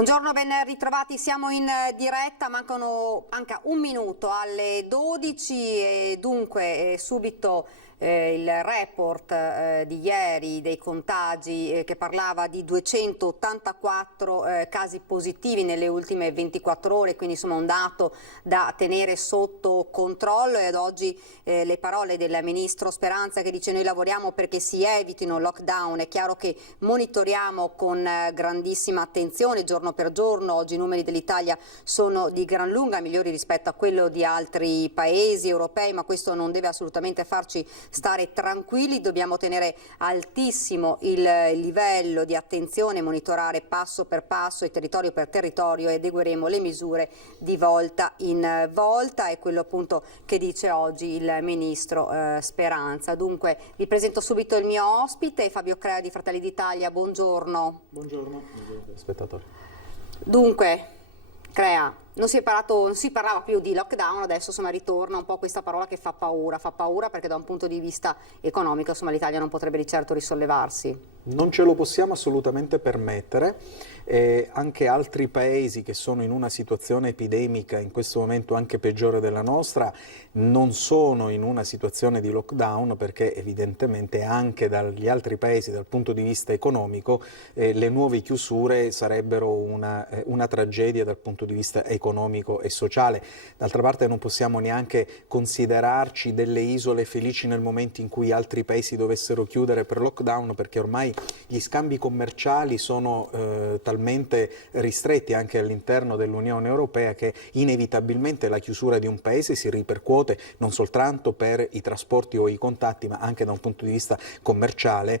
Buongiorno, ben ritrovati, siamo in diretta, manca un minuto alle 12 e dunque subito il report di ieri dei contagi che parlava di 284 casi positivi nelle ultime 24 ore, quindi insomma un dato da tenere sotto controllo. E ad oggi le parole del ministro Speranza che dice: noi lavoriamo perché si evitino lockdown. È chiaro che monitoriamo con grandissima attenzione giorno per giorno. Oggi i numeri dell'Italia sono di gran lunga migliori rispetto a quello di altri paesi europei, ma questo non deve assolutamente farci stare tranquilli. Dobbiamo tenere altissimo il livello di attenzione, monitorare passo per passo e territorio per territorio, e adegueremo le misure di volta in volta. È quello appunto che dice oggi il ministro Speranza. Dunque vi presento subito il mio ospite, Fabio Crea di Fratelli d'Italia. Buongiorno. Buongiorno spettatori. Dunque, Crea, non si parlava più di lockdown, adesso insomma ritorna un po' questa parola che fa paura perché da un punto di vista economico insomma l'Italia non potrebbe di certo risollevarsi. Non ce lo possiamo assolutamente permettere. Anche altri paesi che sono in una situazione epidemica in questo momento anche peggiore della nostra non sono in una situazione di lockdown, perché evidentemente anche dagli altri paesi dal punto di vista economico le nuove chiusure sarebbero una tragedia dal punto di vista economico e sociale. D'altra parte non possiamo neanche considerarci delle isole felici nel momento in cui altri paesi dovessero chiudere per lockdown, perché ormai gli scambi commerciali sono talmente ristretti anche all'interno dell'Unione Europea che inevitabilmente la chiusura di un paese si ripercuote non soltanto per i trasporti o i contatti, ma anche da un punto di vista commerciale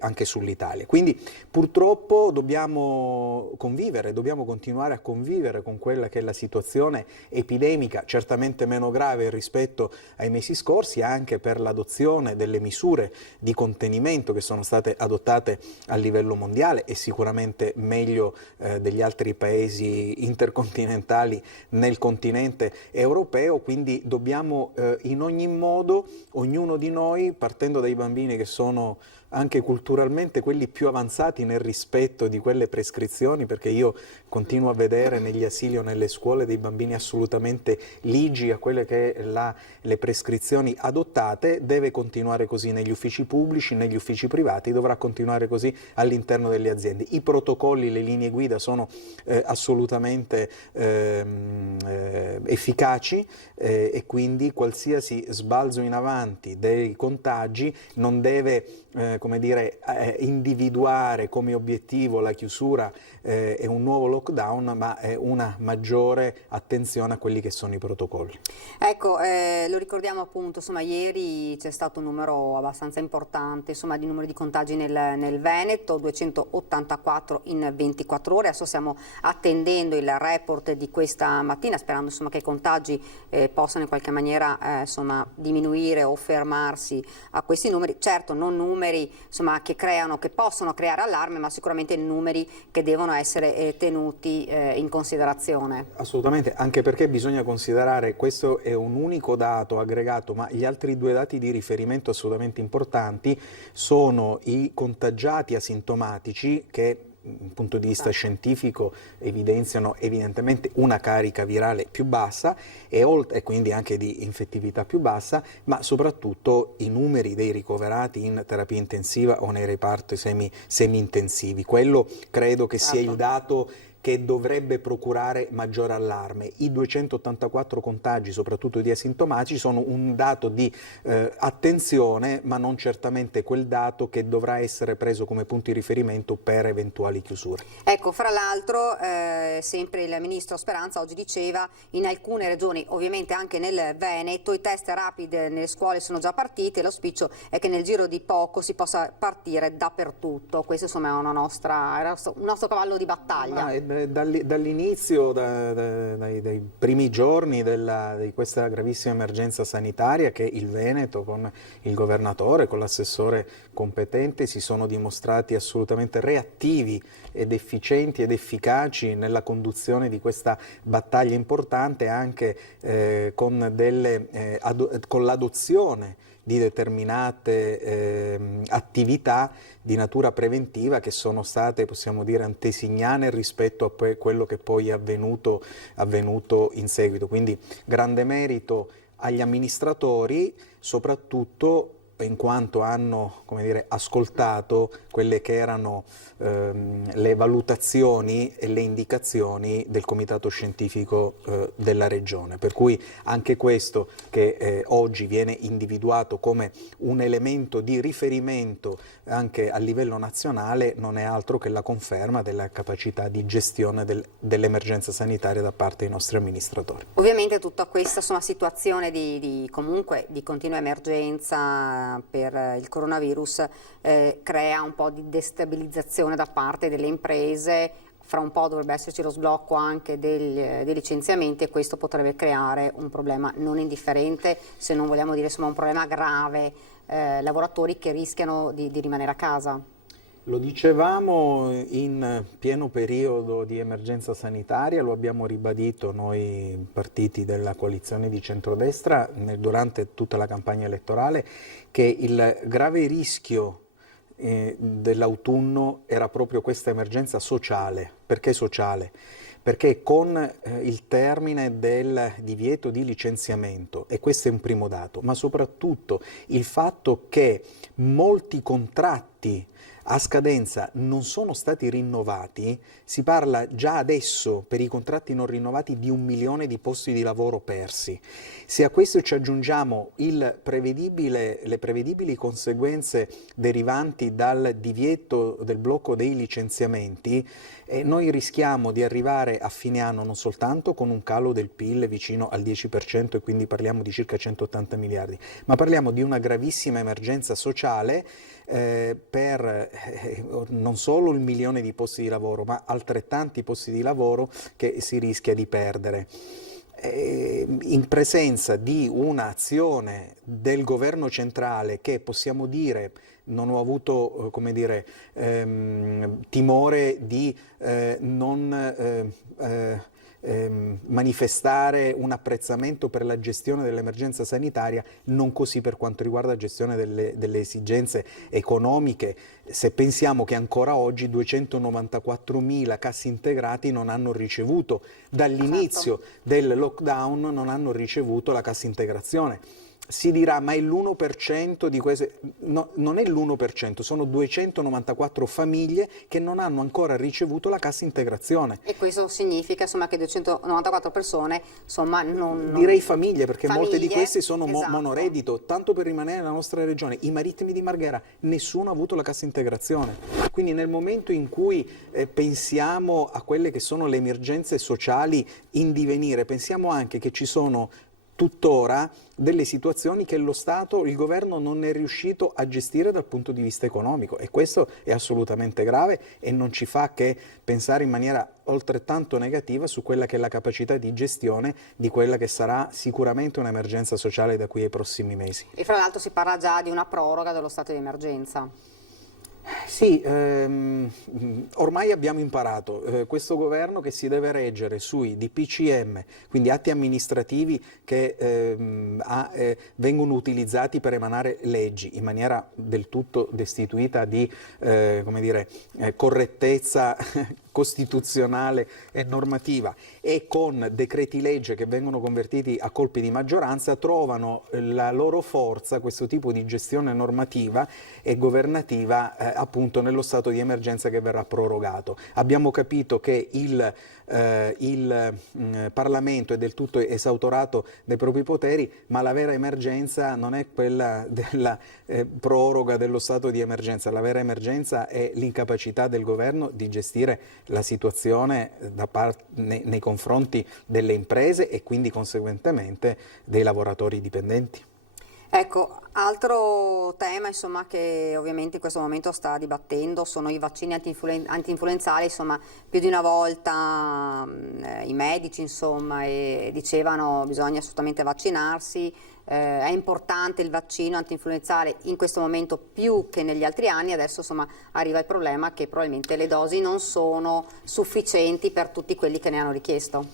anche sull'Italia. Quindi purtroppo dobbiamo continuare a convivere con quella che è la situazione epidemica, certamente meno grave rispetto ai mesi scorsi, anche per l'adozione delle misure di contenimento che sono state adottate a livello mondiale e sicuramente meglio degli altri paesi intercontinentali nel continente europeo. Quindi dobbiamo in ogni modo, ognuno di noi, partendo dai bambini che sono anche culturalmente quelli più avanzati nel rispetto di quelle prescrizioni, perché io continuo a vedere negli asili o nelle scuole dei bambini assolutamente ligi a quelle che le prescrizioni adottate. Deve continuare così negli uffici pubblici, negli uffici privati, dovrà continuare così all'interno delle aziende. I protocolli, le linee guida sono assolutamente efficaci e quindi qualsiasi sbalzo in avanti dei contagi non deve come dire, individuare come obiettivo la chiusura e un nuovo lockdown, ma una maggiore attenzione a quelli che sono i protocolli. Ecco, lo ricordiamo appunto, insomma ieri c'è stato un numero abbastanza importante insomma di numero di contagi nel Veneto, 284 in 24 ore. Adesso stiamo attendendo il report di questa mattina, sperando insomma che i contagi possano in qualche maniera insomma diminuire o fermarsi a questi numeri. Certo, non numeri insomma che possono creare allarme, ma sicuramente numeri che devono essere tenuti in considerazione. Assolutamente, anche perché bisogna considerare, questo è un unico dato aggregato, ma gli altri due dati di riferimento assolutamente importanti sono i contagiati asintomatici, che dal punto di vista scientifico evidenziano evidentemente una carica virale più bassa e quindi anche di infettività più bassa, ma soprattutto i numeri dei ricoverati in terapia intensiva o nei reparti semi-intensivi. Quello credo che sia il dato che dovrebbe procurare maggiore allarme. I 284 contagi, soprattutto di asintomatici, sono un dato di attenzione, ma non certamente quel dato che dovrà essere preso come punto di riferimento per eventuali chiusure. Ecco, fra l'altro, sempre il ministro Speranza oggi diceva, in alcune regioni, ovviamente anche nel Veneto, i test rapidi nelle scuole sono già partiti e l'auspicio è che nel giro di poco si possa partire dappertutto. Questo insomma è un nostro cavallo di battaglia. Dall'inizio, dai primi giorni di questa gravissima emergenza sanitaria, che il Veneto con il governatore, con l'assessore competente, si sono dimostrati assolutamente reattivi ed efficienti ed efficaci nella conduzione di questa battaglia importante, anche con l'adozione di determinate attività di natura preventiva che sono state, possiamo dire, antesignane rispetto a quello che poi è avvenuto in seguito. Quindi grande merito agli amministratori, soprattutto in quanto hanno, come dire, ascoltato quelle che erano le valutazioni e le indicazioni del Comitato Scientifico della Regione. Per cui anche questo che oggi viene individuato come un elemento di riferimento anche a livello nazionale non è altro che la conferma della capacità di gestione dell'emergenza sanitaria da parte dei nostri amministratori. Ovviamente tutta questa situazione comunque di continua emergenza per il coronavirus crea un po' di destabilizzazione da parte delle imprese. Fra un po' dovrebbe esserci lo sblocco anche dei licenziamenti e questo potrebbe creare un problema non indifferente, se non vogliamo dire insomma un problema grave, lavoratori che rischiano di rimanere a casa. Lo dicevamo in pieno periodo di emergenza sanitaria, lo abbiamo ribadito noi partiti della coalizione di centrodestra durante tutta la campagna elettorale, che il grave rischio dell'autunno era proprio questa emergenza sociale. Perché sociale? Perché con il termine del divieto di licenziamento, e questo è un primo dato, ma soprattutto il fatto che molti contratti a scadenza non sono stati rinnovati, si parla già adesso per i contratti non rinnovati di 1 milione di posti di lavoro persi. Se a questo ci aggiungiamo le prevedibili conseguenze derivanti dal divieto del blocco dei licenziamenti, noi rischiamo di arrivare a fine anno non soltanto con un calo del PIL vicino al 10% e quindi parliamo di circa 180 miliardi, ma parliamo di una gravissima emergenza sociale per non solo 1 milione di posti di lavoro, ma altrettanti posti di lavoro che si rischia di perdere. In presenza di un'azione del governo centrale che possiamo dire non ho avuto come dire, timore di non manifestare un apprezzamento per la gestione dell'emergenza sanitaria, non così per quanto riguarda la gestione delle esigenze economiche. Se pensiamo che ancora oggi 294.000 cassi integrati non hanno ricevuto, dall'inizio del lockdown non hanno ricevuto la cassa integrazione. Si dirà, ma è l'1% di queste... No, non è l'1%, sono 294 famiglie che non hanno ancora ricevuto la cassa integrazione. E questo significa insomma, che 294 persone insomma, non... Direi famiglie, perché famiglie, molte di queste sono esatto. Monoreddito, tanto per rimanere nella nostra regione. I marittimi di Marghera, nessuno ha avuto la cassa integrazione. Quindi nel momento in cui pensiamo a quelle che sono le emergenze sociali in divenire, pensiamo anche che ci sono tuttora delle situazioni che lo Stato, il governo non è riuscito a gestire dal punto di vista economico, e questo è assolutamente grave e non ci fa che pensare in maniera altrettanto negativa su quella che è la capacità di gestione di quella che sarà sicuramente un'emergenza sociale da qui ai prossimi mesi. E fra l'altro si parla già di una proroga dello stato di emergenza. Sì, ormai abbiamo imparato, questo governo che si deve reggere sui DPCM, quindi atti amministrativi che vengono utilizzati per emanare leggi in maniera del tutto destituita di come dire, correttezza costituzionale e normativa, e con decreti legge che vengono convertiti a colpi di maggioranza, trovano la loro forza, questo tipo di gestione normativa e governativa appunto nello stato di emergenza che verrà prorogato. Abbiamo capito che il Parlamento è del tutto esautorato dei propri poteri, ma la vera emergenza non è quella della proroga dello stato di emergenza, la vera emergenza è l'incapacità del governo di gestire la situazione nei confronti delle imprese e quindi conseguentemente dei lavoratori dipendenti. Ecco, altro tema insomma, che ovviamente in questo momento sta dibattendo sono i vaccini anti-influenzali. Insomma, più di una volta i medici insomma, dicevano che bisogna assolutamente vaccinarsi, è importante il vaccino anti-influenzale in questo momento più che negli altri anni. Adesso insomma, arriva il problema che probabilmente le dosi non sono sufficienti per tutti quelli che ne hanno richiesto.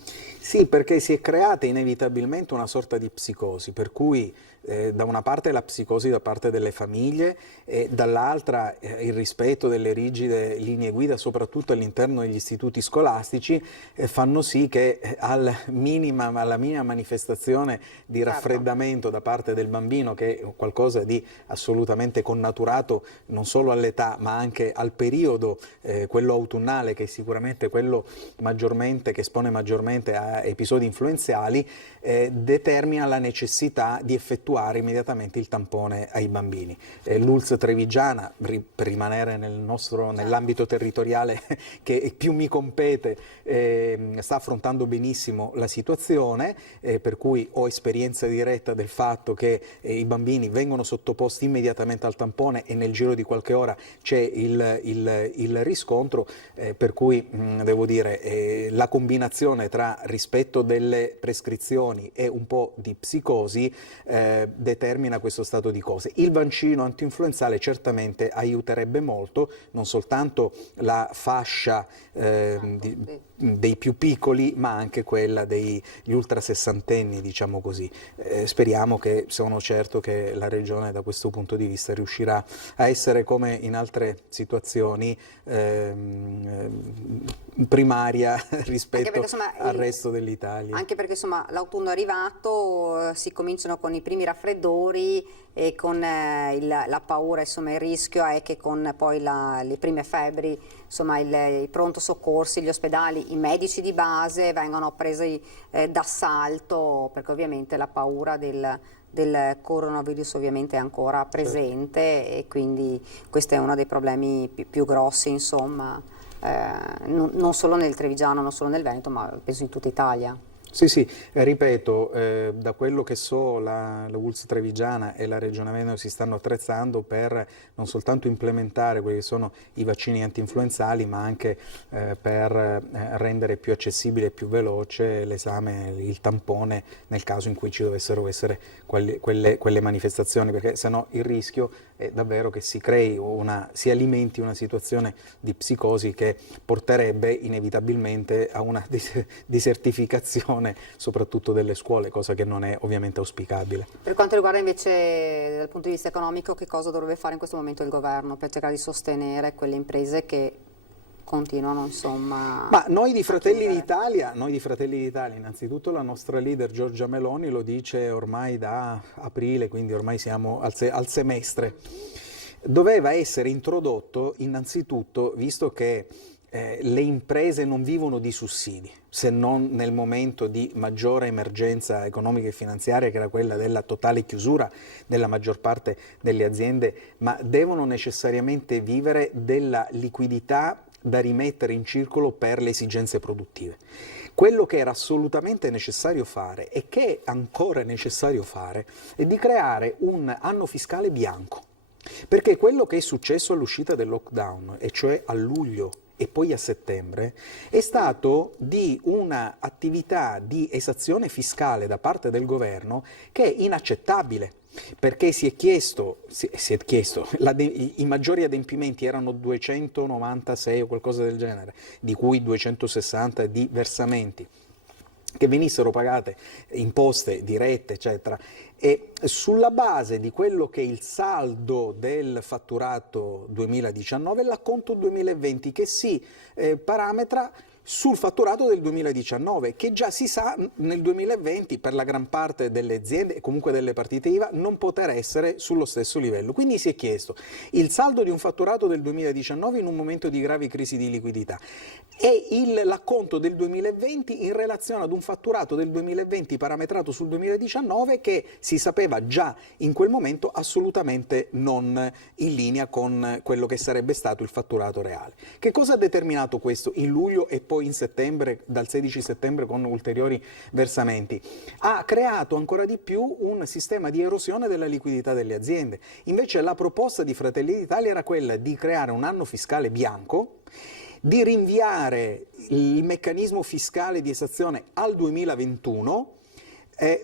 Sì, perché si è creata inevitabilmente una sorta di psicosi, per cui da una parte la psicosi da parte delle famiglie e dall'altra il rispetto delle rigide linee guida, soprattutto all'interno degli istituti scolastici, fanno sì che alla minima manifestazione di raffreddamento da parte del bambino, che è qualcosa di assolutamente connaturato non solo all'età ma anche al periodo, quello autunnale, che è sicuramente quello che espone maggiormente a episodi influenzali, determina la necessità di effettuare immediatamente il tampone ai bambini. L'ULSS Trevigiana, per rimanere nell'ambito territoriale che più mi compete, sta affrontando benissimo la situazione, per cui ho esperienza diretta del fatto che i bambini vengono sottoposti immediatamente al tampone e nel giro di qualche ora c'è il riscontro, per cui devo dire la combinazione tra rispetto delle prescrizioni e un po' di psicosi determina questo stato di cose. Il vaccino antinfluenzale certamente aiuterebbe molto, non soltanto la fascia dei più piccoli, ma anche quella degli ultra sessantenni, diciamo così. Speriamo sono certo che la Regione da questo punto di vista riuscirà a essere, come in altre situazioni, primaria rispetto perché, insomma, al resto dell'Italia. Anche perché insomma l'autunno è arrivato, si cominciano con i primi raffreddori e con la paura, insomma il rischio è che con poi le prime febbri, insomma i pronto soccorsi, gli ospedali, i medici di base vengono presi d'assalto, perché ovviamente la paura del coronavirus ovviamente è ancora presente, e quindi questo è uno dei problemi più grossi, insomma, non solo nel Trevigiano, non solo nel Veneto, ma penso in tutta Italia. Sì, ripeto, da quello che so la ULSS Trevigiana e la Regione Veneto si stanno attrezzando per non soltanto implementare quelli che sono i vaccini antinfluenzali, ma anche per rendere più accessibile e più veloce l'esame, il tampone, nel caso in cui ci dovessero essere quelle manifestazioni, perché sennò il rischio è davvero che si alimenti una situazione di psicosi che porterebbe inevitabilmente a una disertificazione soprattutto delle scuole, cosa che non è ovviamente auspicabile. Per quanto riguarda invece dal punto di vista economico, che cosa dovrebbe fare in questo momento il governo per cercare di sostenere quelle imprese che continuano, insomma? Ma noi di Fratelli d'Italia, innanzitutto la nostra leader Giorgia Meloni lo dice ormai da aprile, quindi ormai siamo al semestre. Doveva essere introdotto innanzitutto, visto che le imprese non vivono di sussidi, se non nel momento di maggiore emergenza economica e finanziaria, che era quella della totale chiusura della maggior parte delle aziende, ma devono necessariamente vivere della liquidità da rimettere in circolo per le esigenze produttive. Quello che era assolutamente necessario fare e che è ancora necessario fare è di creare un anno fiscale bianco, perché quello che è successo all'uscita del lockdown, e cioè a luglio e poi a settembre, è stato di una attività di esazione fiscale da parte del governo che è inaccettabile, perché si è chiesto i maggiori adempimenti erano 296 o qualcosa del genere, di cui 260 di versamenti, che venissero pagate imposte dirette, eccetera, e sulla base di quello che è il saldo del fatturato 2019 l'acconto 2020 che si parametra sul fatturato del 2019, che già si sa nel 2020 per la gran parte delle aziende e comunque delle partite IVA non poter essere sullo stesso livello. Quindi si è chiesto il saldo di un fatturato del 2019 in un momento di gravi crisi di liquidità e l'acconto del 2020 in relazione ad un fatturato del 2020 parametrato sul 2019 che si sapeva già in quel momento assolutamente non in linea con quello che sarebbe stato il fatturato reale. Che cosa ha determinato questo in luglio e poi in settembre, dal 16 settembre con ulteriori versamenti? Ha creato ancora di più un sistema di erosione della liquidità delle aziende. Invece la proposta di Fratelli d'Italia era quella di creare un anno fiscale bianco, di rinviare il meccanismo fiscale di esazione al 2021,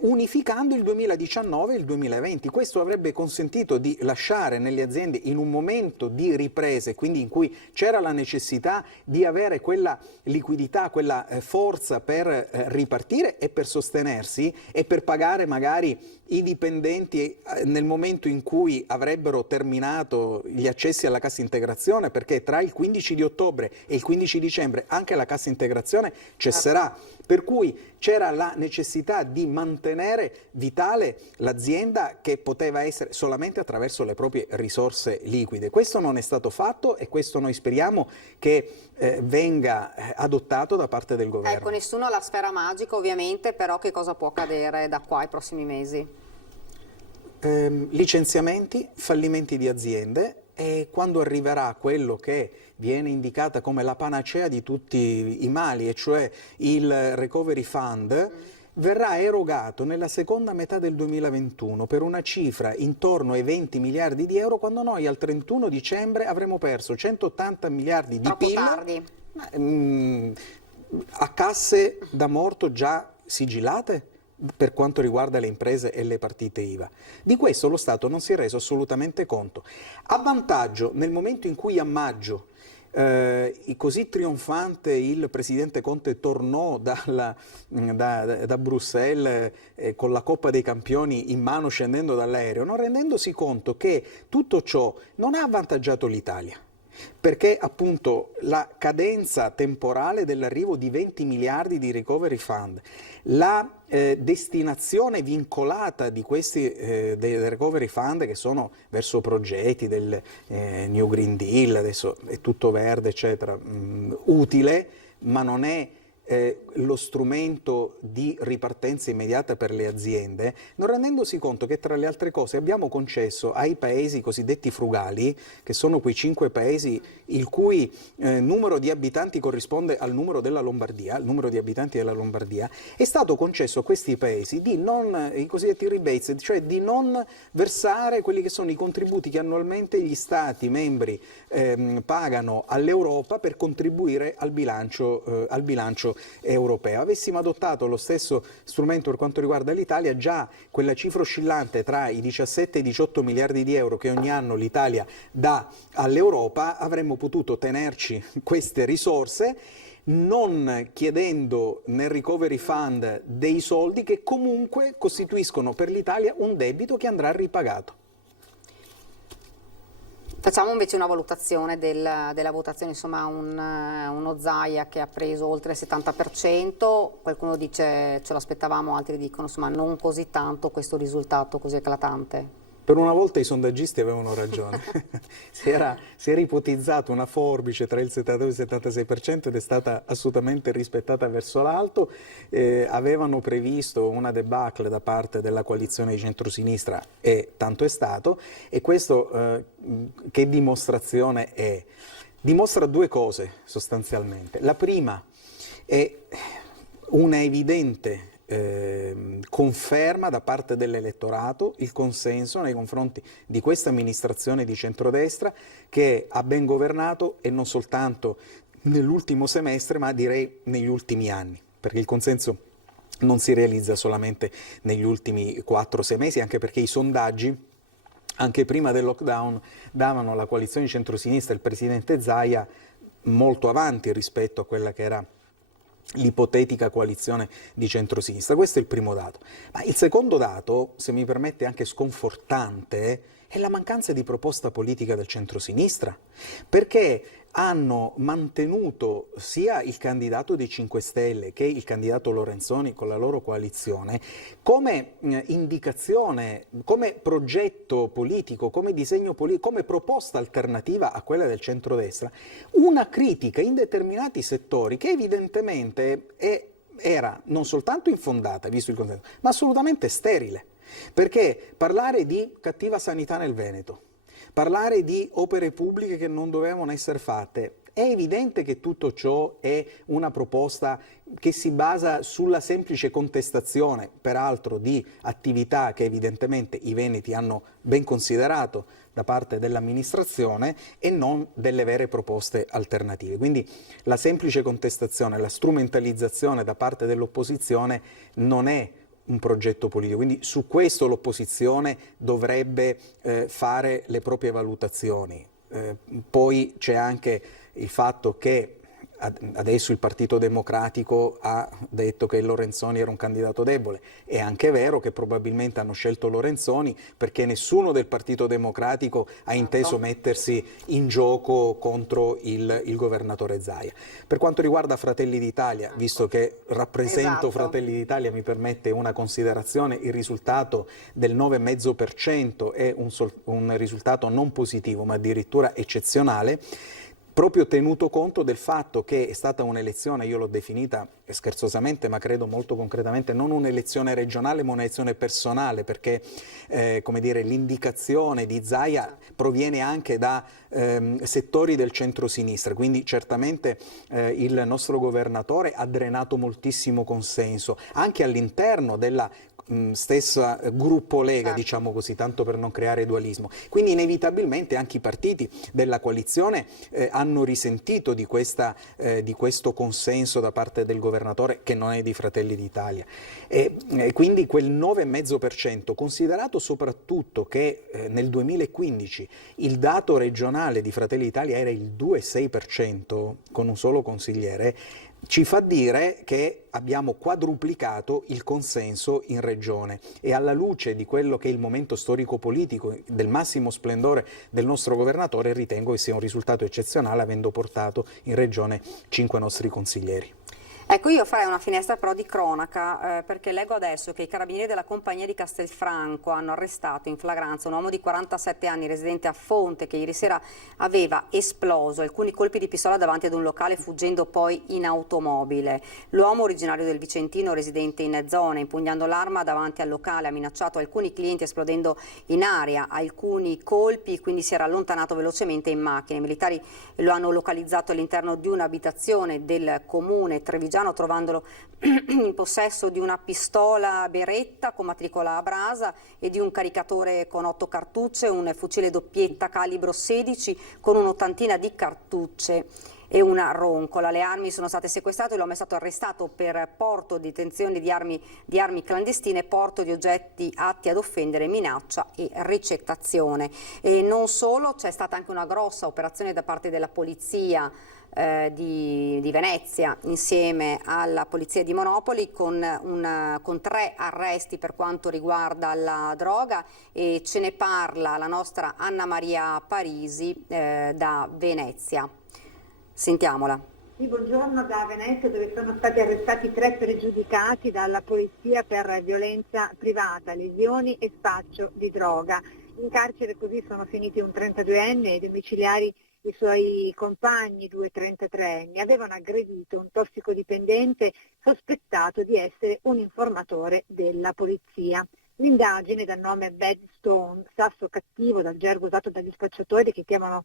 unificando il 2019 e il 2020. Questo avrebbe consentito di lasciare nelle aziende, in un momento di riprese, quindi in cui c'era la necessità di avere quella liquidità, quella forza per ripartire e per sostenersi e per pagare magari i dipendenti nel momento in cui avrebbero terminato gli accessi alla cassa integrazione, perché tra il 15 di ottobre e il 15 dicembre anche la cassa integrazione cesserà. Per cui c'era la necessità di mantenere vitale l'azienda, che poteva essere solamente attraverso le proprie risorse liquide. Questo non è stato fatto e questo noi speriamo che venga adottato da parte del governo. Ecco, nessuno ha la sfera magica ovviamente, però che cosa può accadere da qua ai prossimi mesi? Licenziamenti, fallimenti di aziende, e quando arriverà quello che viene indicata come la panacea di tutti i mali, e cioè il Recovery Fund, verrà erogato nella seconda metà del 2021 per una cifra intorno ai 20 miliardi di euro, quando noi al 31 dicembre avremo perso 180 miliardi di PIL a casse da morto già sigillate per quanto riguarda le imprese e le partite IVA. Di questo lo Stato non si è reso assolutamente conto. A vantaggio, nel momento in cui a maggio così trionfante il presidente Conte tornò da Bruxelles con la Coppa dei Campioni in mano, scendendo dall'aereo, non rendendosi conto che tutto ciò non ha avvantaggiato l'Italia, perché appunto la cadenza temporale dell'arrivo di 20 miliardi di Recovery Fund, la destinazione vincolata di questi dei Recovery Fund, che sono verso progetti del New Green Deal, adesso è tutto verde eccetera, utile, ma non è lo strumento di ripartenza immediata per le aziende, non rendendosi conto che tra le altre cose abbiamo concesso ai paesi cosiddetti frugali, che sono quei 5 paesi il cui numero di abitanti corrisponde al numero della Lombardia, il numero di abitanti della Lombardia, è stato concesso a questi paesi di non, i cosiddetti rebates, cioè di non versare quelli che sono i contributi che annualmente gli Stati membri pagano all'Europa per contribuire al bilancio europeo. Avessimo adottato lo stesso strumento per quanto riguarda l'Italia, già quella cifra oscillante tra i 17 e i 18 miliardi di euro che ogni anno l'Italia dà all'Europa, avremmo potuto tenerci queste risorse, non chiedendo nel Recovery Fund dei soldi che comunque costituiscono per l'Italia un debito che andrà ripagato. Facciamo invece una valutazione della votazione, insomma uno Zaia che ha preso oltre il 70%, qualcuno dice ce l'aspettavamo, altri dicono insomma non così tanto questo risultato così eclatante. Per una volta i sondaggisti avevano ragione, si era ipotizzato una forbice tra il 72 e il 76% ed è stata assolutamente rispettata verso l'alto. Avevano previsto una debacle da parte della coalizione di centrosinistra e tanto è stato, e questo che dimostrazione è? Dimostra due cose sostanzialmente. La prima è una evidente conferma da parte dell'elettorato il consenso nei confronti di questa amministrazione di centrodestra, che ha ben governato, e non soltanto nell'ultimo semestre ma direi negli ultimi anni, perché il consenso non si realizza solamente negli ultimi 4-6 mesi, anche perché i sondaggi anche prima del lockdown davano alla coalizione di centrosinistra e il presidente Zaia molto avanti rispetto a quella che era l'ipotetica coalizione di centrosinistra. Questo è il primo dato. Ma il secondo dato, se mi permette anche sconfortante, è la mancanza di proposta politica del centrosinistra, perché hanno mantenuto sia il candidato dei 5 Stelle che il candidato Lorenzoni con la loro coalizione come indicazione, come progetto politico, come disegno politico, come proposta alternativa a quella del centrodestra, una critica in determinati settori che evidentemente era non soltanto infondata, visto il consenso, ma assolutamente sterile. Perché parlare di cattiva sanità nel Veneto, parlare di opere pubbliche che non dovevano essere fatte, è evidente che tutto ciò è una proposta che si basa sulla semplice contestazione, peraltro di attività che evidentemente i veneti hanno ben considerato da parte dell'amministrazione, e non delle vere proposte alternative. Quindi la semplice contestazione, la strumentalizzazione da parte dell'opposizione non è un progetto politico. Quindi su questo l'opposizione dovrebbe fare le proprie valutazioni. Poi c'è anche il fatto che adesso il Partito Democratico ha detto che Lorenzoni era un candidato debole. È anche vero che probabilmente hanno scelto Lorenzoni perché nessuno del Partito Democratico ha inteso mettersi in gioco contro il governatore Zaia. Per quanto riguarda Fratelli d'Italia, visto che rappresento Fratelli d'Italia, mi permette una considerazione: il risultato del 9,5% è un risultato non positivo, ma addirittura eccezionale, proprio tenuto conto del fatto che è stata un'elezione, io l'ho definita scherzosamente, ma credo molto concretamente, non un'elezione regionale ma un'elezione personale, perché come dire, l'indicazione di Zaia proviene anche da settori del centro-sinistra, quindi certamente il nostro governatore ha drenato moltissimo consenso, anche all'interno della stessa gruppo Lega, diciamo così, tanto per non creare dualismo. Quindi inevitabilmente anche i partiti della coalizione hanno risentito di questo consenso da parte del governatore, che non è di Fratelli d'Italia. E quindi quel 9,5%, considerato soprattutto che nel 2015 il dato regionale di Fratelli d'Italia era il 2,6% con un solo consigliere, ci fa dire che abbiamo quadruplicato il consenso in regione, e alla luce di quello che è il momento storico-politico del massimo splendore del nostro governatore, ritengo che sia un risultato eccezionale, avendo portato in regione 5 nostri consiglieri. Ecco, io farei una finestra però di cronaca, perché leggo adesso che i carabinieri della compagnia di Castelfranco hanno arrestato in flagranza un uomo di 47 anni residente a Fonte che ieri sera aveva esploso alcuni colpi di pistola davanti ad un locale, fuggendo poi in automobile. L'uomo, originario del Vicentino, residente in zona, impugnando l'arma davanti al locale, ha minacciato alcuni clienti esplodendo in aria alcuni colpi, quindi si era allontanato velocemente in macchina. I militari lo hanno localizzato all'interno di un'abitazione del comune trevigiano, trovandolo in possesso di una pistola Beretta con matricola a brasa e di un caricatore con 8 cartucce, un fucile doppietta calibro 16 con un'ottantina di cartucce e una roncola. Le armi sono state sequestrate, l'uomo è stato arrestato per porto, detenzione di armi clandestine, porto di oggetti atti ad offendere, minaccia e ricettazione. E non solo, c'è stata anche una grossa operazione da parte della polizia di Venezia insieme alla polizia di Monopoli con 3 arresti per quanto riguarda la droga, e ce ne parla la nostra Anna Maria Parisi da Venezia. Sentiamola. Sì, buongiorno da Venezia, dove sono stati arrestati 3 pregiudicati dalla polizia per violenza privata, lesioni e spaccio di droga. In carcere così sono finiti un 32enne e domiciliari i suoi compagni, 2 33enni, avevano aggredito un tossicodipendente sospettato di essere un informatore della polizia. L'indagine, dal nome Bad Stone, sasso cattivo, dal gergo usato dagli spacciatori che chiamano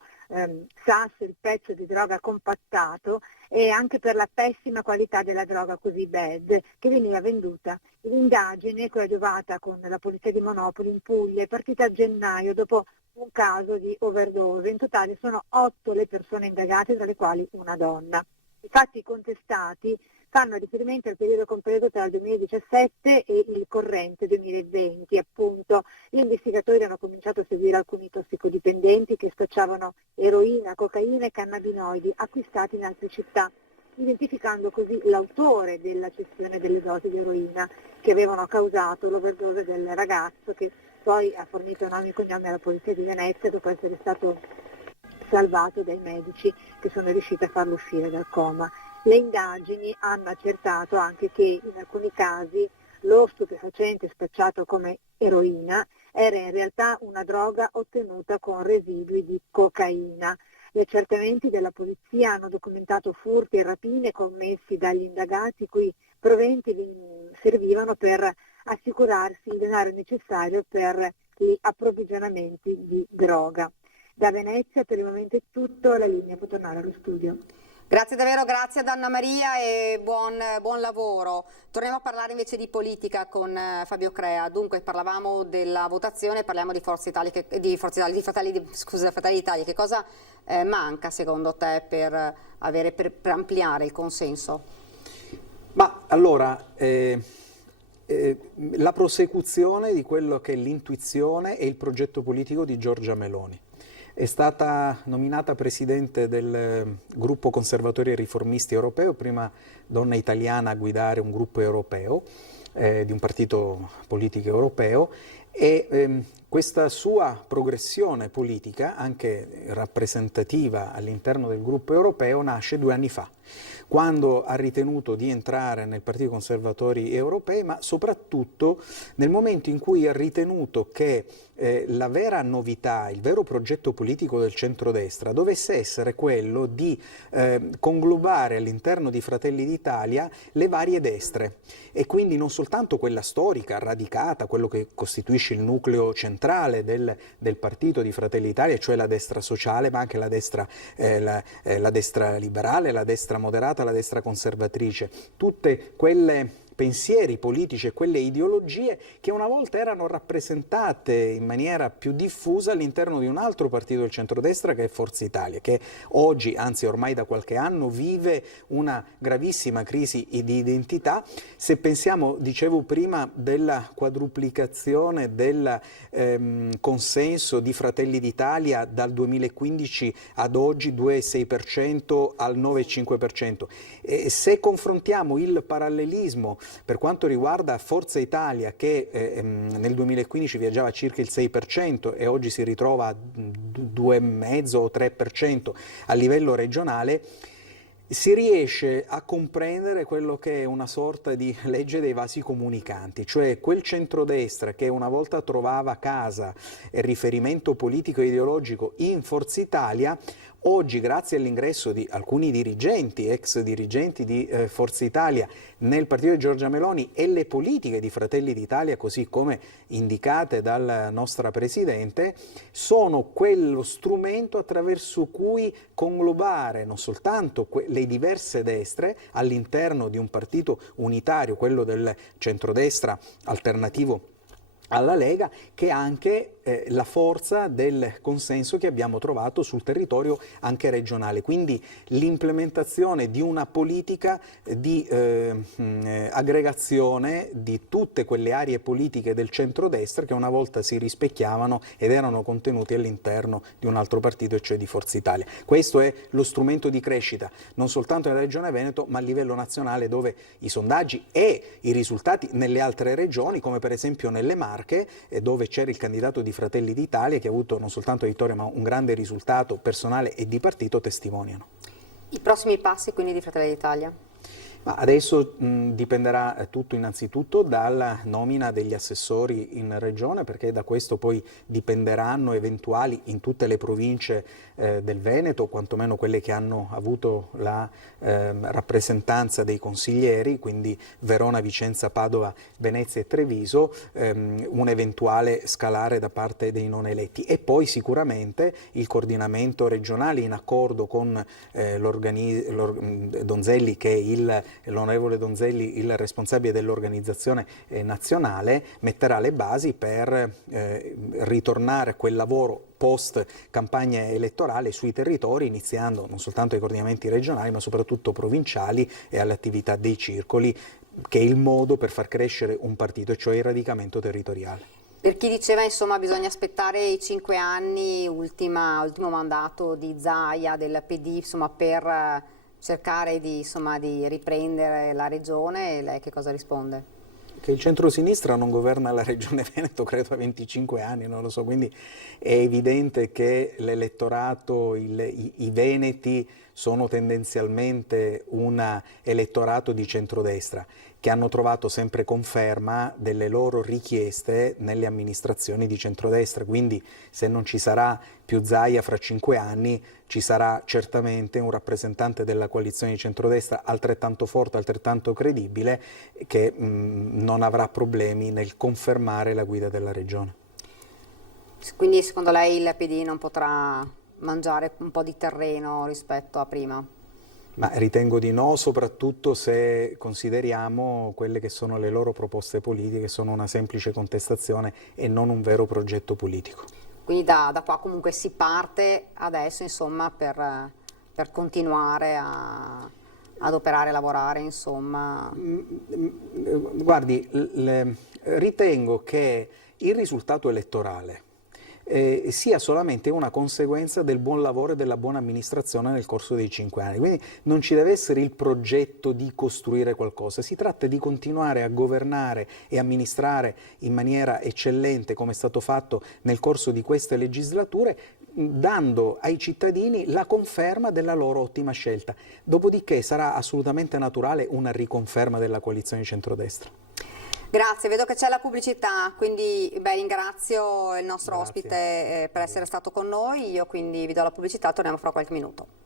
sasso il pezzo di droga compattato, e anche per la pessima qualità della droga così bad che veniva venduta. L'indagine, coadiuvata con la polizia di Monopoli in Puglia, è partita a gennaio dopo un caso di overdose. In totale sono 8 le persone indagate, tra le quali una donna. I fatti contestati fanno riferimento al periodo compreso tra il 2017 e il corrente 2020. Appunto, gli investigatori hanno cominciato a seguire alcuni tossicodipendenti che spacciavano eroina, cocaina e cannabinoidi acquistati in altre città, identificando così l'autore della cessione delle dosi di eroina che avevano causato l'overdose del ragazzo, che poi ha fornito nomi e cognomi alla polizia di Venezia dopo essere stato salvato dai medici che sono riusciti a farlo uscire dal coma. Le indagini hanno accertato anche che in alcuni casi lo stupefacente spacciato come eroina era in realtà una droga ottenuta con residui di cocaina. Gli accertamenti della polizia hanno documentato furti e rapine commessi dagli indagati, cui proventi servivano per assicurarsi il denaro necessario per gli approvvigionamenti di droga. Da Venezia per il momento è tutto, la linea può tornare allo studio. Grazie davvero, grazie ad Anna Maria e buon lavoro. Torniamo a parlare invece di politica con Fabio Crea. Dunque parlavamo della votazione, parliamo di Forza Italia, di Fratelli d'Italia. Che cosa manca secondo te per ampliare il consenso? Ma allora, la prosecuzione di quello che è l'intuizione e il progetto politico di Giorgia Meloni. È stata nominata presidente del gruppo conservatori e riformisti europeo, prima donna italiana a guidare un gruppo europeo, di un partito politico europeo, e questa sua progressione politica, anche rappresentativa all'interno del gruppo europeo, nasce 2 anni fa, quando ha ritenuto di entrare nel Partito Conservatori Europei, ma soprattutto nel momento in cui ha ritenuto che la vera novità, il vero progetto politico del centrodestra dovesse essere quello di conglobare all'interno di Fratelli d'Italia le varie destre, e quindi non soltanto quella storica, radicata, quello che costituisce il nucleo centrale del partito di Fratelli d'Italia, cioè la destra sociale, ma anche la destra liberale, la destra moderata, la destra conservatrice, tutte quelle pensieri politici e quelle ideologie che una volta erano rappresentate in maniera più diffusa all'interno di un altro partito del centrodestra, che è Forza Italia, che oggi, anzi ormai da qualche anno, vive una gravissima crisi di identità. Se pensiamo, dicevo prima, della quadruplicazione del consenso di Fratelli d'Italia dal 2015 ad oggi, 2,6% al 9,5%. Se confrontiamo il parallelismo per quanto riguarda Forza Italia, che nel 2015 viaggiava circa il 6% e oggi si ritrova a 2,5 o 3% a livello regionale, si riesce a comprendere quello che è una sorta di legge dei vasi comunicanti, cioè quel centrodestra che una volta trovava casa e riferimento politico e ideologico in Forza Italia, oggi, grazie all'ingresso di alcuni dirigenti, ex dirigenti di Forza Italia nel partito di Giorgia Meloni, e le politiche di Fratelli d'Italia, così come indicate dalla nostra Presidente, sono quello strumento attraverso cui conglobare non soltanto le diverse destre all'interno di un partito unitario, quello del centrodestra alternativo alla Lega, che anche la forza del consenso che abbiamo trovato sul territorio anche regionale. Quindi l'implementazione di una politica di aggregazione di tutte quelle aree politiche del centrodestra che una volta si rispecchiavano ed erano contenuti all'interno di un altro partito, e cioè di Forza Italia. Questo è lo strumento di crescita, non soltanto nella Regione Veneto, ma a livello nazionale, dove i sondaggi e i risultati nelle altre regioni, come per esempio nelle Marche, dove c'era il candidato di Fratelli d'Italia che ha avuto non soltanto vittoria ma un grande risultato personale e di partito, testimoniano. I prossimi passi quindi di Fratelli d'Italia? Ma adesso dipenderà tutto innanzitutto dalla nomina degli assessori in regione, perché da questo poi dipenderanno eventuali in tutte le province del Veneto, quantomeno quelle che hanno avuto la rappresentanza dei consiglieri, quindi Verona, Vicenza, Padova, Venezia e Treviso, un eventuale scalare da parte dei non eletti, e poi sicuramente il coordinamento regionale in accordo con Donzelli, che è l'onorevole Donzelli, il responsabile dell'organizzazione nazionale, metterà le basi per ritornare a quel lavoro post campagna elettorale sui territori, iniziando non soltanto ai coordinamenti regionali ma soprattutto provinciali e alle attività dei circoli, che è il modo per far crescere un partito, cioè il radicamento territoriale. Per chi diceva, insomma, bisogna aspettare i 5 anni, ultimo mandato di Zaia del PD, insomma, per cercare di riprendere la regione, lei che cosa risponde? Che il centro-sinistra non governa la regione Veneto credo da 25 anni, non lo so, quindi è evidente che l'elettorato, i veneti sono tendenzialmente un elettorato di centrodestra, che hanno trovato sempre conferma delle loro richieste nelle amministrazioni di centrodestra, quindi se non ci sarà più Zaia fra 5 anni ci sarà certamente un rappresentante della coalizione di centrodestra altrettanto forte, altrettanto credibile, che non avrà problemi nel confermare la guida della regione. Quindi secondo lei il PD non potrà mangiare un po' di terreno rispetto a prima? Ma ritengo di no, soprattutto se consideriamo quelle che sono le loro proposte politiche, che sono una semplice contestazione e non un vero progetto politico. Quindi da qua comunque si parte adesso, insomma, per continuare a ad operare e lavorare, insomma? Guardi, ritengo che il risultato elettorale sia solamente una conseguenza del buon lavoro e della buona amministrazione nel corso dei 5 anni. Quindi non ci deve essere il progetto di costruire qualcosa, si tratta di continuare a governare e amministrare in maniera eccellente, come è stato fatto nel corso di queste legislature, dando ai cittadini la conferma della loro ottima scelta. Dopodiché sarà assolutamente naturale una riconferma della coalizione di centrodestra. Grazie, vedo che c'è la pubblicità, quindi ringrazio il nostro ospite per essere stato con noi, io quindi vi do la pubblicità, torniamo fra qualche minuto.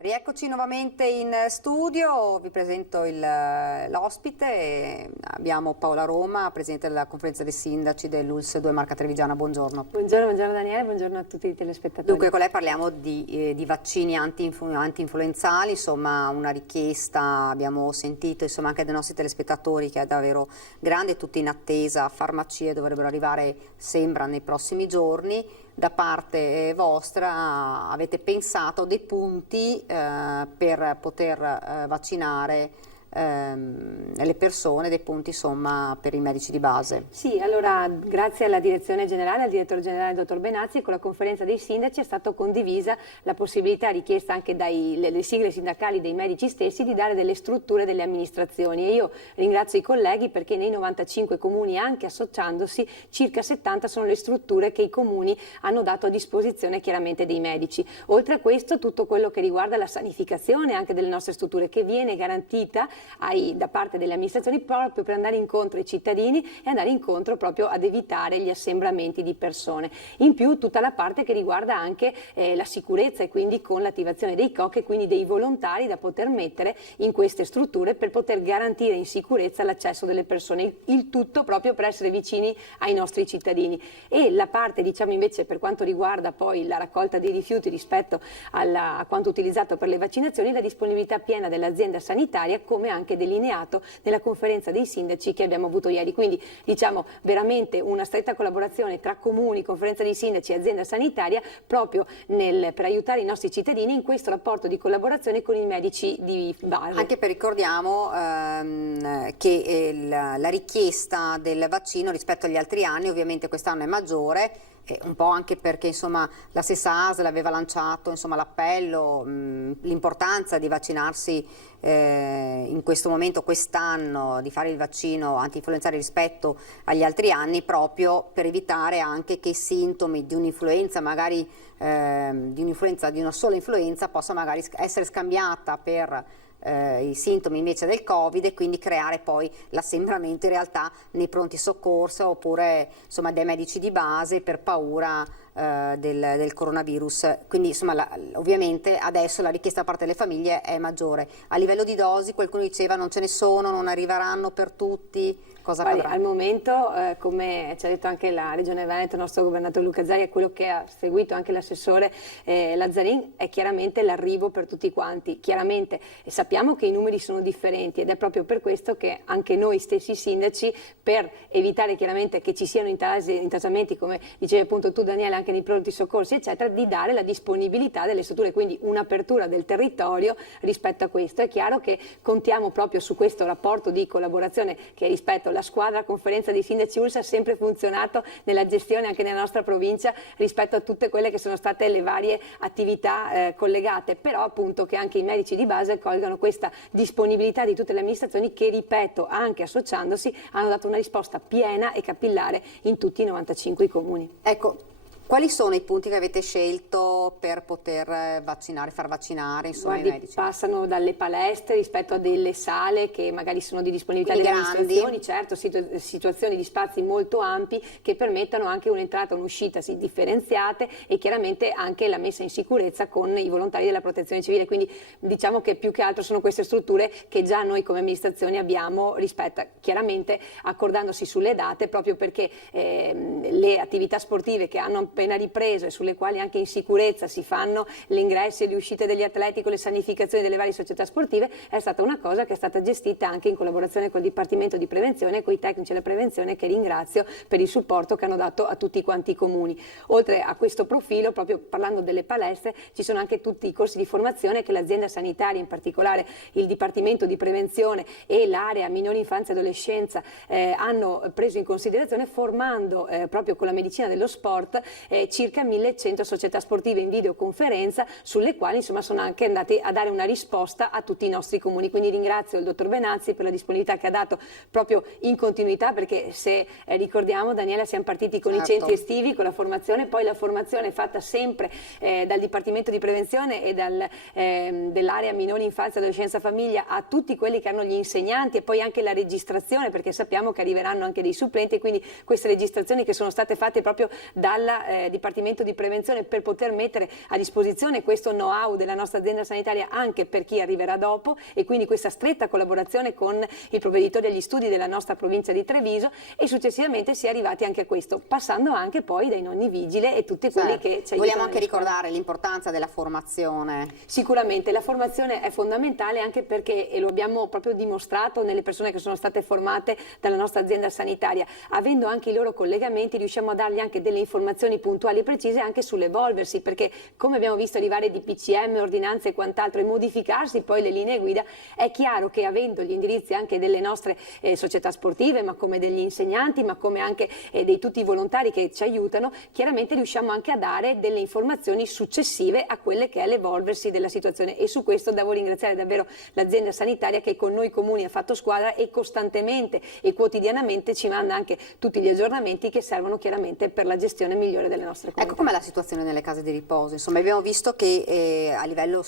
Rieccoci nuovamente in studio, vi presento l'ospite, abbiamo Paola Roma, Presidente della Conferenza dei Sindaci dell'ULSS 2 Marca Trevigiana, buongiorno. Buongiorno Daniele, buongiorno a tutti i telespettatori. Dunque con lei parliamo di vaccini anti-influenzali, insomma una richiesta, abbiamo sentito insomma anche dai nostri telespettatori che è davvero grande, tutti in attesa, farmacie dovrebbero arrivare sembra nei prossimi giorni. Da parte vostra avete pensato dei punti per poter vaccinare le persone, dei punti insomma per i medici di base? Sì, allora grazie alla direzione generale, al direttore generale dottor Benazzi, con la conferenza dei sindaci è stata condivisa la possibilità richiesta anche dalle sigle sindacali dei medici stessi di dare delle strutture delle amministrazioni, e io ringrazio i colleghi perché nei 95 comuni, anche associandosi, circa 70 sono le strutture che i comuni hanno dato a disposizione chiaramente dei medici. Oltre a questo tutto quello che riguarda la sanificazione anche delle nostre strutture, che viene garantita da parte delle amministrazioni proprio per andare incontro ai cittadini e andare incontro proprio ad evitare gli assembramenti di persone. In più tutta la parte che riguarda anche la sicurezza, e quindi con l'attivazione dei COC e quindi dei volontari da poter mettere in queste strutture per poter garantire in sicurezza l'accesso delle persone, il tutto proprio per essere vicini ai nostri cittadini. E la parte diciamo invece per quanto riguarda poi la raccolta dei rifiuti rispetto a quanto utilizzato per le vaccinazioni, la disponibilità piena dell'azienda sanitaria, come anche delineato nella conferenza dei sindaci che abbiamo avuto ieri. Quindi diciamo veramente una stretta collaborazione tra comuni, conferenza dei sindaci e azienda sanitaria proprio per aiutare i nostri cittadini in questo rapporto di collaborazione con i medici di base. Anche per ricordiamo che la richiesta del vaccino rispetto agli altri anni ovviamente quest'anno è maggiore, un po' anche perché insomma la stessa ASL aveva lanciato l'appello, l'importanza di vaccinarsi in questo momento, quest'anno, di fare il vaccino anti-influenzale rispetto agli altri anni, proprio per evitare anche che i sintomi di un'influenza, magari di una sola influenza, possa magari essere scambiata per i sintomi invece del Covid, e quindi creare poi l'assembramento in realtà nei pronti soccorso oppure insomma dei medici di base per paura del coronavirus. Quindi insomma ovviamente adesso la richiesta da parte delle famiglie è maggiore. A livello di dosi qualcuno diceva non ce ne sono, non arriveranno per tutti. Cosa accadrà? Al momento, come ci ha detto anche la Regione Veneto, il nostro governatore Luca Zaia, e quello che ha seguito anche l'assessore Lazzarin, è chiaramente l'arrivo per tutti quanti. Chiaramente sappiamo che i numeri sono differenti, ed è proprio per questo che anche noi stessi sindaci, per evitare chiaramente che ci siano intasamenti, come dicevi appunto tu Daniele, anche nei pronti soccorsi eccetera, di dare la disponibilità delle strutture, quindi un'apertura del territorio rispetto a questo. È chiaro che contiamo proprio su questo rapporto di collaborazione che rispetto alla squadra conferenza dei sindaci ULSS ha sempre funzionato nella gestione anche nella nostra provincia rispetto a tutte quelle che sono state le varie attività collegate, però appunto che anche i medici di base colgano questa disponibilità di tutte le amministrazioni che, ripeto, anche associandosi hanno dato una risposta piena e capillare in tutti i 95 comuni. Ecco, quali sono i punti che avete scelto per poter far vaccinare insomma, i medici? Passano dalle palestre rispetto a delle sale che magari sono di disponibilità delle amministrazioni, certo, situazioni di spazi molto ampi che permettano anche un'entrata e un'uscita differenziate, e chiaramente anche la messa in sicurezza con i volontari della protezione civile. Quindi diciamo che più che altro sono queste strutture che già noi come amministrazioni abbiamo, chiaramente accordandosi sulle date, proprio perché le attività sportive che hanno appena ripreso e sulle quali anche in sicurezza si fanno gli ingressi e le uscite degli atleti con le sanificazioni delle varie società sportive, è stata una cosa che è stata gestita anche in collaborazione col Dipartimento di Prevenzione e con i tecnici della prevenzione, che ringrazio per il supporto che hanno dato a tutti quanti i comuni. Oltre a questo profilo, proprio parlando delle palestre, ci sono anche tutti i corsi di formazione che l'azienda sanitaria, in particolare il Dipartimento di Prevenzione e l'area minore infanzia e adolescenza hanno preso in considerazione, formando proprio con la medicina dello sport circa 1100 società sportive in videoconferenza, sulle quali insomma sono anche andati a dare una risposta a tutti i nostri comuni. Quindi ringrazio il dottor Benazzi per la disponibilità che ha dato proprio in continuità, perché se ricordiamo, Daniela, siamo partiti con i centri estivi, con la formazione, poi la formazione fatta sempre dal Dipartimento di Prevenzione e dell'area minore infanzia, adolescenza, famiglia, a tutti quelli che erano gli insegnanti, e poi anche la registrazione, perché sappiamo che arriveranno anche dei supplenti, e quindi queste registrazioni che sono state fatte proprio dal Dipartimento di Prevenzione per poter mettere a disposizione questo know-how della nostra azienda sanitaria anche per chi arriverà dopo, e quindi questa stretta collaborazione con il provveditore degli studi della nostra provincia di Treviso, e successivamente si è arrivati anche a questo, passando anche poi dai nonni vigile e tutti quelli che ci aiutano. Vogliamo anche ricordare l'importanza della formazione. Sicuramente la formazione è fondamentale, anche perché, e lo abbiamo proprio dimostrato nelle persone che sono state formate dalla nostra azienda sanitaria, avendo anche i loro collegamenti riusciamo a dargli anche delle informazioni puntuali e precise anche sull'evolversi, perché come abbiamo visto arrivare DPCM, ordinanze e quant'altro e modificarsi poi le linee guida, è chiaro che avendo gli indirizzi anche delle nostre società sportive, ma come degli insegnanti, ma come anche di tutti i volontari che ci aiutano, chiaramente riusciamo anche a dare delle informazioni successive a quelle che è l'evolversi della situazione, e su questo devo ringraziare davvero l'azienda sanitaria che con noi comuni ha fatto squadra e costantemente e quotidianamente ci manda anche tutti gli aggiornamenti che servono chiaramente per la gestione migliore delle nostre comunità. Ecco com'è la situazione nelle case di riposo. Insomma, abbiamo visto che a livello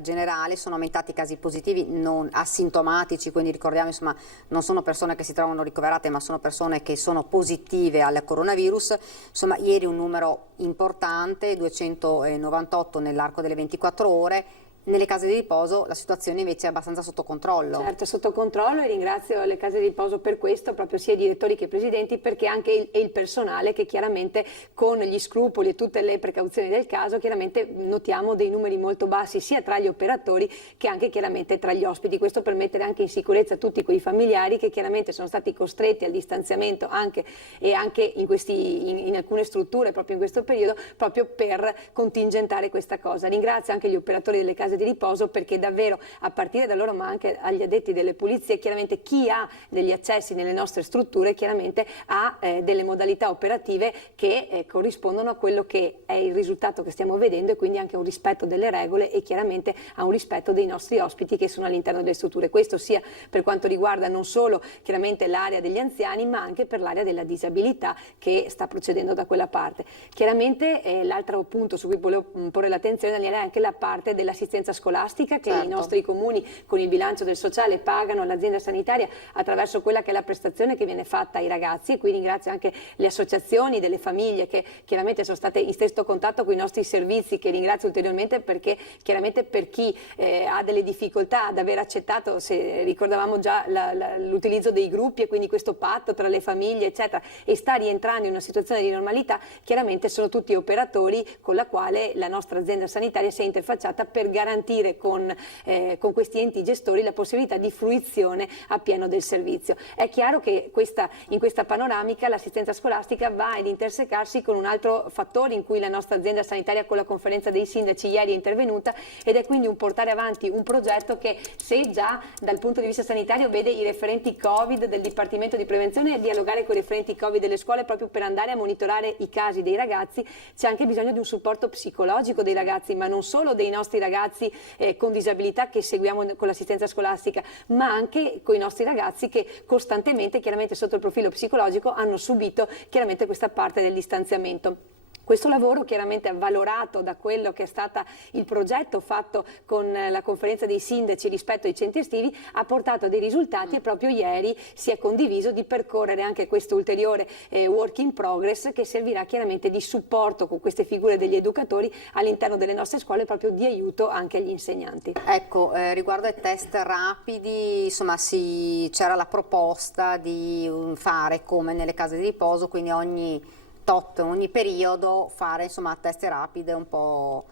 generale sono aumentati i casi positivi non asintomatici, quindi ricordiamo, insomma, non sono persone che si trovano ricoverate, ma sono persone che sono positive al coronavirus. Insomma, ieri un numero importante, 298 nell'arco delle 24 ore. Nelle case di riposo la situazione invece è abbastanza sotto controllo. Certo, sotto controllo, e ringrazio le case di riposo per questo, proprio sia i direttori che i presidenti, perché anche il personale che chiaramente con gli scrupoli e tutte le precauzioni del caso chiaramente notiamo dei numeri molto bassi sia tra gli operatori che anche chiaramente tra gli ospiti. Questo per mettere anche in sicurezza tutti quei familiari che chiaramente sono stati costretti al distanziamento anche in alcune strutture proprio in questo periodo, proprio per contingentare questa cosa. Ringrazio anche gli operatori delle case di riposo, perché davvero a partire da loro, ma anche agli addetti delle pulizie, chiaramente chi ha degli accessi nelle nostre strutture chiaramente ha delle modalità operative che corrispondono a quello che è il risultato che stiamo vedendo, e quindi anche un rispetto delle regole e chiaramente a un rispetto dei nostri ospiti che sono all'interno delle strutture. Questo sia per quanto riguarda non solo chiaramente l'area degli anziani, ma anche per l'area della disabilità che sta procedendo da quella parte. Chiaramente l'altro punto su cui volevo porre l'attenzione, Daniela, è anche la parte dell'assistenza scolastica che i nostri comuni con il bilancio del sociale pagano all'azienda sanitaria attraverso quella che è la prestazione che viene fatta ai ragazzi, e qui ringrazio anche le associazioni delle famiglie che chiaramente sono state in stretto contatto con i nostri servizi, che ringrazio ulteriormente, perché chiaramente per chi ha delle difficoltà ad aver accettato, se ricordavamo già l'utilizzo dei gruppi e quindi questo patto tra le famiglie eccetera, e sta rientrando in una situazione di normalità, chiaramente sono tutti operatori con la quale la nostra azienda sanitaria si è interfacciata per garantire con questi enti gestori la possibilità di fruizione appieno del servizio. È chiaro che in questa panoramica l'assistenza scolastica va ad intersecarsi con un altro fattore in cui la nostra azienda sanitaria con la conferenza dei sindaci ieri è intervenuta, ed è quindi un portare avanti un progetto che, se già dal punto di vista sanitario vede i referenti Covid del Dipartimento di Prevenzione e dialogare con i referenti Covid delle scuole proprio per andare a monitorare i casi dei ragazzi, c'è anche bisogno di un supporto psicologico dei ragazzi, ma non solo dei nostri ragazzi con disabilità che seguiamo con l'assistenza scolastica, ma anche con i nostri ragazzi che costantemente, chiaramente sotto il profilo psicologico, hanno subito chiaramente questa parte del distanziamento. Questo lavoro chiaramente è valorato da quello che è stato il progetto fatto con la conferenza dei sindaci rispetto ai centri estivi, ha portato a dei risultati, e proprio ieri si è condiviso di percorrere anche questo ulteriore work in progress che servirà chiaramente di supporto con queste figure degli educatori all'interno delle nostre scuole, proprio di aiuto anche agli insegnanti. Ecco, riguardo ai test rapidi, insomma c'era la proposta di fare come nelle case di riposo, quindi ogni tot ogni periodo fare insomma teste rapide un po'.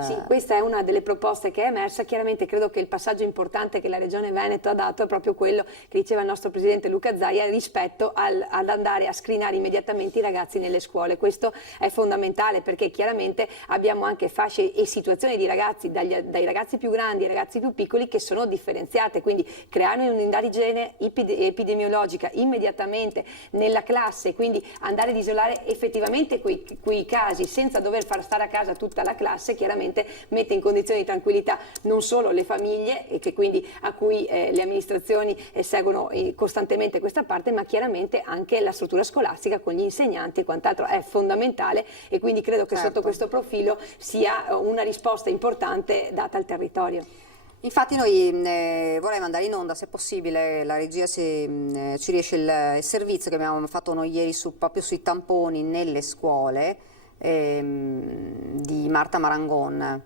Sì, questa è una delle proposte che è emersa. Chiaramente credo che il passaggio importante che la Regione Veneto ha dato è proprio quello che diceva il nostro Presidente Luca Zaia rispetto ad andare a screenare immediatamente i ragazzi nelle scuole. Questo è fondamentale perché chiaramente abbiamo anche fasce e situazioni di ragazzi, dai ragazzi più grandi ai ragazzi più piccoli, che sono differenziate, quindi creare un'indagine epidemiologica immediatamente nella classe, quindi andare ad isolare effettivamente quei casi senza dover far stare a casa tutta la classe, chiaramente mette in condizioni di tranquillità non solo le famiglie e che quindi a cui le amministrazioni seguono costantemente questa parte, ma chiaramente anche la struttura scolastica con gli insegnanti e quant'altro è fondamentale, e quindi credo che sotto questo profilo sia una risposta importante data al territorio. Infatti noi vorrei mandare in onda, se possibile, la regia, se ci riesce, il servizio che abbiamo fatto noi ieri proprio sui tamponi nelle scuole, di Marta Marangon.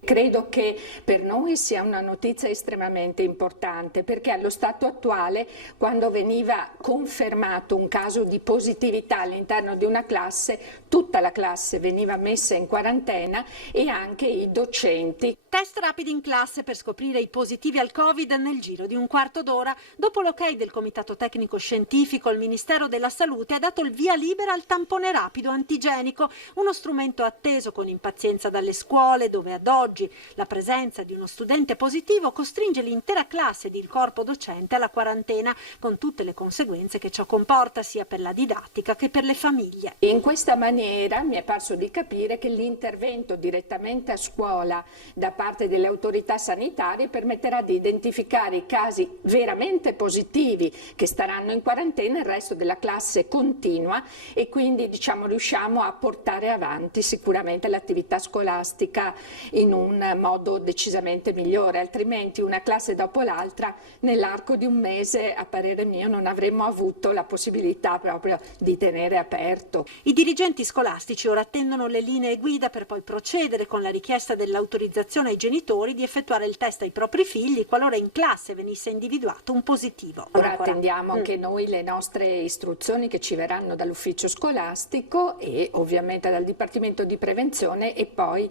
Credo che per noi sia una notizia estremamente importante, perché allo stato attuale, quando veniva confermato un caso di positività all'interno di una classe, tutta la classe veniva messa in quarantena e anche i docenti. Test rapidi in classe per scoprire i positivi al Covid nel giro di un quarto d'ora. Dopo l'ok del Comitato Tecnico Scientifico, il Ministero della Salute ha dato il via libera al tampone rapido antigenico, uno strumento atteso con impazienza dalle scuole, dove ad oggi la presenza di uno studente positivo costringe l'intera classe ed il corpo docente alla quarantena, con tutte le conseguenze che ciò comporta sia per la didattica che per le famiglie. In questa maniera mi è parso di capire che l'intervento direttamente a scuola da parte delle autorità sanitarie permetterà di identificare i casi veramente positivi che staranno in quarantena, il resto della classe continua e quindi riusciamo a portare avanti sicuramente l'attività scolastica in un modo decisamente migliore, altrimenti una classe dopo l'altra nell'arco di un mese, a parere mio, non avremmo avuto la possibilità proprio di tenere aperto. I dirigenti scolastici ora attendono le linee guida per poi procedere con la richiesta dell'autorizzazione ai genitori di effettuare il test ai propri figli qualora in classe venisse individuato un positivo. Ora attendiamo anche noi le nostre istruzioni che ci verranno dall'ufficio scolastico e ovviamente dal Dipartimento di Prevenzione, e poi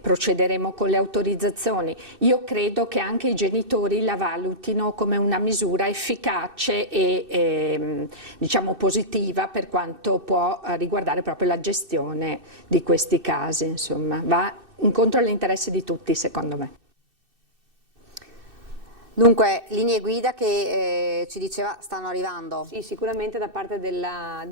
procederemo con le autorizzazioni. Io credo che anche i genitori la valutino come una misura efficace e positiva per quanto può riguardare proprio la gestione di questi casi. Insomma, va incontro all'interesse di tutti, secondo me. Dunque, linee guida che ci diceva stanno arrivando. Sì, sicuramente da parte del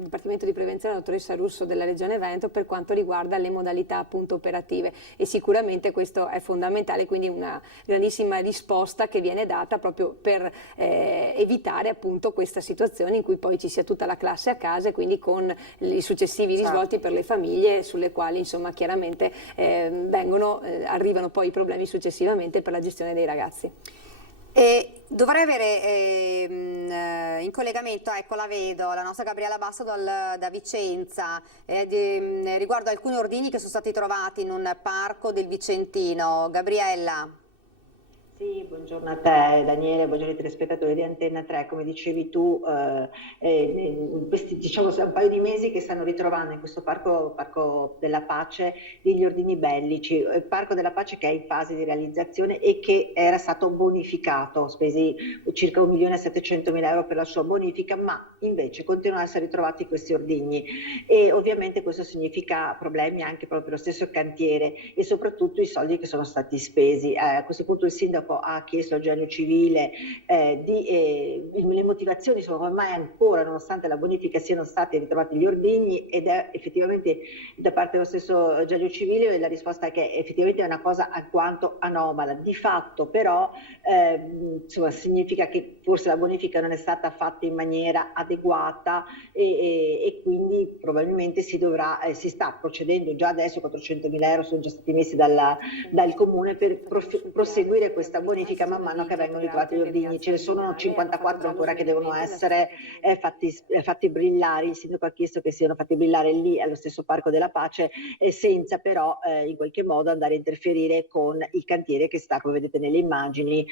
Dipartimento di Prevenzione, la dottoressa Russo della Regione Veneto, per quanto riguarda le modalità appunto operative, e sicuramente questo è fondamentale, quindi una grandissima risposta che viene data proprio per evitare appunto questa situazione in cui poi ci sia tutta la classe a casa, e quindi con i successivi risvolti per le famiglie, sulle quali insomma chiaramente arrivano poi i problemi successivamente per la gestione dei ragazzi. E dovrei avere in collegamento, ecco la vedo, la nostra Gabriella Basso da Vicenza, riguardo alcuni ordini che sono stati trovati in un parco del Vicentino. Gabriella. Sì, buongiorno a te Daniele, buongiorno ai telespettatori di Antenna 3. Come dicevi tu, questi un paio di mesi che stanno ritrovando in questo parco della Pace degli ordini bellici, il Parco della Pace che è in fase di realizzazione e che era stato bonificato, spesi circa 1.700.000 euro per la sua bonifica, ma invece continuano ad essere ritrovati questi ordigni, e ovviamente questo significa problemi anche proprio per lo stesso cantiere e soprattutto i soldi che sono stati spesi. A questo punto il sindaco ha chiesto al genio civile le motivazioni sono ormai ancora, nonostante la bonifica, siano stati ritrovati gli ordigni, ed è effettivamente da parte dello stesso genio civile la risposta è che effettivamente è una cosa alquanto anomala. Di fatto però significa che forse la bonifica non è stata fatta in maniera adeguata e quindi probabilmente si sta procedendo già adesso, 400.000 euro sono già stati messi dal comune per proseguire questa bonifica man mano che vengono ritrovati gli ordigni. Ce ne sono 54 ancora che devono essere fatti brillare. Il sindaco ha chiesto che siano fatti brillare lì allo stesso Parco della Pace, senza però in qualche modo andare a interferire con il cantiere che sta, come vedete nelle immagini,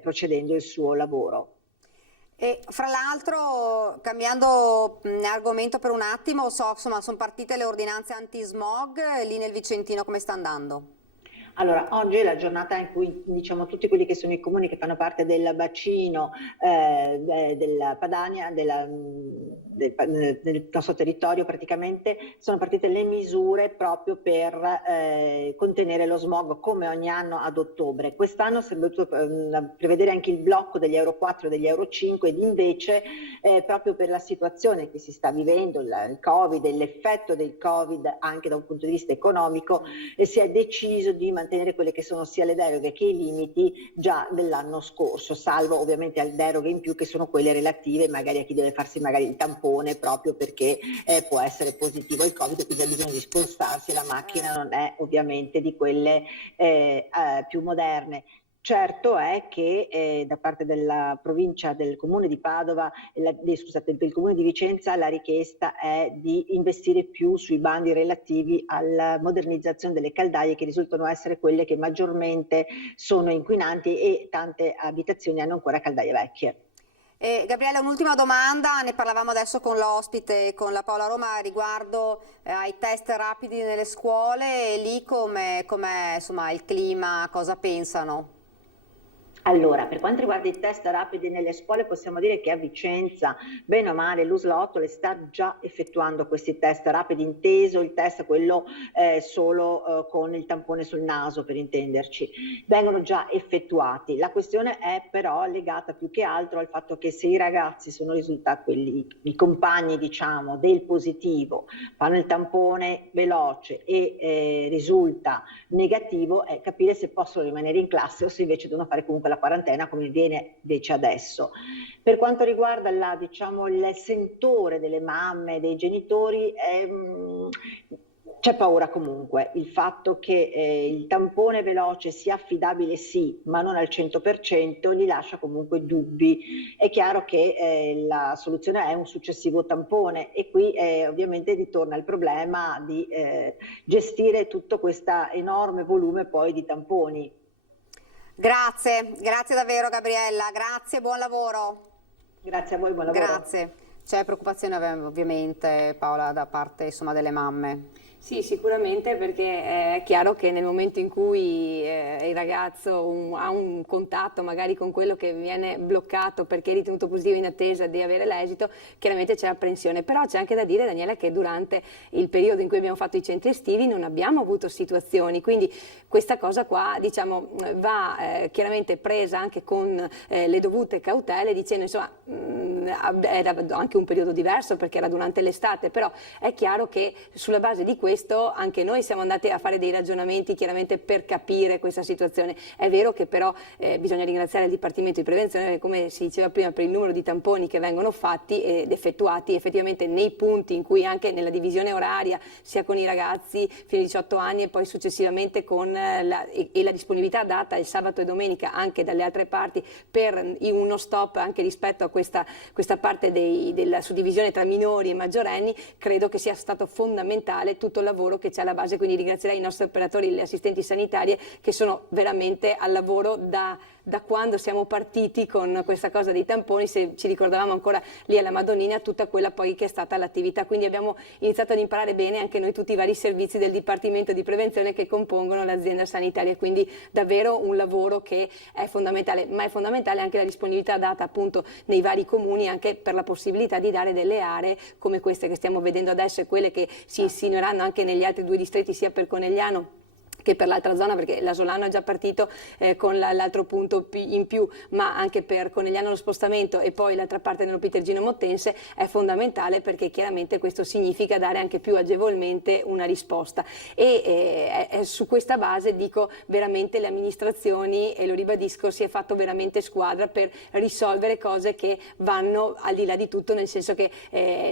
procedendo il suo lavoro. E fra l'altro, cambiando argomento per un attimo, insomma, sono partite le ordinanze anti-smog, lì nel Vicentino come sta andando? Allora, oggi è la giornata in cui diciamo tutti quelli che sono i comuni che fanno parte del bacino della Padania, del nostro territorio praticamente, sono partite le misure proprio per contenere lo smog come ogni anno ad ottobre. Quest'anno si è dovuto prevedere anche il blocco degli Euro 4 e degli Euro 5 ed invece proprio per la situazione che si sta vivendo, il Covid e l'effetto del Covid anche da un punto di vista economico, si è deciso di mantenere quelle che sono sia le deroghe che i limiti già dell'anno scorso, salvo ovviamente alle deroghe in più che sono quelle relative magari a chi deve farsi magari il tampone proprio perché può essere positivo il Covid e quindi ha bisogno di spostarsi e la macchina non è ovviamente di quelle più moderne. Certo è che da parte della provincia, del comune di Padova, del comune di Vicenza, la richiesta è di investire più sui bandi relativi alla modernizzazione delle caldaie che risultano essere quelle che maggiormente sono inquinanti e tante abitazioni hanno ancora caldaie vecchie. Gabriele, un'ultima domanda, ne parlavamo adesso con l'ospite, con la Paola Roma, riguardo ai test rapidi nelle scuole, e lì com'è insomma, il clima, cosa pensano? Allora, per quanto riguarda i test rapidi nelle scuole, possiamo dire che a Vicenza, bene o male, l'USL 8 le sta già effettuando questi test rapidi, inteso il test quello solo con il tampone sul naso, per intenderci. Vengono già effettuati. La questione è però legata più che altro al fatto che se i ragazzi sono risultati quelli, i compagni diciamo del positivo, fanno il tampone veloce e risulta negativo, capire se possono rimanere in classe o se invece devono fare comunque la quarantena come viene invece adesso. Per quanto riguarda diciamo, il sentore delle mamme, dei genitori, c'è paura comunque. Il fatto che il tampone veloce sia affidabile sì, ma non al 100%, gli lascia comunque dubbi. È chiaro che la soluzione è un successivo tampone e qui ovviamente ritorna il problema di gestire tutto questo enorme volume poi di tamponi. Grazie davvero Gabriella, grazie, buon lavoro. Grazie a voi, buon lavoro. Grazie. C'è preoccupazione ovviamente, Paola, da parte insomma, delle mamme? Sì, sicuramente, perché è chiaro che nel momento in cui il ragazzo ha un contatto magari con quello che viene bloccato perché è ritenuto positivo in attesa di avere l'esito, chiaramente c'è apprensione. Però c'è anche da dire, Daniela, che durante il periodo in cui abbiamo fatto i centri estivi non abbiamo avuto situazioni, quindi questa cosa qua diciamo va chiaramente presa anche con le dovute cautele, dicendo insomma era anche un periodo diverso perché era durante l'estate, però è chiaro che sulla base di questo anche noi siamo andati a fare dei ragionamenti chiaramente per capire questa situazione. È vero che però bisogna ringraziare il Dipartimento di Prevenzione perché, come si diceva prima, per il numero di tamponi che vengono fatti ed effettuati effettivamente nei punti in cui anche nella divisione oraria sia con i ragazzi fino ai 18 anni e poi successivamente con la disponibilità data il sabato e domenica anche dalle altre parti per uno stop anche rispetto a questa parte della suddivisione tra minori e maggiorenni, credo che sia stato fondamentale tutto il lavoro che c'è alla base, quindi ringrazierei i nostri operatori, le assistenti sanitarie che sono veramente al lavoro da quando siamo partiti con questa cosa dei tamponi, se ci ricordavamo ancora lì alla Madonnina tutta quella poi che è stata l'attività, quindi abbiamo iniziato ad imparare bene anche noi tutti i vari servizi del Dipartimento di Prevenzione che compongono l'azienda sanitaria, quindi davvero un lavoro che è fondamentale, ma è fondamentale anche la disponibilità data appunto nei vari comuni anche per la possibilità di dare delle aree come queste che stiamo vedendo adesso e quelle che si insinueranno anche negli altri due distretti sia per Conegliano che per l'altra zona, perché l'Asolano è già partito con l'altro punto in più, ma anche per Conegliano lo spostamento e poi l'altra parte nello Pitergino Mottense è fondamentale perché chiaramente questo significa dare anche più agevolmente una risposta e su questa base dico veramente le amministrazioni, e lo ribadisco, si è fatto veramente squadra per risolvere cose che vanno al di là di tutto, nel senso che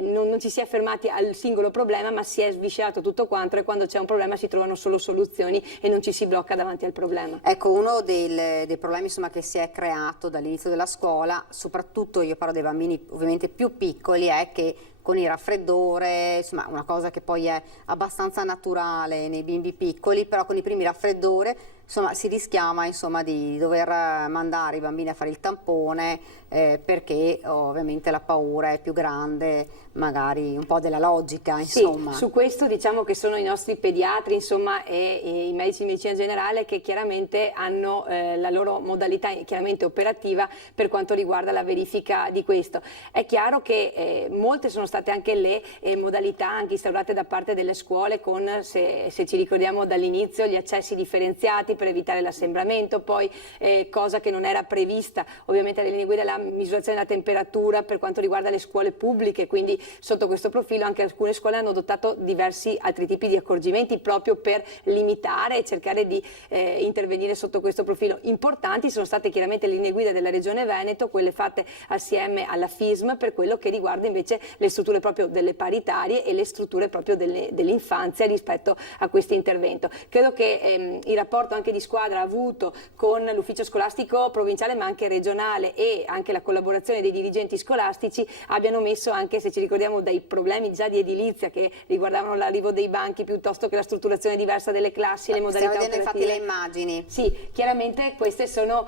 non ci si è fermati al singolo problema ma si è sviscerato tutto quanto e quando c'è un problema si trovano solo soluzioni e non ci si blocca davanti al problema. Ecco, uno dei problemi insomma, che si è creato dall'inizio della scuola, soprattutto io parlo dei bambini ovviamente più piccoli, è che con il raffreddore, insomma una cosa che poi è abbastanza naturale nei bimbi piccoli, però con i primi raffreddori insomma si rischiava insomma di dover mandare i bambini a fare il tampone perché ovviamente la paura è più grande magari un po' della logica, insomma. Sì, su questo diciamo che sono i nostri pediatri insomma e i medici di medicina generale che chiaramente hanno la loro modalità chiaramente operativa per quanto riguarda la verifica di questo. È chiaro che molte sono state anche le modalità anche instaurate da parte delle scuole con, se ci ricordiamo dall'inizio, gli accessi differenziati per evitare l'assembramento, poi cosa che non era prevista ovviamente alle linee guida, la misurazione della temperatura per quanto riguarda le scuole pubbliche, quindi sotto questo profilo anche alcune scuole hanno adottato diversi altri tipi di accorgimenti proprio per limitare e cercare di intervenire sotto questo profilo. Importanti sono state chiaramente le linee guida della Regione Veneto, quelle fatte assieme alla FISM per quello che riguarda invece le strutture proprio delle paritarie e le strutture proprio dell'infanzia rispetto a questo intervento. Credo che il rapporto anche di squadra avuto con l'ufficio scolastico provinciale ma anche regionale e anche la collaborazione dei dirigenti scolastici abbiano messo anche, se ci ricordiamo, dai problemi già di edilizia che riguardavano l'arrivo dei banchi piuttosto che la strutturazione diversa delle classi, le modalità Stiamo vedendo operative. infatti le immagini. Sì, chiaramente questi sono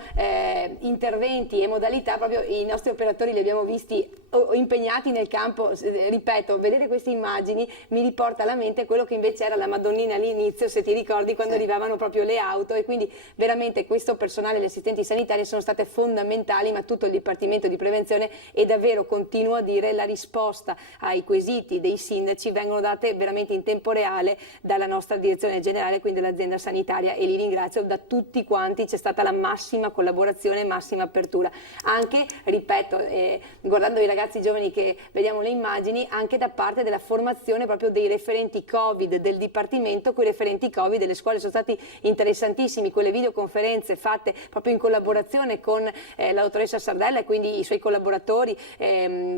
interventi e modalità, proprio i nostri operatori li abbiamo visti impegnati nel campo, ripeto, vedere queste immagini mi riporta alla mente quello che invece era la Madonnina all'inizio, se ti ricordi, quando arrivavano proprio le auto, e quindi veramente questo personale, gli assistenti sanitari sono state fondamentali, ma tutto il Dipartimento di Prevenzione, e davvero continuo a dire la risposta ai quesiti dei sindaci vengono date veramente in tempo reale dalla nostra direzione generale, quindi dall'azienda sanitaria, e li ringrazio da tutti quanti, c'è stata la massima collaborazione, massima apertura, anche, ripeto, guardando i ragazzi giovani che vediamo le immagini, anche da parte della formazione proprio dei referenti Covid del Dipartimento. Quei referenti Covid delle scuole sono stati interessantissimi, quelle videoconferenze fatte proprio in collaborazione con la dottoressa Sardella e quindi i suoi collaboratori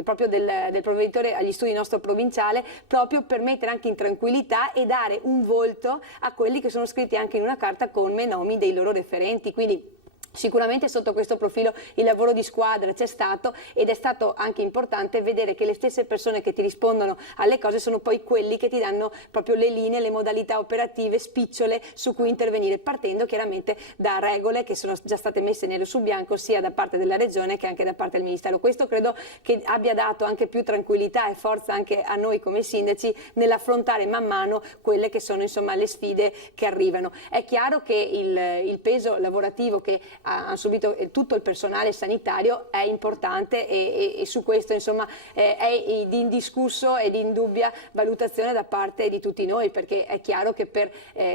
proprio del provveditore agli studi nostro provinciale, proprio per mettere anche in tranquillità e dare un volto a quelli che sono scritti anche in una carta con i nomi dei loro referenti. Quindi sicuramente sotto questo profilo il lavoro di squadra c'è stato, ed è stato anche importante vedere che le stesse persone che ti rispondono alle cose sono poi quelli che ti danno proprio le linee, le modalità operative spicciole su cui intervenire, partendo chiaramente da regole che sono già state messe nero su bianco sia da parte della Regione che anche da parte del Ministero. Questo credo che abbia dato anche più tranquillità e forza anche a noi come sindaci nell'affrontare man mano quelle che sono insomma le sfide che arrivano. È chiaro che il peso lavorativo che ha subito tutto il personale sanitario è importante e su questo insomma è di indiscusso e di indubbia valutazione da parte di tutti noi, perché è chiaro che per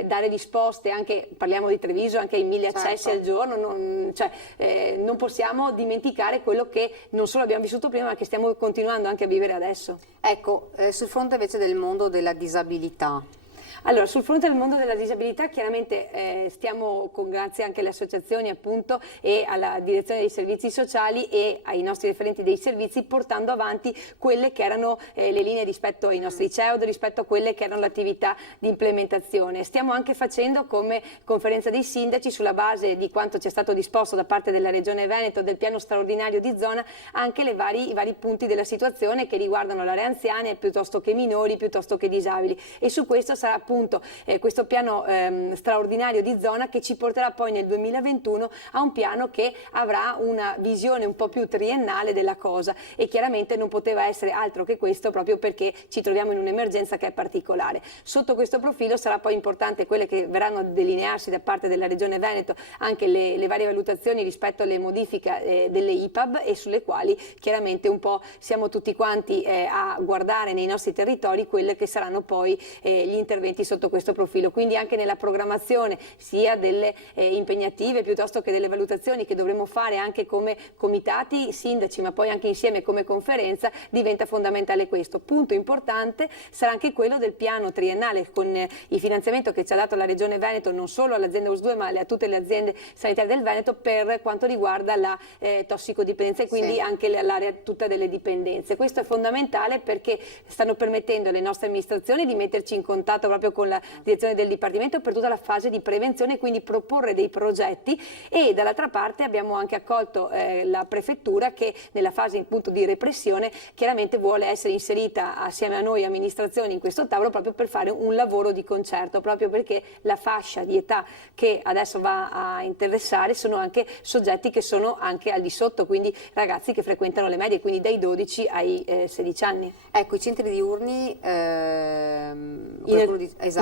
dare risposte, anche parliamo di Treviso, anche ai 1000 accessi al giorno, non possiamo dimenticare quello che non solo abbiamo vissuto prima ma che stiamo continuando anche a vivere adesso. Ecco, sul fronte invece del mondo della disabilità. Allora, sul fronte del mondo della disabilità chiaramente stiamo, grazie anche alle associazioni appunto e alla direzione dei servizi sociali e ai nostri referenti dei servizi, portando avanti quelle che erano le linee rispetto ai nostri CEOD, rispetto a quelle che erano le attività di implementazione. Stiamo anche facendo come conferenza dei sindaci, sulla base di quanto ci è stato disposto da parte della Regione Veneto del piano straordinario di zona, anche i vari punti della situazione che riguardano l'area anziane piuttosto che minori, piuttosto che disabili, e su questo sarà appunto questo piano straordinario di zona che ci porterà poi nel 2021 a un piano che avrà una visione un po' più triennale della cosa, e chiaramente non poteva essere altro che questo, proprio perché ci troviamo in un'emergenza che è particolare. Sotto questo profilo sarà poi importante quelle che verranno a delinearsi da parte della Regione Veneto, anche le varie valutazioni rispetto alle modifiche delle IPAB, e sulle quali chiaramente un po' siamo tutti quanti a guardare nei nostri territori quelli che saranno poi gli interventi sotto questo profilo. Quindi anche nella programmazione sia delle impegnative piuttosto che delle valutazioni che dovremo fare anche come comitati sindaci, ma poi anche insieme come conferenza, diventa fondamentale questo. Punto importante sarà anche quello del piano triennale, con il finanziamento che ci ha dato la Regione Veneto non solo all'azienda US2 ma a tutte le aziende sanitarie del Veneto per quanto riguarda la tossicodipendenza, e quindi anche l'area tutta delle dipendenze. Questo è fondamentale perché stanno permettendo alle nostre amministrazioni di metterci in contatto proprio proprio con la direzione del Dipartimento per tutta la fase di prevenzione, quindi proporre dei progetti, e dall'altra parte abbiamo anche accolto la Prefettura che nella fase appunto di repressione chiaramente vuole essere inserita assieme a noi amministrazioni in questo tavolo proprio per fare un lavoro di concerto, proprio perché la fascia di età che adesso va a interessare sono anche soggetti che sono anche al di sotto, quindi ragazzi che frequentano le medie, quindi dai 12 ai 16 anni. Ecco, i centri diurni in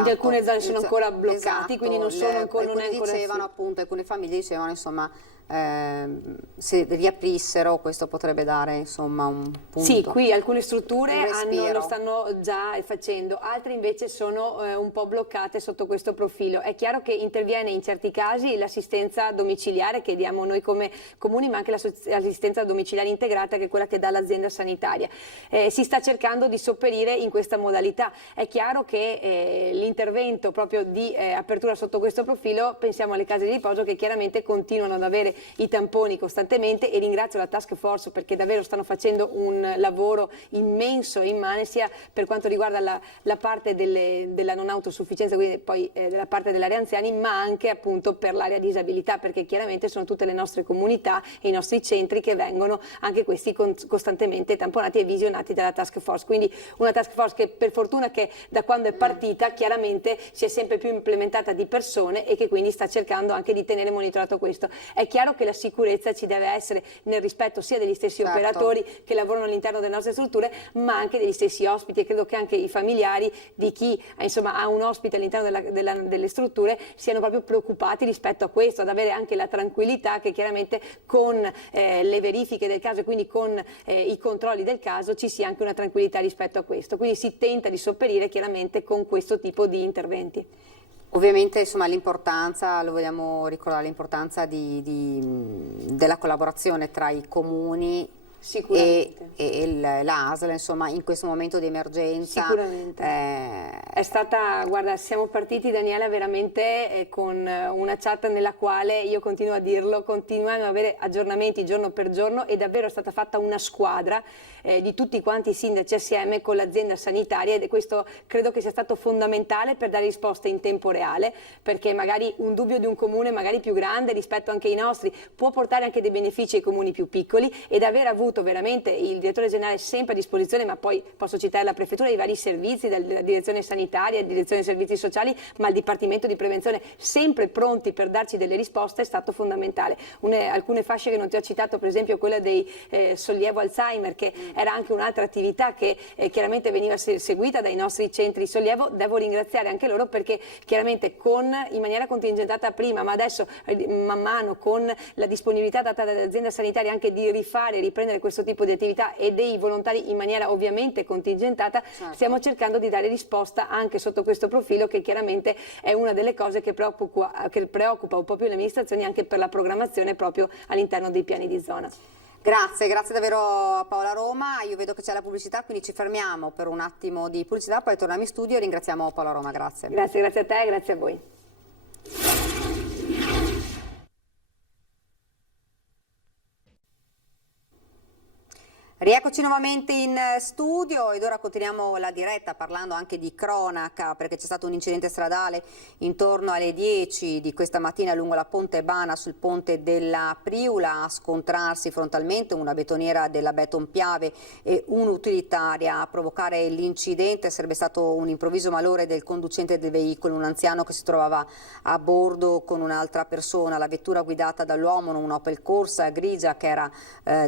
alcune zone sono ancora bloccati, esatto, quindi non sono ancora, non è ancora dicevano appunto, alcune famiglie dicevano insomma se riaprissero questo potrebbe dare insomma un punto. Sì, qui alcune strutture lo stanno già facendo, altre invece sono un po' bloccate sotto questo profilo. È chiaro che interviene in certi casi l'assistenza domiciliare che diamo noi come comuni, ma anche l'assistenza domiciliare integrata che è quella che dà l'azienda sanitaria. Si sta cercando di sopperire in questa modalità. È chiaro che l'intervento proprio di apertura sotto questo profilo, pensiamo alle case di riposo che chiaramente continuano ad avere i tamponi costantemente, e ringrazio la task force perché davvero stanno facendo un lavoro immenso e immane sia per quanto riguarda la parte della non autosufficienza, quindi poi della parte dell'area anziani, ma anche appunto per l'area disabilità, perché chiaramente sono tutte le nostre comunità e i nostri centri che vengono anche questi costantemente tamponati e visionati dalla task force. Quindi una task force che per fortuna che da quando è partita chiaramente si è sempre più implementata di persone e che quindi sta cercando anche di tenere monitorato questo. È chiaro che la sicurezza ci deve essere nel rispetto sia degli stessi operatori che lavorano all'interno delle nostre strutture, ma anche degli stessi ospiti, e credo che anche i familiari di chi insomma ha un ospite all'interno delle strutture siano proprio preoccupati rispetto a questo, ad avere anche la tranquillità che chiaramente con le verifiche del caso e quindi con i controlli del caso ci sia anche una tranquillità rispetto a questo, quindi si tenta di sopperire chiaramente con questo tipo di interventi. Ovviamente insomma l'importanza, lo vogliamo ricordare, l'importanza della collaborazione tra i comuni e l'ASL insomma in questo momento di emergenza. Sicuramente. È stata, guarda, siamo partiti Daniela veramente con una chat nella quale, io continuo a dirlo, continuiamo ad avere aggiornamenti giorno per giorno, e davvero è stata fatta una squadra di tutti quanti i sindaci assieme con l'azienda sanitaria, ed questo credo che sia stato fondamentale per dare risposte in tempo reale, perché magari un dubbio di un comune magari più grande rispetto anche ai nostri può portare anche dei benefici ai comuni più piccoli, ed aver avuto veramente il direttore generale sempre a disposizione, ma poi posso citare la prefettura, i vari servizi, dalla direzione sanitaria, direzione servizi sociali, ma il dipartimento di prevenzione sempre pronti per darci delle risposte, è stato fondamentale. Alcune fasce che non ti ho citato, per esempio quella dei sollievo Alzheimer, che era anche un'altra attività che chiaramente veniva seguita dai nostri centri sollievo, devo ringraziare anche loro perché chiaramente in maniera contingentata prima, ma adesso man mano con la disponibilità data dall'azienda sanitaria anche di riprendere questo tipo di attività e dei volontari in maniera ovviamente contingentata, stiamo cercando di dare risposta anche sotto questo profilo, che chiaramente è una delle cose che preoccupa un po' più le amministrazioni anche per la programmazione proprio all'interno dei piani di zona. Grazie davvero a Paola Roma. Io vedo che c'è la pubblicità, quindi ci fermiamo per un attimo di pubblicità, poi torniamo in studio e ringraziamo Paola Roma. Grazie. Grazie a te, grazie a voi. Rieccoci nuovamente in studio ed ora continuiamo la diretta parlando anche di cronaca, perché c'è stato un incidente stradale intorno alle 10 di questa mattina lungo la Ponte Bana sul ponte della Priula, a scontrarsi frontalmente una betoniera della Beton Piave e un'utilitaria. A provocare l'incidente sarebbe stato un improvviso malore del conducente del veicolo, un anziano che si trovava a bordo con un'altra persona. La vettura guidata dall'uomo, un Opel Corsa grigia che era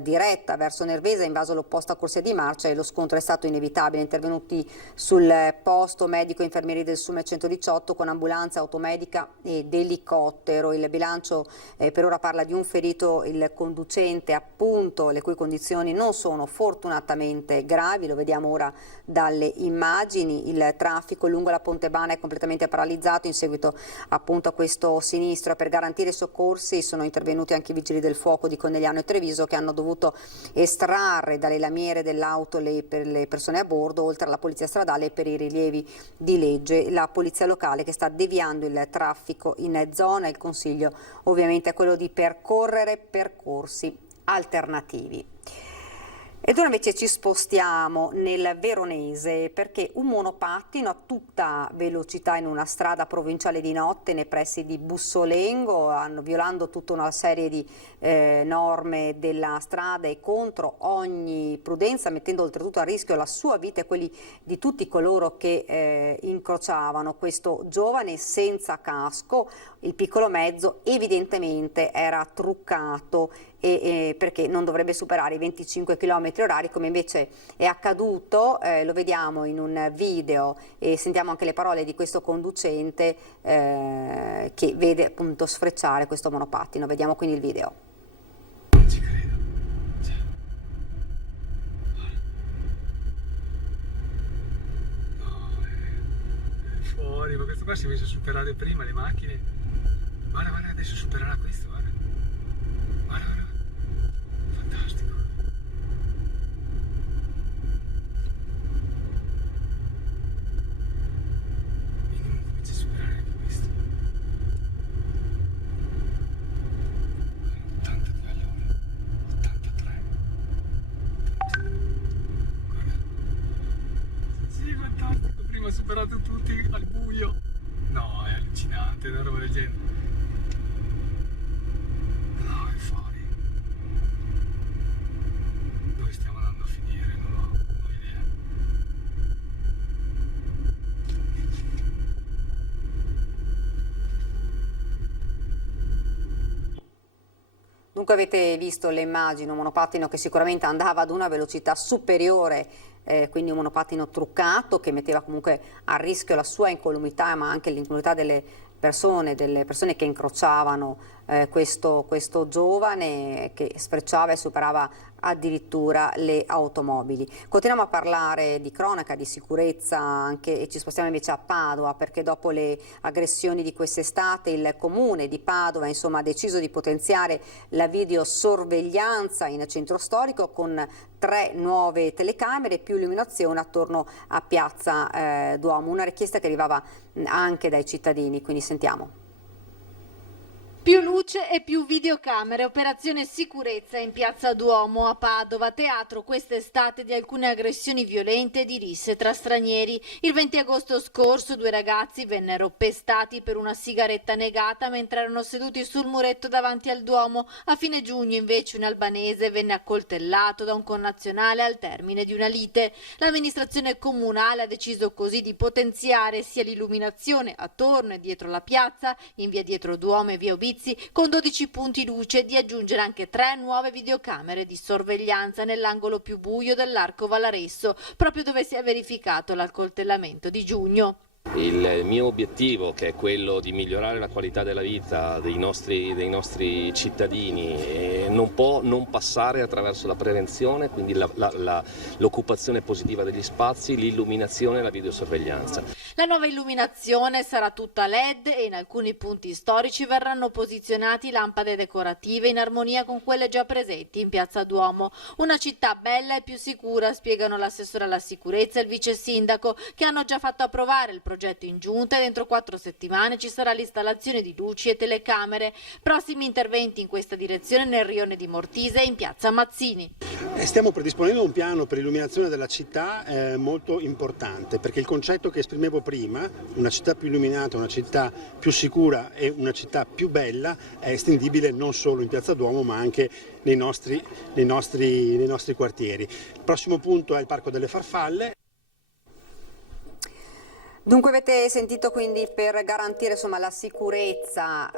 diretta verso Nervesa, invaso l'opposta corsia di marcia, e lo scontro è stato inevitabile. Intervenuti sul posto medico e infermieri del SUME 118 con ambulanza, automedica ed elicottero. Il bilancio per ora parla di un ferito, il conducente appunto, le cui condizioni non sono fortunatamente gravi, lo vediamo ora dalle immagini. Il traffico lungo la Ponte Bana è completamente paralizzato in seguito appunto a questo sinistro. Per garantire i soccorsi sono intervenuti anche i vigili del fuoco di Conegliano e Treviso, che hanno dovuto estrarre dalle lamiere dell'auto per le persone a bordo, oltre alla polizia stradale e per i rilievi di legge la polizia locale che sta deviando il traffico in zona. Il consiglio ovviamente è quello di percorrere percorsi alternativi. Ed ora invece ci spostiamo nel Veronese perché un monopattino a tutta velocità in una strada provinciale di notte nei pressi di Bussolengo, violando tutta una serie di norme della strada e contro ogni prudenza, mettendo oltretutto a rischio la sua vita e quelli di tutti coloro che incrociavano questo giovane senza casco. Il piccolo mezzo evidentemente era truccato perché non dovrebbe superare i 25 km/h, come invece è accaduto. Lo vediamo in un video e sentiamo anche le parole di questo conducente che vede appunto sfrecciare questo monopattino. Vediamo quindi il video. Non ci credo. No, è fuori, ma questo qua si è messo a superare prima le macchine. Guarda, adesso supererà questo, guarda. Guarda. Fantastico. Minimo comincia a superare anche questo. 82 all'ora, 83. Guarda. Sì, fantastico, prima ha superato tutti al buio. No, è allucinante, una roba del genere. No, è fuori. Dove stiamo andando a finire? Non ho idea. Dunque avete visto le immagini, un monopattino che sicuramente andava ad una velocità superiore, quindi un monopattino truccato che metteva comunque a rischio la sua incolumità ma anche l'incolumità delle persone che incrociavano questo giovane che sfrecciava e superava addirittura le automobili. Continuiamo a parlare di cronaca, di sicurezza anche, e ci spostiamo invece a Padova perché dopo le aggressioni di quest'estate il comune di Padova ha deciso di potenziare la videosorveglianza in centro storico con 3 nuove telecamere più illuminazione attorno a Piazza Duomo, una richiesta che arrivava anche dai cittadini, quindi sentiamo. Più luce e più videocamere, operazione sicurezza in Piazza Duomo a Padova, teatro quest'estate di alcune aggressioni violente e di risse tra stranieri. Il 20 agosto scorso 2 ragazzi vennero pestati per una sigaretta negata mentre erano seduti sul muretto davanti al Duomo. A fine giugno invece un albanese venne accoltellato da un connazionale al termine di una lite. L'amministrazione comunale ha deciso così di potenziare sia l'illuminazione attorno e dietro la piazza, in via Dietro Duomo e via Obizzi, con 12 punti luce, e di aggiungere anche 3 nuove videocamere di sorveglianza nell'angolo più buio dell'Arco Valaresso, proprio dove si è verificato l'accoltellamento di giugno. Il mio obiettivo, che è quello di migliorare la qualità della vita dei nostri cittadini, non può non passare attraverso la prevenzione, quindi l'occupazione positiva degli spazi, l'illuminazione e la videosorveglianza. La nuova illuminazione sarà tutta LED e in alcuni punti storici verranno posizionati lampade decorative in armonia con quelle già presenti in Piazza Duomo. Una città bella e più sicura, spiegano l'assessore alla sicurezza e il vice sindaco, che hanno già fatto approvare il progetto in giunta e dentro 4 settimane ci sarà l'installazione di luci e telecamere. Prossimi interventi in questa direzione nel rione di Mortise e in Piazza Mazzini. Stiamo predisponendo un piano per l'illuminazione della città molto importante, perché il concetto che esprimevo prima, una città più illuminata, una città più sicura e una città più bella, è estendibile non solo in Piazza Duomo ma anche nei nostri quartieri. Il prossimo punto è il Parco delle Farfalle. Dunque avete sentito quindi per garantire la sicurezza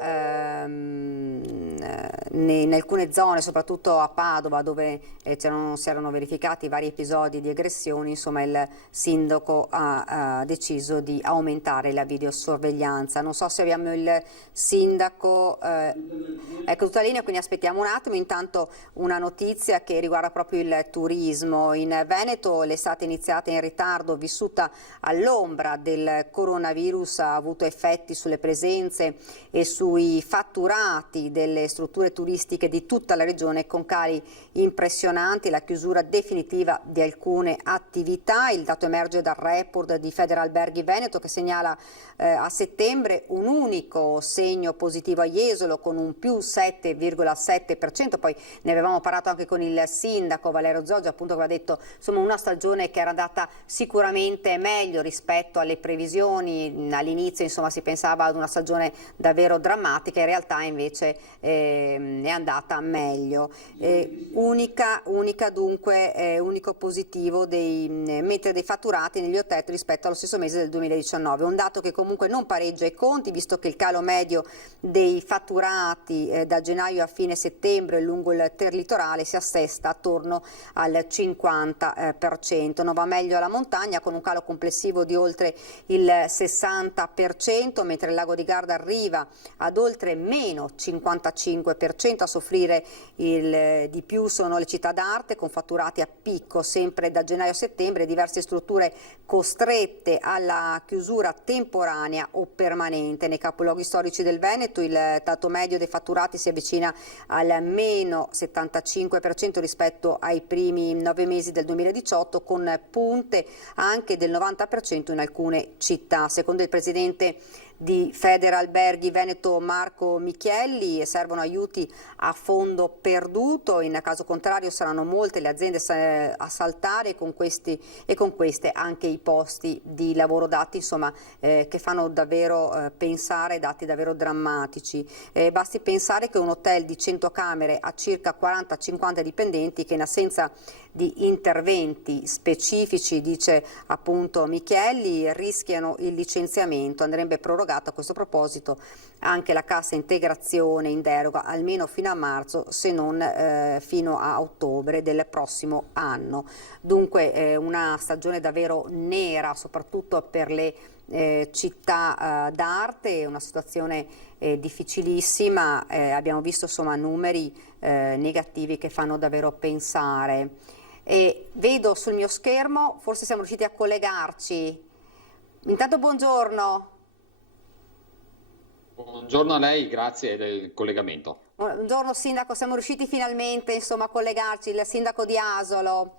in alcune zone, soprattutto a Padova dove si erano verificati vari episodi di aggressioni, il sindaco ha deciso di aumentare la videosorveglianza. Non so se abbiamo il sindaco, ecco tutta linea, quindi aspettiamo un attimo. Intanto una notizia che riguarda proprio il turismo. In Veneto l'estate iniziata in ritardo, vissuta all'ombra del coronavirus, ha avuto effetti sulle presenze e sui fatturati delle strutture turistiche turistiche di tutta la regione con cali impressionanti, la chiusura definitiva di alcune attività. Il dato emerge dal report di Federalberghi Veneto che segnala a settembre un unico segno positivo a Jesolo con un più 7,7%, poi ne avevamo parlato anche con il sindaco Valerio Zoggia, appunto, che aveva detto insomma una stagione che era andata sicuramente meglio rispetto alle previsioni. All'inizio insomma si pensava ad una stagione davvero drammatica, in realtà invece è andata meglio. Unico positivo dei metri dei fatturati negli hotel rispetto allo stesso mese del 2019, un dato che comunque non pareggia i conti, visto che il calo medio dei fatturati da gennaio a fine settembre lungo il territoriale si assesta attorno al 50%. Non va meglio alla montagna con un calo complessivo di oltre il 60%, mentre il lago di Garda arriva ad oltre meno 55%. A soffrire di più sono le città d'arte con fatturati a picco sempre da gennaio a settembre, diverse strutture costrette alla chiusura temporanea o permanente. Nei capoluoghi storici del Veneto il dato medio dei fatturati si avvicina al meno 75% rispetto ai primi 9 mesi del 2018, con punte anche del 90% in alcune città. Secondo il presidente di Federalberghi Veneto Marco Michielli servono aiuti a fondo perduto, in caso contrario saranno molte le aziende a saltare e con queste anche i posti di lavoro, dati insomma che fanno davvero pensare, dati davvero drammatici. Basti pensare che un hotel di 100 camere ha circa 40-50 dipendenti che in assenza di interventi specifici, dice appunto Michielli, rischiano il licenziamento. Andrebbe prorogata a questo proposito anche la cassa integrazione in deroga almeno fino a marzo, se non fino a ottobre del prossimo anno. Dunque una stagione davvero nera, soprattutto per le città d'arte, una situazione difficilissima. Abbiamo visto insomma numeri negativi che fanno davvero pensare. E vedo sul mio schermo, forse siamo riusciti a collegarci. Intanto buongiorno. Buongiorno a lei, grazie del collegamento. Buongiorno sindaco, siamo riusciti finalmente insomma a collegarci, il sindaco di Asolo,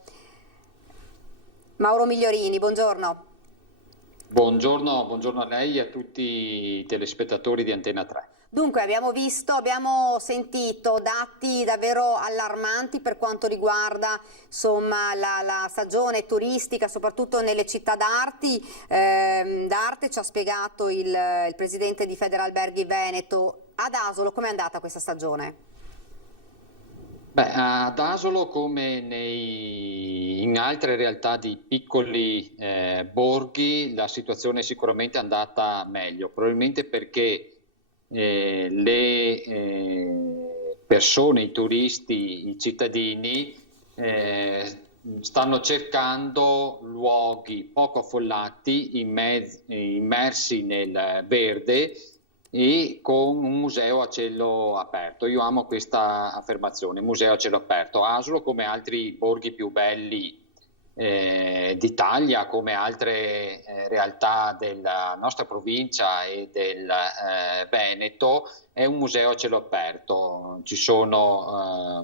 Mauro Migliorini, buongiorno. Buongiorno a lei e a tutti i telespettatori di Antenna 3. Dunque abbiamo sentito dati davvero allarmanti per quanto riguarda insomma la stagione turistica, soprattutto nelle città d'arte. Ci ha spiegato il presidente di Federalberghi Veneto. Ad Asolo com'è andata questa stagione? Beh, ad Asolo, come in altre realtà di piccoli borghi, la situazione è sicuramente andata meglio, probabilmente perché le persone, i turisti, i cittadini stanno cercando luoghi poco affollati, immersi nel verde e con un museo a cielo aperto. Io amo questa affermazione, museo a cielo aperto. Asolo, come altri borghi più belli d'Italia, come altre realtà della nostra provincia e del Veneto, è un museo a cielo aperto. Ci sono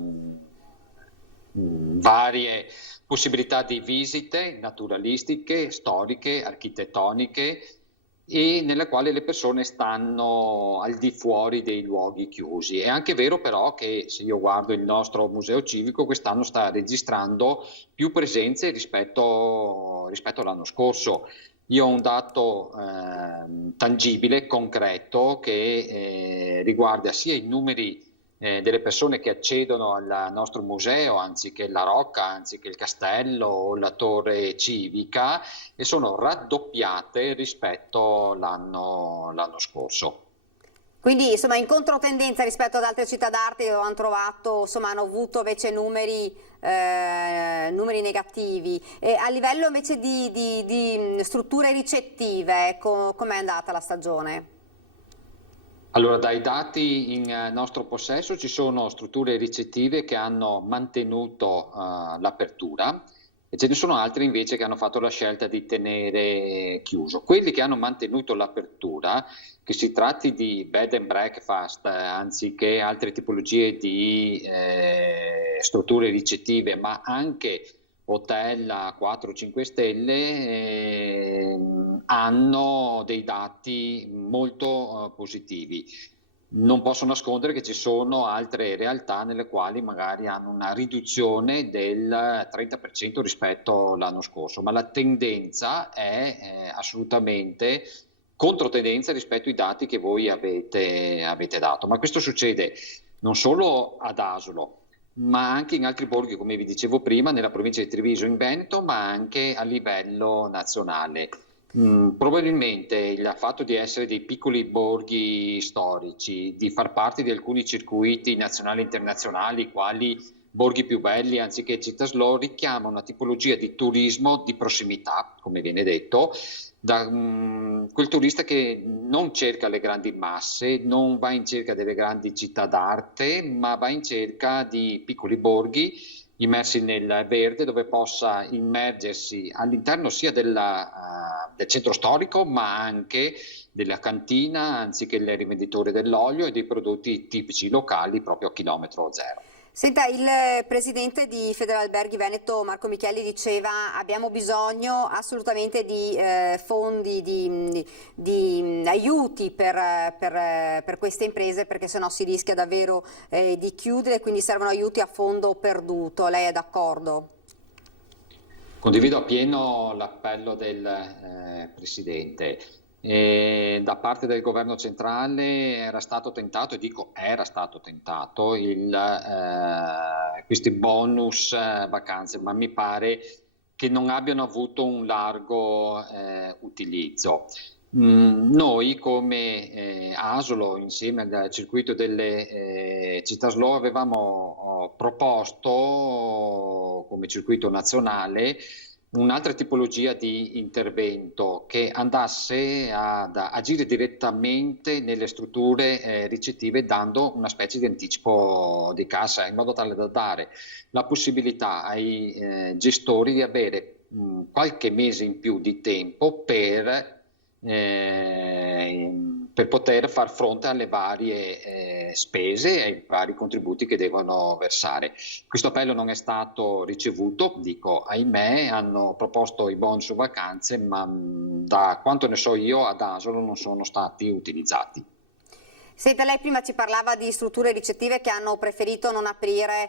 varie possibilità di visite naturalistiche, storiche, architettoniche, e nella quale le persone stanno al di fuori dei luoghi chiusi. È anche vero però che, se io guardo il nostro museo civico, quest'anno sta registrando più presenze rispetto all'anno scorso. Io ho un dato tangibile, concreto, che riguarda sia i numeri delle persone che accedono al nostro museo, anziché la rocca, anziché il castello o la torre civica, e sono raddoppiate rispetto all'anno scorso. Quindi insomma in controtendenza rispetto ad altre città d'arte hanno trovato, insomma hanno avuto invece numeri negativi. E a livello invece di strutture ricettive, com'è andata la stagione? Allora, dai dati in nostro possesso ci sono strutture ricettive che hanno mantenuto l'apertura e ce ne sono altre invece che hanno fatto la scelta di tenere chiuso. Quelli che hanno mantenuto l'apertura, che che si tratti di bed and breakfast anziché altre tipologie di strutture ricettive, ma anche hotel a 4-5 stelle, hanno dei dati molto positivi. Non posso nascondere che ci sono altre realtà nelle quali magari hanno una riduzione del 30% rispetto all'anno scorso, ma la tendenza è assolutamente controtendenza rispetto ai dati che voi avete dato. Ma questo succede non solo ad Asolo, ma anche in altri borghi, come vi dicevo prima, nella provincia di Treviso, in Veneto, ma anche a livello nazionale. Probabilmente il fatto di essere dei piccoli borghi storici, di far parte di alcuni circuiti nazionali e internazionali, quali borghi più belli anziché città slow, richiama una tipologia di turismo di prossimità, come viene detto, da quel turista che non cerca le grandi masse, non va in cerca delle grandi città d'arte, ma va in cerca di piccoli borghi immersi nel verde, dove possa immergersi all'interno sia del centro storico, ma anche della cantina, anziché il rivenditore dell'olio e dei prodotti tipici locali proprio a chilometro zero. Senta, il presidente di Federalberghi Veneto, Marco Micheli, diceva: abbiamo bisogno assolutamente di fondi, di aiuti per queste imprese, perché sennò si rischia davvero di chiudere, quindi servono aiuti a fondo perduto. Lei è d'accordo? Condivido appieno l'appello del presidente. Da parte del governo centrale era stato tentato, e dico era stato tentato, questi bonus vacanze, ma mi pare che non abbiano avuto un largo utilizzo. Noi come Asolo, insieme al circuito delle città slow, avevamo proposto come circuito nazionale un'altra tipologia di intervento che andasse ad agire direttamente nelle strutture ricettive, dando una specie di anticipo di cassa, in modo tale da dare la possibilità ai gestori di avere qualche mese in più di tempo per poter far fronte alle varie spese e ai vari contributi che devono versare. Questo appello non è stato ricevuto, dico ahimè, hanno proposto i bonus vacanze, ma da quanto ne so io ad Asolo non sono stati utilizzati. Senta, lei prima ci parlava di strutture ricettive che hanno preferito non aprire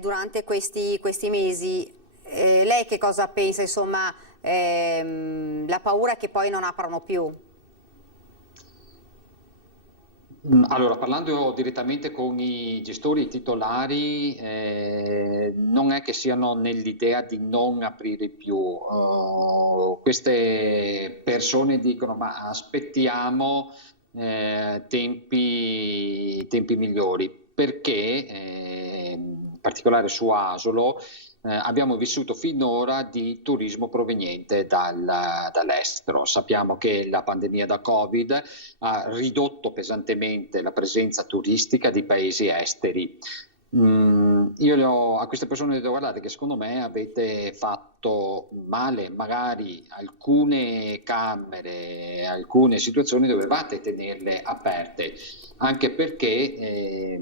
durante questi mesi. Lei che cosa pensa, insomma, la paura è che poi non aprano più? Allora, parlando direttamente con i gestori, i titolari, non è che siano nell'idea di non aprire più. Queste persone dicono: ma aspettiamo tempi migliori, perché in particolare su Asolo abbiamo vissuto finora di turismo proveniente dall'estero. Sappiamo che la pandemia da Covid ha ridotto pesantemente la presenza turistica di paesi esteri. Io a queste persone ho detto: guardate che secondo me avete fatto male, magari alcune camere, alcune situazioni dovevate tenerle aperte, anche perché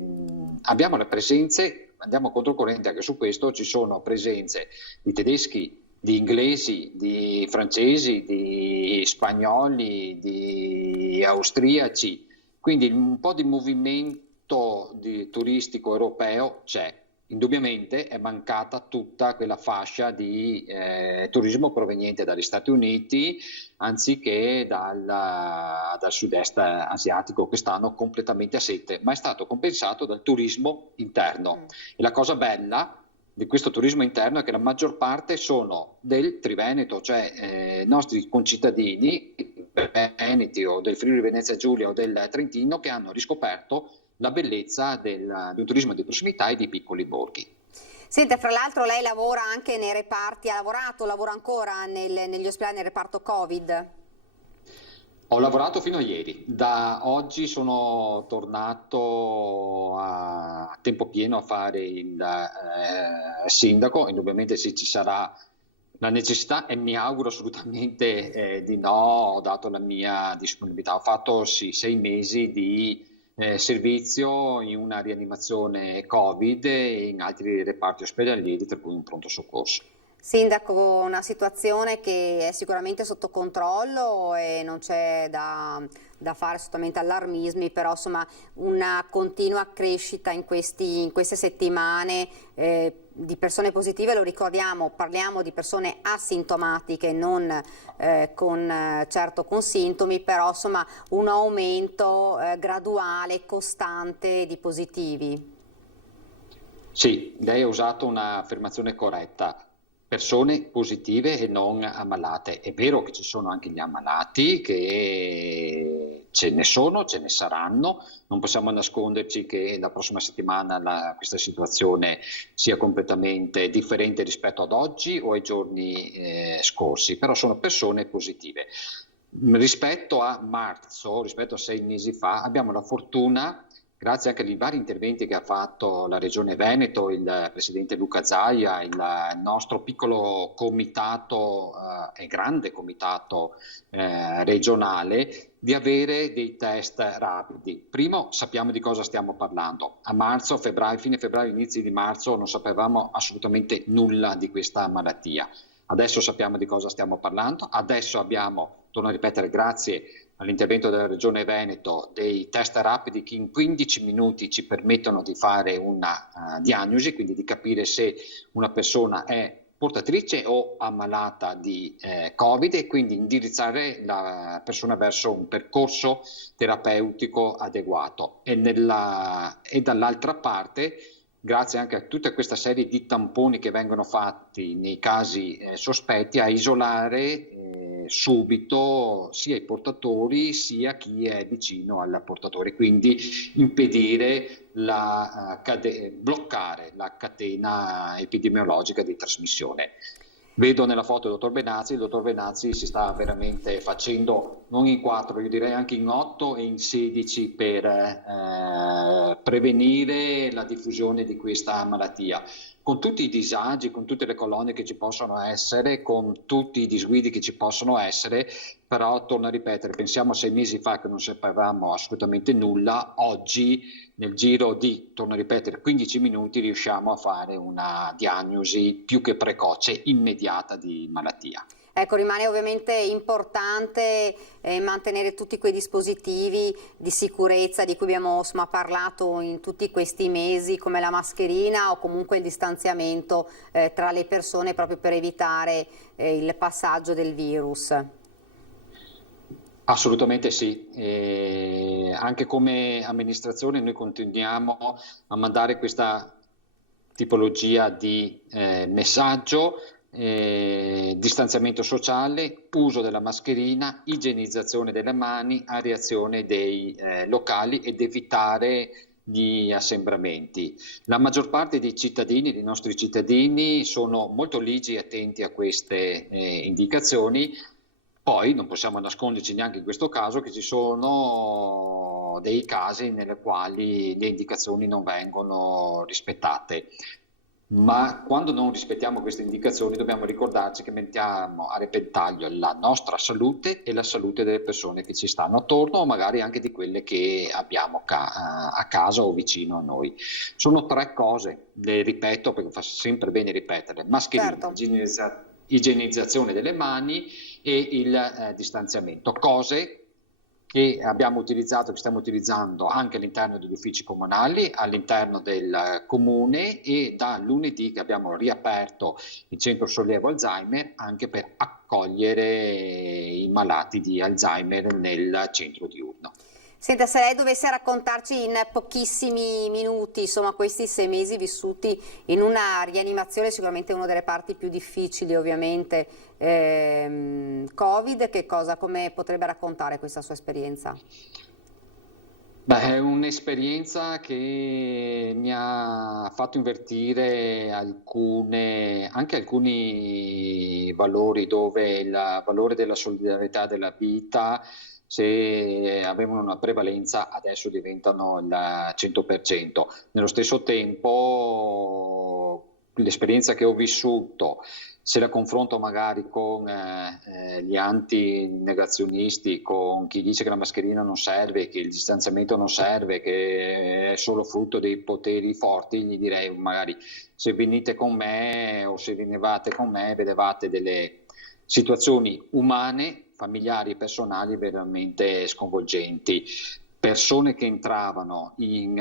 abbiamo le presenze. Andiamo controcorrente anche su questo, ci sono presenze di tedeschi, di inglesi, di francesi, di spagnoli, di austriaci, quindi un po' di movimento turistico europeo c'è. Indubbiamente è mancata tutta quella fascia di turismo proveniente dagli Stati Uniti anziché dal sud-est asiatico, che stanno completamente assente, ma è stato compensato dal turismo interno. E la cosa bella di questo turismo interno è che la maggior parte sono del Triveneto, cioè nostri concittadini veneti o del Friuli Venezia Giulia o del Trentino, che hanno riscoperto la bellezza di un turismo di prossimità e di piccoli borghi. Senta, fra l'altro lei lavora anche nei reparti, lavora ancora negli ospedali nel reparto Covid? Ho lavorato fino a ieri, da oggi sono tornato a tempo pieno a fare il sindaco. Indubbiamente sì, ci sarà la necessità, e mi auguro assolutamente di no, ho dato la mia disponibilità. Ho fatto 6 mesi di servizio in una rianimazione Covid e in altri reparti ospedalieri, tra cui un pronto soccorso. Sindaco, una situazione che è sicuramente sotto controllo e non c'è da fare assolutamente allarmismi, però insomma una continua crescita in queste settimane di persone positive, lo ricordiamo, parliamo di persone asintomatiche, non certo con sintomi, però insomma un aumento graduale, costante di positivi. Sì, lei ha usato un'affermazione corretta. Persone positive e non ammalate. È vero che ci sono anche gli ammalati, che ce ne sono, ce ne saranno, non possiamo nasconderci che la prossima settimana questa situazione sia completamente differente rispetto ad oggi o ai giorni scorsi, però sono persone positive. Rispetto a marzo, rispetto a 6 mesi fa, abbiamo la fortuna, grazie anche ai vari interventi che ha fatto la Regione Veneto, il Presidente Luca Zaia, il nostro piccolo comitato e grande comitato regionale, di avere dei test rapidi. Primo, sappiamo di cosa stiamo parlando. A marzo, fine febbraio, inizi di marzo non sapevamo assolutamente nulla di questa malattia. Adesso sappiamo di cosa stiamo parlando, adesso abbiamo, torno a ripetere, grazie all'intervento della Regione Veneto, dei test rapidi che in 15 minuti ci permettono di fare una diagnosi, quindi di capire se una persona è portatrice o ammalata di Covid e quindi indirizzare la persona verso un percorso terapeutico adeguato. E dall'altra parte, grazie anche a tutta questa serie di tamponi che vengono fatti nei casi sospetti, a isolare subito sia i portatori sia chi è vicino al portatore, quindi impedire bloccare la catena epidemiologica di trasmissione. Vedo nella foto il dottor Benazzi si sta veramente facendo non in 4, io direi anche in 8 e in 16 per prevenire la diffusione di questa malattia. Con tutti i disagi, con tutte le colonie che ci possono essere, con tutti i disguidi che ci possono essere, però torno a ripetere, pensiamo a 6 mesi fa che non sapevamo assolutamente nulla, oggi nel giro di, torno a ripetere, 15 minuti riusciamo a fare una diagnosi più che precoce, immediata di malattia. Ecco, rimane ovviamente importante mantenere tutti quei dispositivi di sicurezza di cui abbiamo parlato in tutti questi mesi, come la mascherina o comunque il distanziamento tra le persone, proprio per evitare il passaggio del virus. Assolutamente sì, anche come amministrazione noi continuiamo a mandare questa tipologia di messaggio. Distanziamento sociale, uso della mascherina, igienizzazione delle mani, areazione dei locali ed evitare gli assembramenti. La maggior parte dei cittadini, dei nostri cittadini, sono molto ligi e attenti a queste indicazioni. Poi non possiamo nasconderci neanche in questo caso che ci sono dei casi nei quali le indicazioni non vengono rispettate. Ma quando non rispettiamo queste indicazioni dobbiamo ricordarci che mettiamo a repentaglio la nostra salute e la salute delle persone che ci stanno attorno o magari anche di quelle che abbiamo a casa o vicino a noi. Sono 3 cose, le ripeto perché fa sempre bene ripeterle: mascherina, certo, igienizzazione delle mani e il distanziamento, cose che abbiamo utilizzato, che stiamo utilizzando anche all'interno degli uffici comunali, all'interno del comune, e da lunedì che abbiamo riaperto il centro sollievo Alzheimer anche per accogliere i malati di Alzheimer nel centro diurno. Senta, se lei dovesse raccontarci in pochissimi minuti, insomma, questi 6 mesi vissuti in una rianimazione, sicuramente una delle parti più difficili ovviamente, Covid, come potrebbe raccontare questa sua esperienza? Beh, è un'esperienza che mi ha fatto invertire anche alcuni valori, dove il valore della solidarietà della vita, se avevano una prevalenza, adesso diventano il 100%. Nello stesso tempo l'esperienza che ho vissuto, se la confronto magari con gli anti-negazionisti, con chi dice che la mascherina non serve, che il distanziamento non serve, che è solo frutto dei poteri forti, gli direi magari se venite con me o se venivate con me vedevate delle situazioni umane, familiari e personali veramente sconvolgenti. Persone che entravano in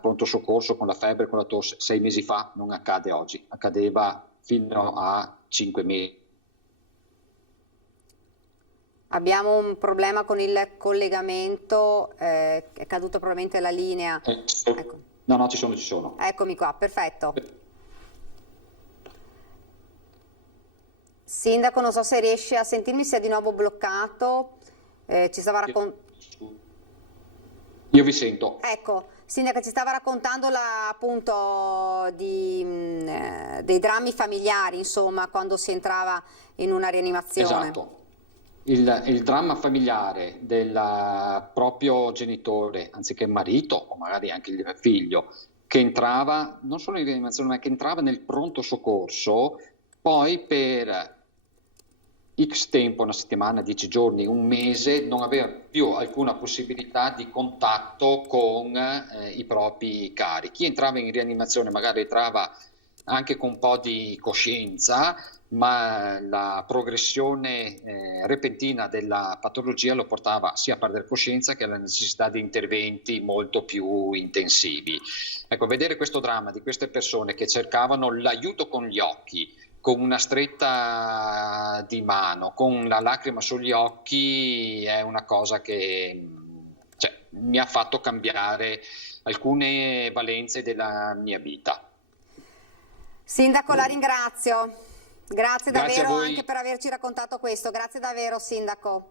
pronto soccorso con la febbre, con la tosse 6 mesi fa, non accade oggi, accadeva fino a 5 mesi. Abbiamo un problema con il collegamento, è caduta probabilmente la linea. Ecco. No, ci sono. Eccomi qua, perfetto. Sindaco, non so se riesce a sentirmi, si è di nuovo bloccato. Ci stava raccontando. Io vi sento. Ecco, Sindaca ci stava raccontando appunto dei drammi familiari, insomma, quando si entrava in una rianimazione. Esatto. Il dramma familiare del proprio genitore, anziché marito o magari anche il figlio, che entrava non solo in rianimazione, ma che entrava nel pronto soccorso, poi per X tempo, una settimana, 10 giorni, un mese, non aveva più alcuna possibilità di contatto con i propri cari. Chi entrava in rianimazione magari entrava anche con un po' di coscienza, ma la progressione repentina della patologia lo portava sia a perdere coscienza che alla necessità di interventi molto più intensivi. Ecco, vedere questo dramma di queste persone che cercavano l'aiuto con gli occhi, con una stretta di mano, con la lacrima sugli occhi, è una cosa che mi ha fatto cambiare alcune valenze della mia vita. Sindaco, la ringrazio. Grazie davvero anche per averci raccontato questo. Grazie davvero, Sindaco.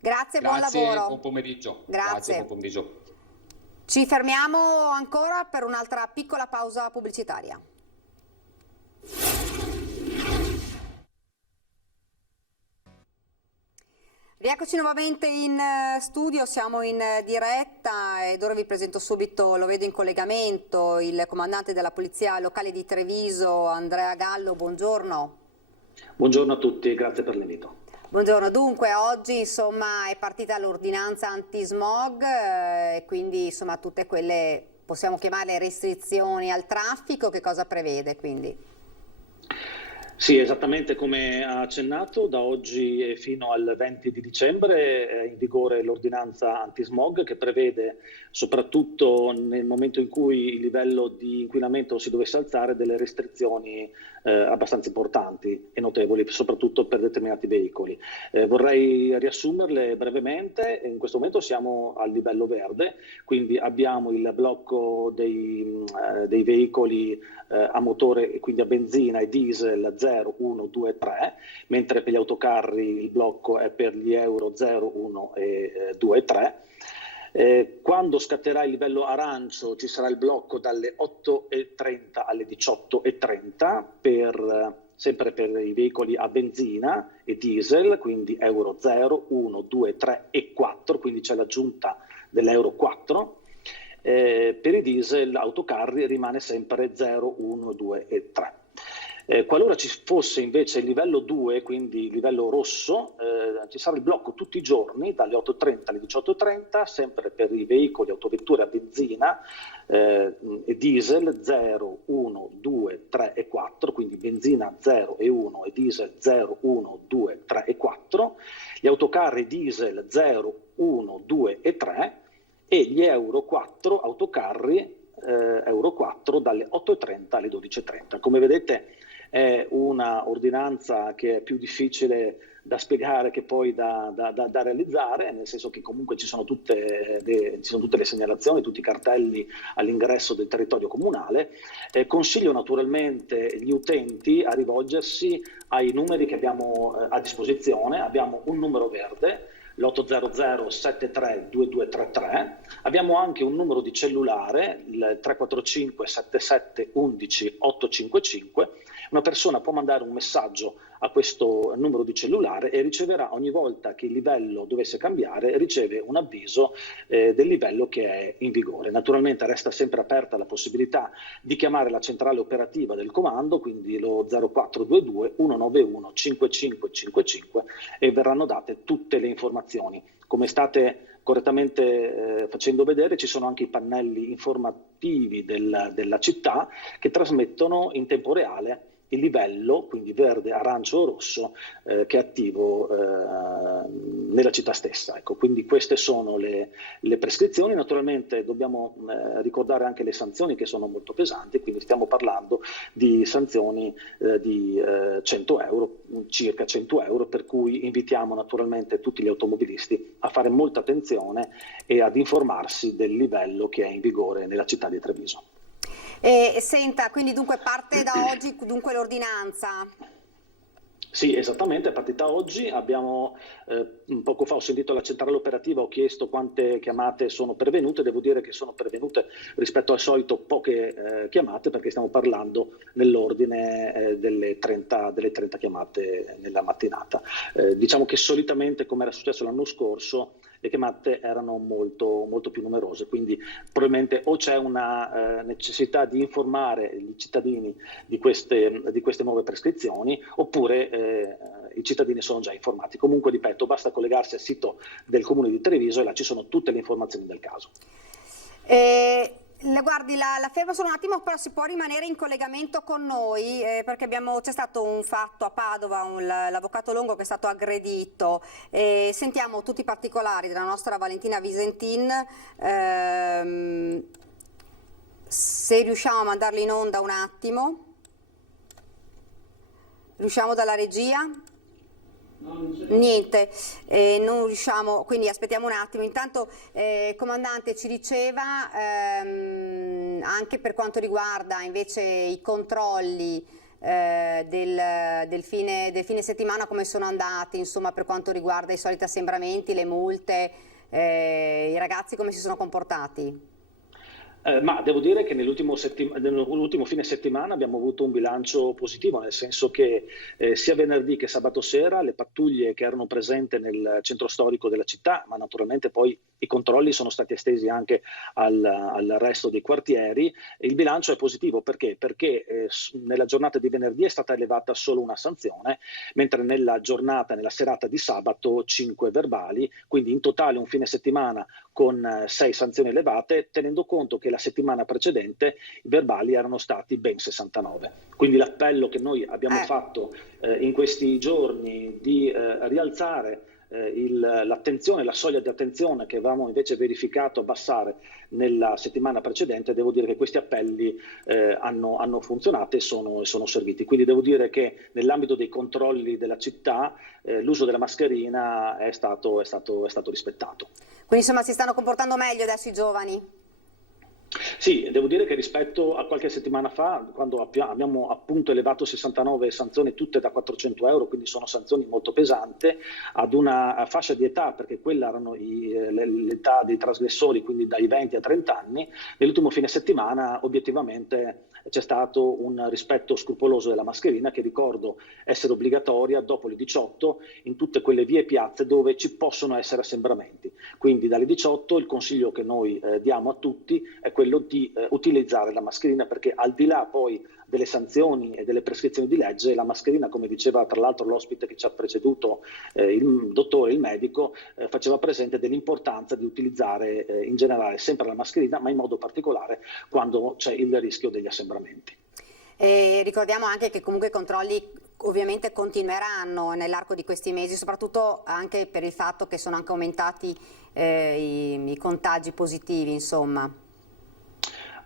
Grazie, buon lavoro. Buon pomeriggio. Grazie, buon pomeriggio. Ci fermiamo ancora per un'altra piccola pausa pubblicitaria. Rieccoci nuovamente in studio, siamo in diretta ed ora vi presento subito, lo vedo in collegamento, il comandante della Polizia Locale di Treviso, Andrea Gallo, buongiorno. Buongiorno a tutti, grazie per l'invito. Buongiorno, dunque oggi insomma è partita l'ordinanza antismog e quindi insomma tutte quelle, possiamo chiamarle restrizioni al traffico, che cosa prevede quindi? Sì, esattamente come ha accennato, da oggi fino al 20 di dicembre è in vigore l'ordinanza antismog che prevede, soprattutto nel momento in cui il livello di inquinamento si dovesse alzare, delle restrizioni abbastanza importanti e notevoli, soprattutto per determinati veicoli. Vorrei riassumerle brevemente. In questo momento siamo al livello verde, quindi abbiamo il blocco dei veicoli a motore, quindi a benzina e diesel 0, 1, 2, 3, mentre per gli autocarri il blocco è per gli euro 0, 1 e 2 e 3. Quando scatterà il livello arancio ci sarà il blocco dalle 8.30 alle 18.30 sempre per i veicoli a benzina e diesel, quindi euro 0, 1, 2, 3 e 4, quindi c'è l'aggiunta dell'euro 4. Per i diesel autocarri rimane sempre 0, 1, 2 e 3. Qualora ci fosse invece il livello 2, quindi il livello rosso, ci sarà il blocco tutti i giorni dalle 8.30 alle 18.30, sempre per i veicoli, autovetture a benzina e diesel 0, 1, 2, 3 e 4, quindi benzina 0 e 1 e diesel 0, 1, 2, 3 e 4, gli autocarri diesel 0, 1, 2 e 3 e gli euro 4 autocarri euro 4 dalle 8.30 alle 12.30. Come vedete è una ordinanza che è più difficile da spiegare che poi da realizzare, nel senso che comunque ci sono tutte le segnalazioni, tutti i cartelli all'ingresso del territorio comunale. Consiglio naturalmente gli utenti a rivolgersi ai numeri che abbiamo a disposizione. Abbiamo un numero verde, l'800 73 2233, Abbiamo anche un numero di cellulare, il 345 77 11 855. Una persona può mandare un messaggio a questo numero di cellulare e riceverà, ogni volta che il livello dovesse cambiare, riceve un avviso del livello che è in vigore. Naturalmente resta sempre aperta la possibilità di chiamare la centrale operativa del comando, quindi lo 0422 191 5555, e verranno date tutte le informazioni. Come state correttamente facendo vedere, ci sono anche i pannelli informativi della città che trasmettono in tempo reale il livello, quindi verde, arancio o rosso, che è attivo nella città stessa. Ecco, quindi queste sono le prescrizioni. Naturalmente dobbiamo ricordare anche le sanzioni, che sono molto pesanti, quindi stiamo parlando di sanzioni di 100 euro, circa 100 euro, per cui invitiamo naturalmente tutti gli automobilisti a fare molta attenzione e ad informarsi del livello che è in vigore nella città di Treviso. Senta, quindi dunque parte da oggi dunque l'ordinanza? Sì, esattamente, è partita oggi. Abbiamo poco fa ho sentito la centrale operativa, ho chiesto quante chiamate sono pervenute. Devo dire che sono pervenute rispetto al solito poche chiamate, perché stiamo parlando nell'ordine delle 30 chiamate nella mattinata. Diciamo che solitamente, come era successo l'anno scorso, le chiamate erano molto più numerose, quindi probabilmente o c'è una necessità di informare i cittadini di queste nuove prescrizioni, oppure i cittadini sono già informati. Comunque, ripeto, basta collegarsi al sito del Comune di Treviso e là ci sono tutte le informazioni del caso. Guardi, la fermo solo un attimo, però si può rimanere in collegamento con noi, perché c'è stato un fatto a Padova, l'avvocato Longo che è stato aggredito. Sentiamo tutti i particolari della nostra Valentina Visentin. Se riusciamo a mandarli in onda un attimo. Riusciamo dalla regia? Niente, non riusciamo, quindi aspettiamo un attimo. Intanto, comandante, ci diceva anche per quanto riguarda invece i controlli del fine settimana, come sono andati, insomma, per quanto riguarda i soliti assembramenti, le multe, i ragazzi come si sono comportati? Ma devo dire che nell'ultimo fine settimana abbiamo avuto un bilancio positivo, nel senso che sia venerdì che sabato sera le pattuglie che erano presenti nel centro storico della città, ma naturalmente poi i controlli sono stati estesi anche al resto dei quartieri. Il bilancio è positivo perché nella giornata di venerdì è stata elevata solo una sanzione, mentre nella serata di sabato 5 verbali, quindi in totale un fine settimana con 6 sanzioni elevate, tenendo conto che la settimana precedente i verbali erano stati ben 69. Quindi l'appello che noi abbiamo fatto in questi giorni di rialzare l'attenzione, la soglia di attenzione che avevamo invece verificato abbassare nella settimana precedente, devo dire che questi appelli hanno funzionato e sono serviti. Quindi devo dire che nell'ambito dei controlli della città l'uso della mascherina è stato rispettato. Quindi insomma si stanno comportando meglio adesso i giovani? Sì, devo dire che rispetto a qualche settimana fa, quando abbiamo appunto elevato 69 sanzioni tutte da 400 euro, quindi sono sanzioni molto pesanti, ad una fascia di età, perché quella erano l'età dei trasgressori, quindi dai 20 a 30 anni, nell'ultimo fine settimana obiettivamente c'è stato un rispetto scrupoloso della mascherina, che ricordo essere obbligatoria dopo le 18 in tutte quelle vie e piazze dove ci possono essere assembramenti. Quindi dalle 18 il consiglio che noi diamo a tutti è quello di utilizzare la mascherina, perché al di là poi delle sanzioni e delle prescrizioni di legge, la mascherina, come diceva tra l'altro l'ospite che ci ha preceduto, il dottore, il medico, faceva presente dell'importanza di utilizzare in generale sempre la mascherina, ma in modo particolare quando c'è il rischio degli assembramenti. Ricordiamo anche che comunque i controlli ovviamente continueranno nell'arco di questi mesi, soprattutto anche per il fatto che sono anche aumentati i contagi positivi, insomma.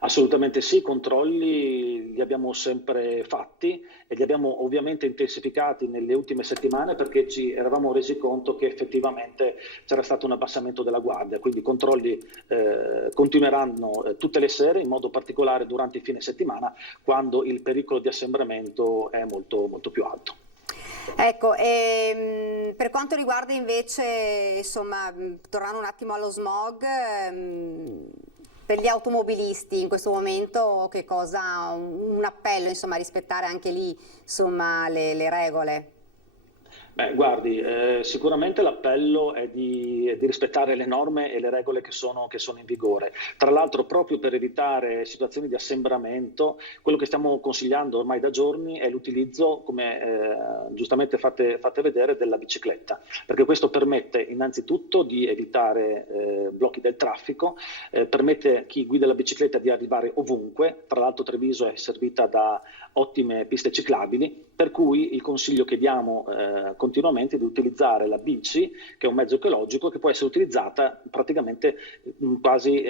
Assolutamente sì, i controlli li abbiamo sempre fatti e li abbiamo ovviamente intensificati nelle ultime settimane, perché ci eravamo resi conto che effettivamente c'era stato un abbassamento della guardia, quindi i controlli continueranno tutte le sere, in modo particolare durante il fine settimana, quando il pericolo di assembramento è molto più alto. Ecco, per quanto riguarda invece, insomma, tornando un attimo allo smog, per gli automobilisti in questo momento che cosa, un appello insomma a rispettare anche lì insomma le regole? Beh, guardi, sicuramente l'appello è di rispettare le norme e le regole che sono in vigore. Tra l'altro, proprio per evitare situazioni di assembramento, quello che stiamo consigliando ormai da giorni è l'utilizzo, come giustamente fate vedere, della bicicletta, perché questo permette innanzitutto di evitare blocchi del traffico, permette a chi guida la bicicletta di arrivare ovunque. Tra l'altro Treviso è servita da ottime piste ciclabili, per cui il consiglio che diamo continuamente è di utilizzare la bici, che è un mezzo ecologico che può essere utilizzata praticamente quasi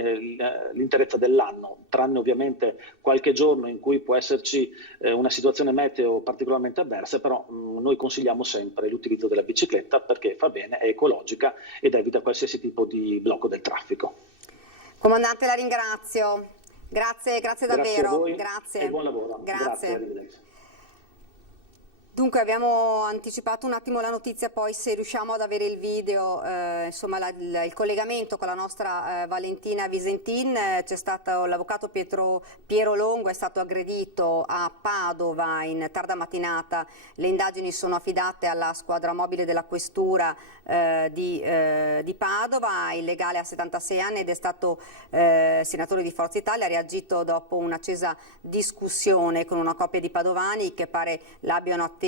l'interezza dell'anno, tranne ovviamente qualche giorno in cui può esserci una situazione meteo particolarmente avversa, però noi consigliamo sempre l'utilizzo della bicicletta perché fa bene, è ecologica ed evita qualsiasi tipo di blocco del traffico. Comandante, la ringrazio. Grazie davvero. Grazie a voi grazie. E buon lavoro. Grazie. Arrivederci. Dunque abbiamo anticipato un attimo la notizia, poi se riusciamo ad avere il video, insomma il collegamento con la nostra Valentina Visentin, c'è stato l'avvocato Piero Longo, è stato aggredito a Padova in tarda mattinata, le indagini sono affidate alla squadra mobile della questura di Padova, il legale ha 76 anni ed è stato senatore di Forza Italia, ha reagito dopo un'accesa discussione con una coppia di padovani che pare l'abbiano atteso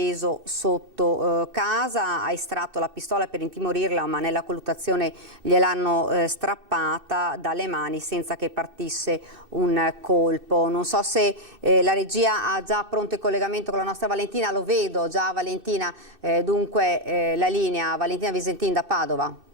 sotto casa, ha estratto la pistola per intimorirla, ma nella colluttazione gliel'hanno strappata dalle mani senza che partisse un colpo. Non so se la regia ha già pronto il collegamento con la nostra Valentina, lo vedo già Valentina, dunque la linea, Valentina Visentin da Padova.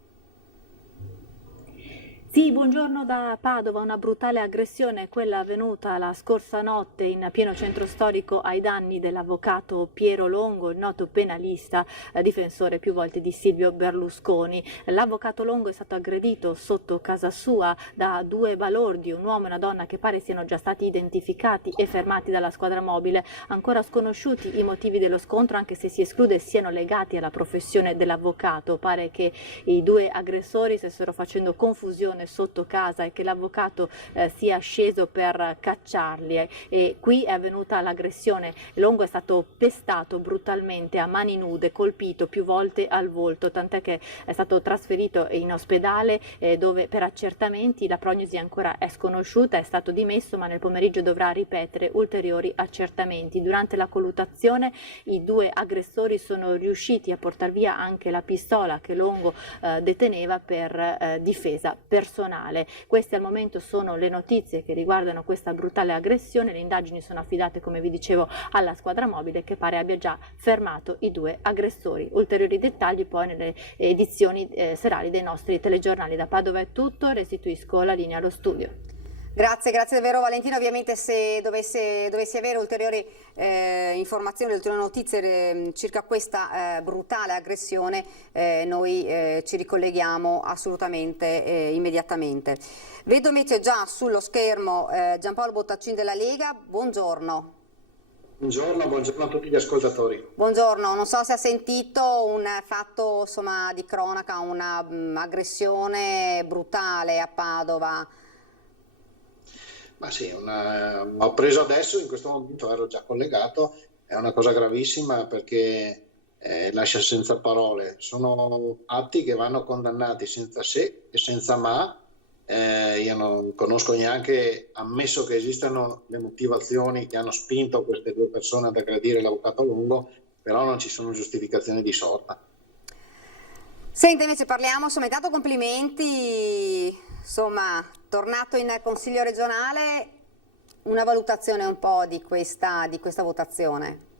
Sì, buongiorno da Padova. Una brutale aggressione, quella avvenuta la scorsa notte in pieno centro storico ai danni dell'avvocato Piero Longo, il noto penalista, difensore più volte di Silvio Berlusconi. L'avvocato Longo è stato aggredito sotto casa sua da due balordi, un uomo e una donna che pare siano già stati identificati e fermati dalla squadra mobile. Ancora sconosciuti i motivi dello scontro, anche se si esclude siano legati alla professione dell'avvocato. Pare che i due aggressori stessero facendo confusione sotto casa e che l'avvocato sia sceso per cacciarli e qui è avvenuta l'aggressione. Longo è stato pestato brutalmente a mani nude, colpito più volte al volto, tant'è che è stato trasferito in ospedale dove per accertamenti la prognosi ancora è sconosciuta, è stato dimesso ma nel pomeriggio dovrà ripetere ulteriori accertamenti. Durante la colluttazione i due aggressori sono riusciti a portar via anche la pistola che Longo deteneva per difesa personale. Queste al momento sono le notizie che riguardano questa brutale aggressione. Le indagini sono affidate, come vi dicevo, alla squadra mobile che pare abbia già fermato i due aggressori. Ulteriori dettagli poi nelle edizioni serali dei nostri telegiornali. Da Padova è tutto, restituisco la linea allo studio. Grazie davvero Valentina, ovviamente se dovessi avere ulteriori informazioni, ulteriori notizie circa questa brutale aggressione, noi ci ricolleghiamo assolutamente immediatamente. Vedo invece già sullo schermo Giampaolo Bottaccin della Lega, buongiorno. Buongiorno a tutti gli ascoltatori. Buongiorno, non so se ha sentito un fatto insomma di cronaca, una aggressione brutale a Padova. Ma sì, ho preso adesso, in questo momento ero già collegato, è una cosa gravissima perché lascia senza parole. Sono atti che vanno condannati senza se e senza ma. Io non conosco neanche, ammesso che esistano le motivazioni che hanno spinto queste due persone ad aggredire l'avvocato Longo, però non ci sono giustificazioni di sorta. Senta, invece parliamo, insomma, intanto complimenti, insomma, tornato in Consiglio regionale, una valutazione un po' di questa votazione.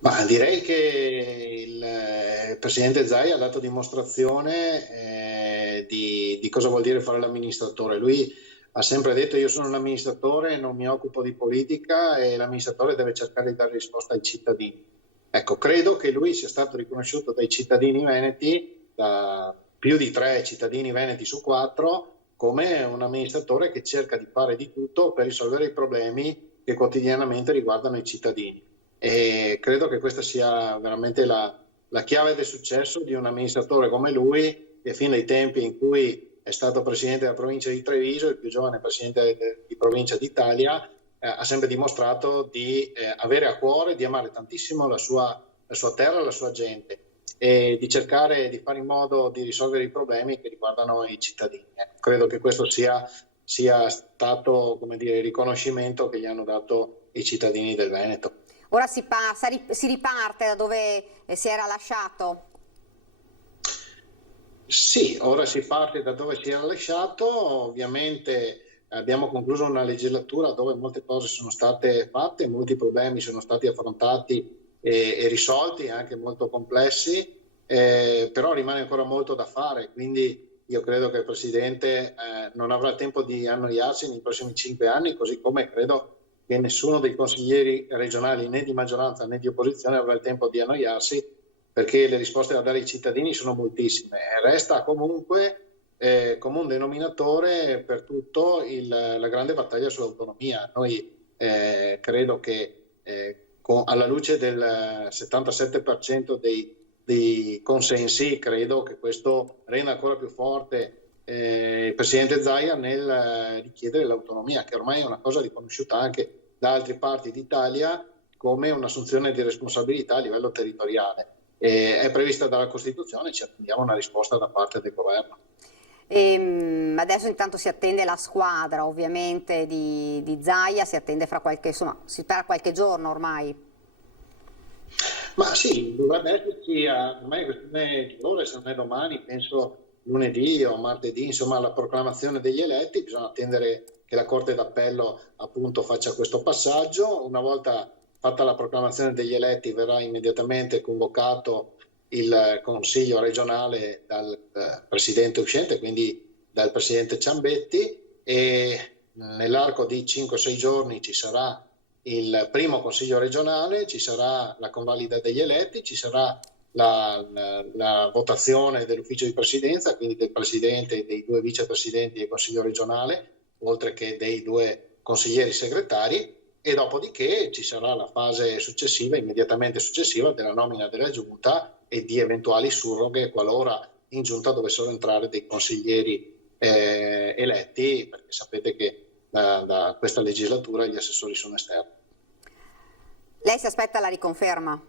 Ma direi che il Presidente Zaia ha dato dimostrazione di cosa vuol dire fare l'amministratore. Lui ha sempre detto: io sono un amministratore, non mi occupo di politica e l'amministratore deve cercare di dare risposta ai cittadini. Ecco, credo che lui sia stato riconosciuto dai cittadini veneti, da più di 3 cittadini veneti su 4, come un amministratore che cerca di fare di tutto per risolvere i problemi che quotidianamente riguardano i cittadini. E credo che questa sia veramente la chiave del successo di un amministratore come lui, che fin dai tempi in cui è stato presidente della provincia di Treviso, il più giovane presidente di provincia d'Italia, ha sempre dimostrato di avere a cuore, di amare tantissimo la sua terra, la sua gente, e di cercare di fare in modo di risolvere i problemi che riguardano i cittadini. Credo che questo sia stato, come dire, il riconoscimento che gli hanno dato i cittadini del Veneto. Ora si riparte da dove si era lasciato? Sì, ora si parte da dove si era lasciato. Ovviamente abbiamo concluso una legislatura dove molte cose sono state fatte, molti problemi sono stati affrontati e risolti, anche molto complessi, però rimane ancora molto da fare, quindi io credo che il Presidente non avrà tempo di annoiarsi nei prossimi 5 anni, così come credo che nessuno dei consiglieri regionali, né di maggioranza né di opposizione, avrà il tempo di annoiarsi, perché le risposte da dare ai cittadini sono moltissime. Resta comunque come un denominatore per tutto la grande battaglia sull'autonomia. Noi credo che alla luce del 77% dei consensi, credo che questo renda ancora più forte il Presidente Zaia nel richiedere l'autonomia, che ormai è una cosa riconosciuta anche da altre parti d'Italia come un'assunzione di responsabilità a livello territoriale. È prevista dalla Costituzione, ci attendiamo una risposta da parte del governo. Adesso intanto si attende la squadra ovviamente di Zaia, si attende si spera qualche giorno ormai. Ma sì, dovrebbe esserci ormai questione di ore, se non è domani, penso lunedì o martedì, insomma, la proclamazione degli eletti. Bisogna attendere che la Corte d'Appello appunto faccia questo passaggio. Una volta fatta la proclamazione degli eletti verrà immediatamente convocato il Consiglio regionale dal Presidente uscente, quindi dal Presidente Ciambetti, e nell'arco di 5-6 giorni ci sarà il primo Consiglio regionale, ci sarà la convalida degli eletti, ci sarà la votazione dell'ufficio di presidenza, quindi del Presidente e dei 2 vicepresidenti del Consiglio regionale, oltre che dei 2 consiglieri segretari, e dopodiché ci sarà la fase successiva, immediatamente successiva, della nomina della Giunta e di eventuali surroghe qualora in Giunta dovessero entrare dei consiglieri eletti, perché sapete che da questa legislatura gli assessori sono esterni. Lei si aspetta la riconferma?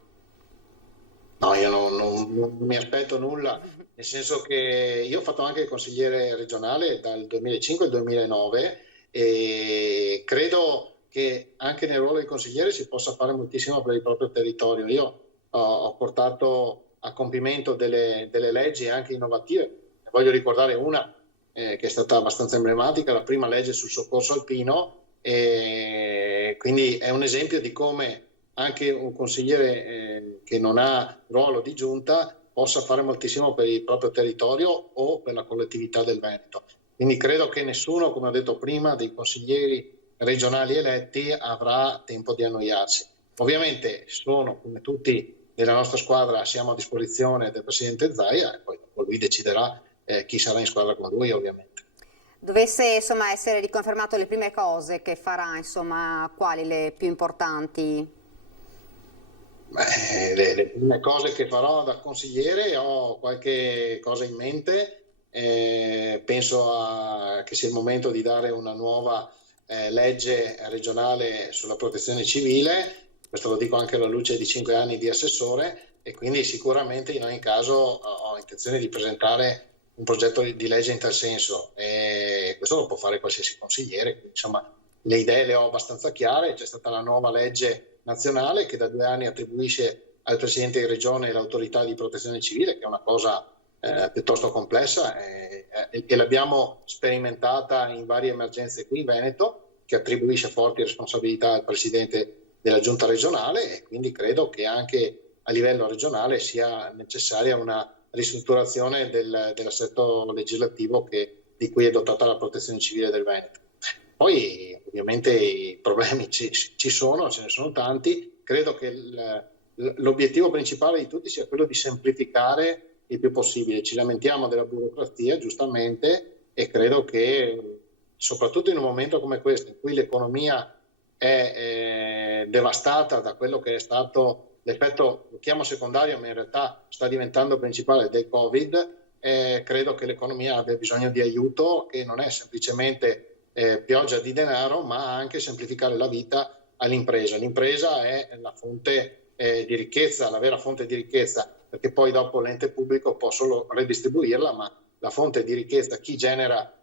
No, io non mi aspetto nulla, nel senso che io ho fatto anche il consigliere regionale dal 2005 al 2009 e credo che anche nel ruolo di consigliere si possa fare moltissimo per il proprio territorio. Io ho portato a compimento delle leggi anche innovative. Voglio ricordare una che è stata abbastanza emblematica, la prima legge sul soccorso alpino, e quindi è un esempio di come anche un consigliere che non ha ruolo di giunta possa fare moltissimo per il proprio territorio o per la collettività del Veneto. Quindi credo che nessuno, come ho detto prima, dei consiglieri regionali eletti avrà tempo di annoiarsi. Ovviamente sono, come tutti nella nostra squadra, siamo a disposizione del Presidente Zaia e poi lui deciderà chi sarà in squadra con lui, ovviamente. Dovesse essere riconfermato, le prime cose che farà, quali le più importanti? Le prime cose che farò da consigliere, ho qualche cosa in mente, penso che sia il momento di dare una nuova legge regionale sulla protezione civile. Questo lo dico anche alla luce di 5 anni di assessore, e quindi sicuramente in ogni caso ho intenzione di presentare un progetto di legge in tal senso, e questo lo può fare qualsiasi consigliere. Quindi, insomma, le idee le ho abbastanza chiare. C'è stata la nuova legge nazionale che da 2 anni attribuisce al Presidente di Regione l'autorità di protezione civile, che è una cosa piuttosto complessa, e l'abbiamo sperimentata in varie emergenze qui in Veneto, che attribuisce forti responsabilità al Presidente della Giunta regionale, e quindi credo che anche a livello regionale sia necessaria una ristrutturazione dell'assetto legislativo di cui è dotata la protezione civile del Veneto. Poi ovviamente i problemi ci sono, ce ne sono tanti. Credo che l'obiettivo principale di tutti sia quello di semplificare il più possibile. Ci lamentiamo della burocrazia, giustamente, e credo che soprattutto in un momento come questo, in cui l'economia è devastata da quello che è stato l'effetto, lo chiamo secondario, ma in realtà sta diventando principale, del Covid, credo che l'economia abbia bisogno di aiuto, che non è semplicemente pioggia di denaro, ma anche semplificare la vita all'impresa. L'impresa è la fonte di ricchezza, la vera fonte di ricchezza, perché poi dopo l'ente pubblico può solo redistribuirla, ma la fonte di ricchezza, chi genera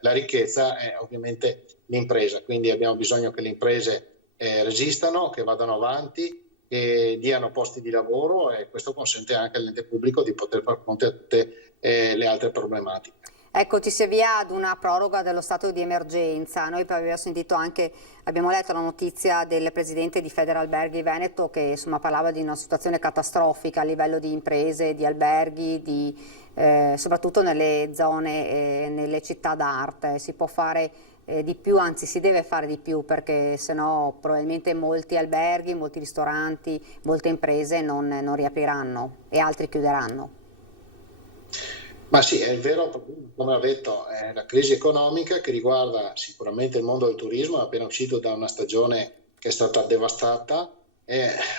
la ricchezza è ovviamente l'impresa. Quindi abbiamo bisogno che le imprese resistano, che vadano avanti, che diano posti di lavoro, e questo consente anche all'ente pubblico di poter far fronte a tutte le altre problematiche. Ecco, ci si avvia ad una proroga dello stato di emergenza. Noi poi abbiamo letto la notizia del presidente di Federalberghi Veneto che insomma parlava di una situazione catastrofica a livello di imprese, di alberghi, soprattutto nelle zone, nelle città d'arte. Si può fare di più, anzi si deve fare di più, perché sennò probabilmente molti alberghi, molti ristoranti, molte imprese non riapriranno e altri chiuderanno. Ma sì, è il vero, come ho detto, è la crisi economica che riguarda sicuramente il mondo del turismo, è appena uscito da una stagione che è stata devastata,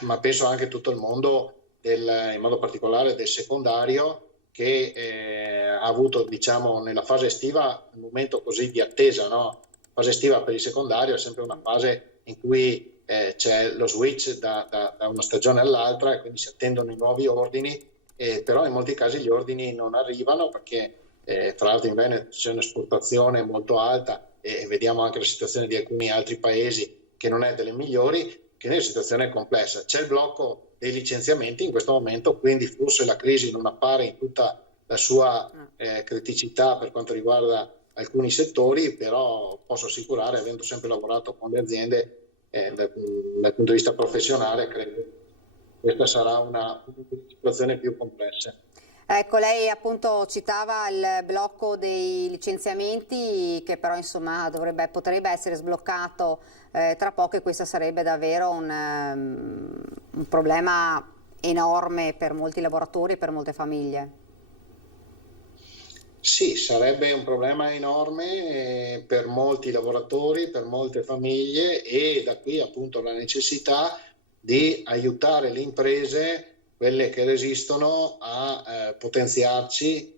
ma penso anche tutto il mondo, in modo particolare del secondario, che ha avuto, diciamo, nella fase estiva un momento così di attesa, no? La fase estiva per il secondario è sempre una fase in cui c'è lo switch da una stagione all'altra, e quindi si attendono i nuovi ordini. Però in molti casi gli ordini non arrivano perché tra l'altro in Veneto c'è un'esportazione molto alta, e vediamo anche la situazione di alcuni altri paesi che non è delle migliori, che la situazione è complessa. C'è il blocco dei licenziamenti in questo momento, quindi forse la crisi non appare in tutta la sua criticità per quanto riguarda alcuni settori, però posso assicurare, avendo sempre lavorato con le aziende dal punto di vista professionale, credo questa sarà una situazione più complessa. Ecco, lei appunto citava il blocco dei licenziamenti, che però insomma potrebbe essere sbloccato tra poco, e questo sarebbe davvero un problema enorme per molti lavoratori e per molte famiglie. Sì, sarebbe un problema enorme per molti lavoratori, per molte famiglie, e da qui appunto la necessità di aiutare le imprese, quelle che resistono, a potenziarsi,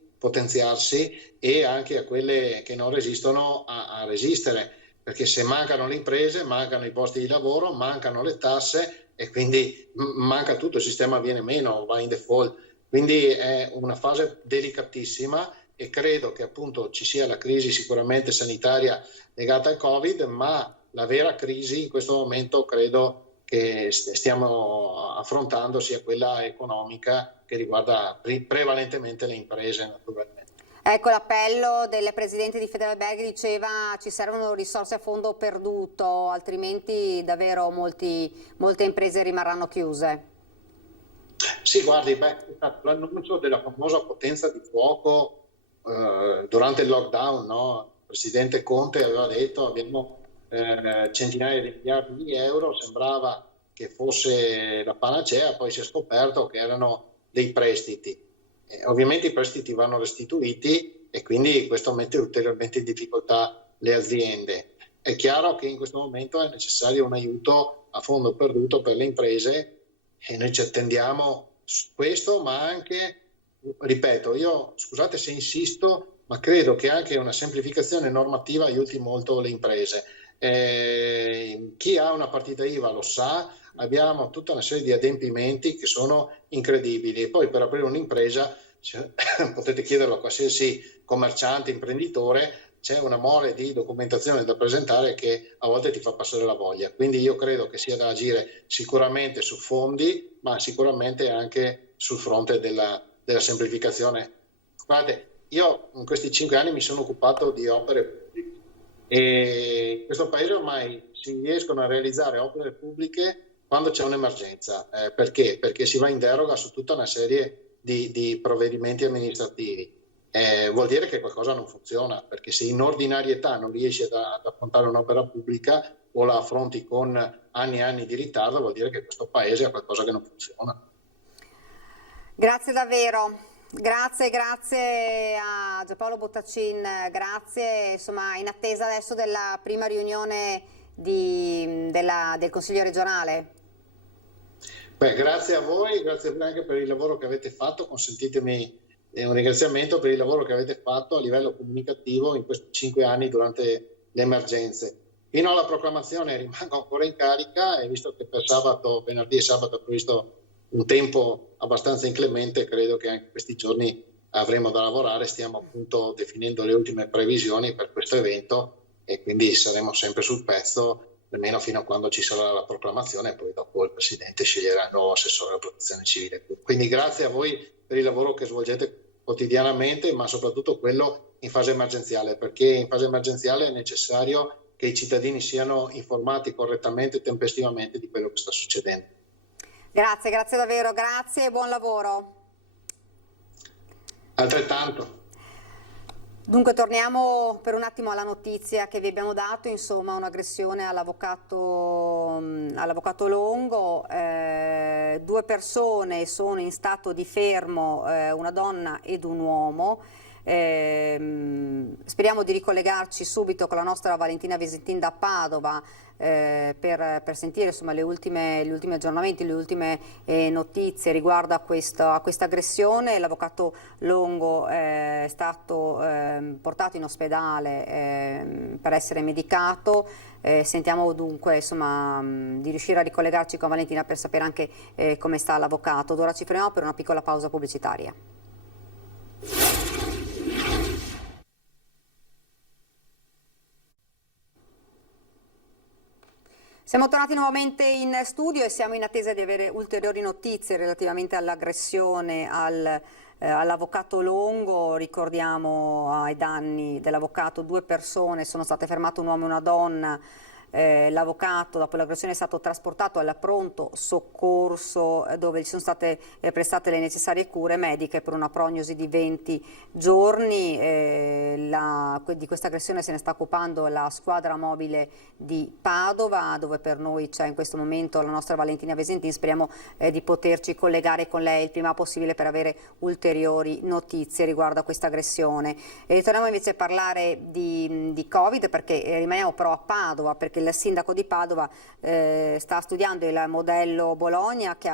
e anche a quelle che non resistono a resistere, perché se mancano le imprese, mancano i posti di lavoro, mancano le tasse, e quindi manca tutto, il sistema viene meno, va in default. Quindi è una fase delicatissima, e credo che appunto ci sia la crisi sicuramente sanitaria legata al Covid, ma la vera crisi in questo momento credo che stiamo affrontando sia quella economica, che riguarda prevalentemente le imprese, naturalmente. Ecco, l'appello del presidente di Federalberghi diceva: ci servono risorse a fondo perduto, altrimenti davvero molte imprese rimarranno chiuse. Sì, guardi, l'annuncio della famosa potenza di fuoco durante il lockdown, no? Il presidente Conte aveva detto abbiamo centinaia di miliardi di euro, sembrava che fosse la panacea, poi si è scoperto che erano dei prestiti. Ovviamente i prestiti vanno restituiti, e quindi questo mette ulteriormente in difficoltà le aziende. È chiaro che in questo momento è necessario un aiuto a fondo perduto per le imprese, e noi ci attendiamo questo, ma anche, ripeto, io scusate se insisto, ma credo che anche una semplificazione normativa aiuti molto le imprese. Chi ha una partita IVA lo sa, abbiamo tutta una serie di adempimenti che sono incredibili, e poi per aprire un'impresa, potete chiederlo a qualsiasi commerciante, imprenditore, c'è una mole di documentazione da presentare che a volte ti fa passare la voglia. Quindi io credo che sia da agire sicuramente su fondi, ma sicuramente anche sul fronte della semplificazione. Guardate, io in questi 5 anni mi sono occupato di opere pubbliche, e in questo paese ormai si riescono a realizzare opere pubbliche quando c'è un'emergenza. Perché? Perché si va in deroga su tutta una serie di provvedimenti amministrativi. Vuol dire che qualcosa non funziona, perché se in ordinarietà non riesci ad affrontare un'opera pubblica, o la affronti con anni e anni di ritardo, vuol dire che questo paese ha qualcosa che non funziona. Grazie davvero. Grazie a Giampaolo Bottacin, grazie, insomma, in attesa adesso della prima riunione del Consiglio regionale. Beh, grazie a voi, grazie anche per il lavoro che avete fatto, consentitemi un ringraziamento per il lavoro che avete fatto a livello comunicativo in questi 5 anni durante le emergenze. Fino alla proclamazione rimango ancora in carica e visto che per venerdì e sabato è previsto un tempo abbastanza inclemente, credo che anche questi giorni avremo da lavorare, stiamo appunto definendo le ultime previsioni per questo evento e quindi saremo sempre sul pezzo, almeno fino a quando ci sarà la proclamazione e poi dopo il Presidente sceglierà il nuovo assessore alla protezione civile. Quindi grazie a voi per il lavoro che svolgete quotidianamente, ma soprattutto quello in fase emergenziale, perché in fase emergenziale è necessario che i cittadini siano informati correttamente e tempestivamente di quello che sta succedendo. Grazie, grazie davvero, grazie e buon lavoro. Altrettanto. Dunque torniamo per un attimo alla notizia che vi abbiamo dato, insomma un'aggressione all'avvocato Longo, 2 persone sono in stato di fermo, una donna ed un uomo. Speriamo di ricollegarci subito con la nostra Valentina Visintin da Padova per sentire insomma, gli ultimi aggiornamenti, le ultime notizie riguardo a questa aggressione. L'avvocato Longo è stato portato in ospedale per essere medicato. Sentiamo dunque insomma, di riuscire a ricollegarci con Valentina per sapere anche come sta l'avvocato. Ora ci fermiamo per una piccola pausa pubblicitaria. Siamo tornati nuovamente in studio e siamo in attesa di avere ulteriori notizie relativamente all'aggressione all'avvocato Longo. Ricordiamo ai danni dell'avvocato 2 persone, sono state fermate un uomo e una donna. L'avvocato dopo l'aggressione è stato trasportato al pronto soccorso dove gli sono state prestate le necessarie cure mediche per una prognosi di 20 giorni. Di questa aggressione se ne sta occupando la squadra mobile di Padova, dove per noi c'è in questo momento la nostra Valentina Visintin. Speriamo di poterci collegare con lei il prima possibile per avere ulteriori notizie riguardo a questa aggressione. Torniamo invece a parlare di Covid, perché rimaniamo però a Padova, perché il sindaco di Padova sta studiando il modello Bologna che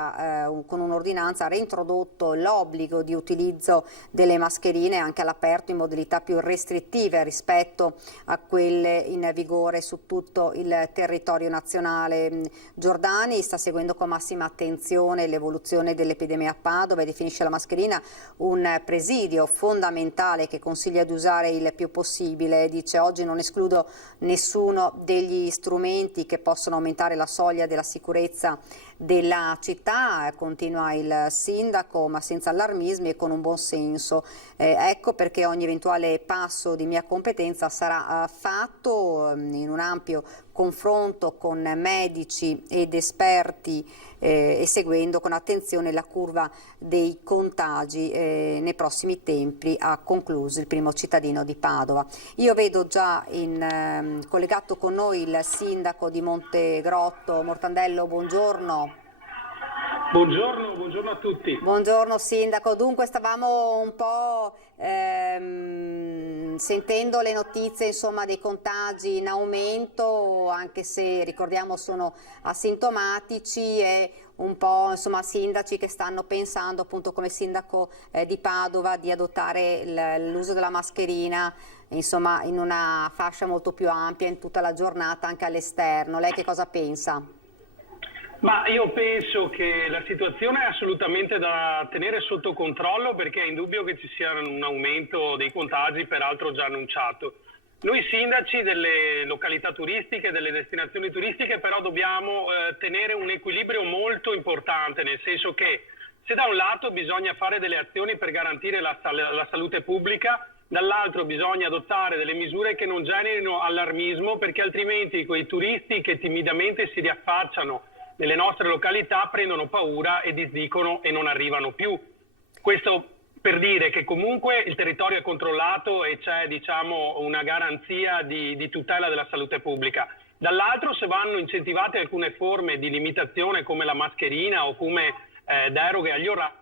con un'ordinanza ha reintrodotto l'obbligo di utilizzo delle mascherine anche all'aperto in modalità più restrittive rispetto a quelle in vigore su tutto il territorio nazionale. Giordani sta seguendo con massima attenzione l'evoluzione dell'epidemia a Padova e definisce la mascherina un presidio fondamentale che consiglia di usare il più possibile. Dice: oggi non escludo nessuno degli strumenti che possono aumentare la soglia della sicurezza della città, continua il sindaco, ma senza allarmismi e con un buon senso. Ecco perché ogni eventuale passo di mia competenza sarà fatto in un ampio confronto con medici ed esperti e seguendo con attenzione la curva dei contagi. Nei prossimi tempi, ha concluso il primo cittadino di Padova. Io vedo già collegato con noi il sindaco di Montegrotto, Mortandello, buongiorno. Buongiorno a tutti. Buongiorno sindaco, dunque stavamo un po' sentendo le notizie insomma, dei contagi in aumento, anche se ricordiamo sono asintomatici, e un po' insomma sindaci che stanno pensando appunto come sindaco di Padova di adottare l'uso della mascherina insomma in una fascia molto più ampia in tutta la giornata anche all'esterno. Lei che cosa pensa? Ma io penso che la situazione è assolutamente da tenere sotto controllo, perché è indubbio che ci sia un aumento dei contagi, peraltro già annunciato. Noi sindaci delle località turistiche, delle destinazioni turistiche, però dobbiamo tenere un equilibrio molto importante, nel senso che se da un lato bisogna fare delle azioni per garantire la salute pubblica, dall'altro bisogna adottare delle misure che non generino allarmismo, perché altrimenti quei turisti che timidamente si riaffacciano nelle nostre località prendono paura e disdicono e non arrivano più. Questo per dire che comunque il territorio è controllato e c'è diciamo una garanzia di tutela della salute pubblica. Dall'altro, se vanno incentivate alcune forme di limitazione come la mascherina o come deroghe agli orari,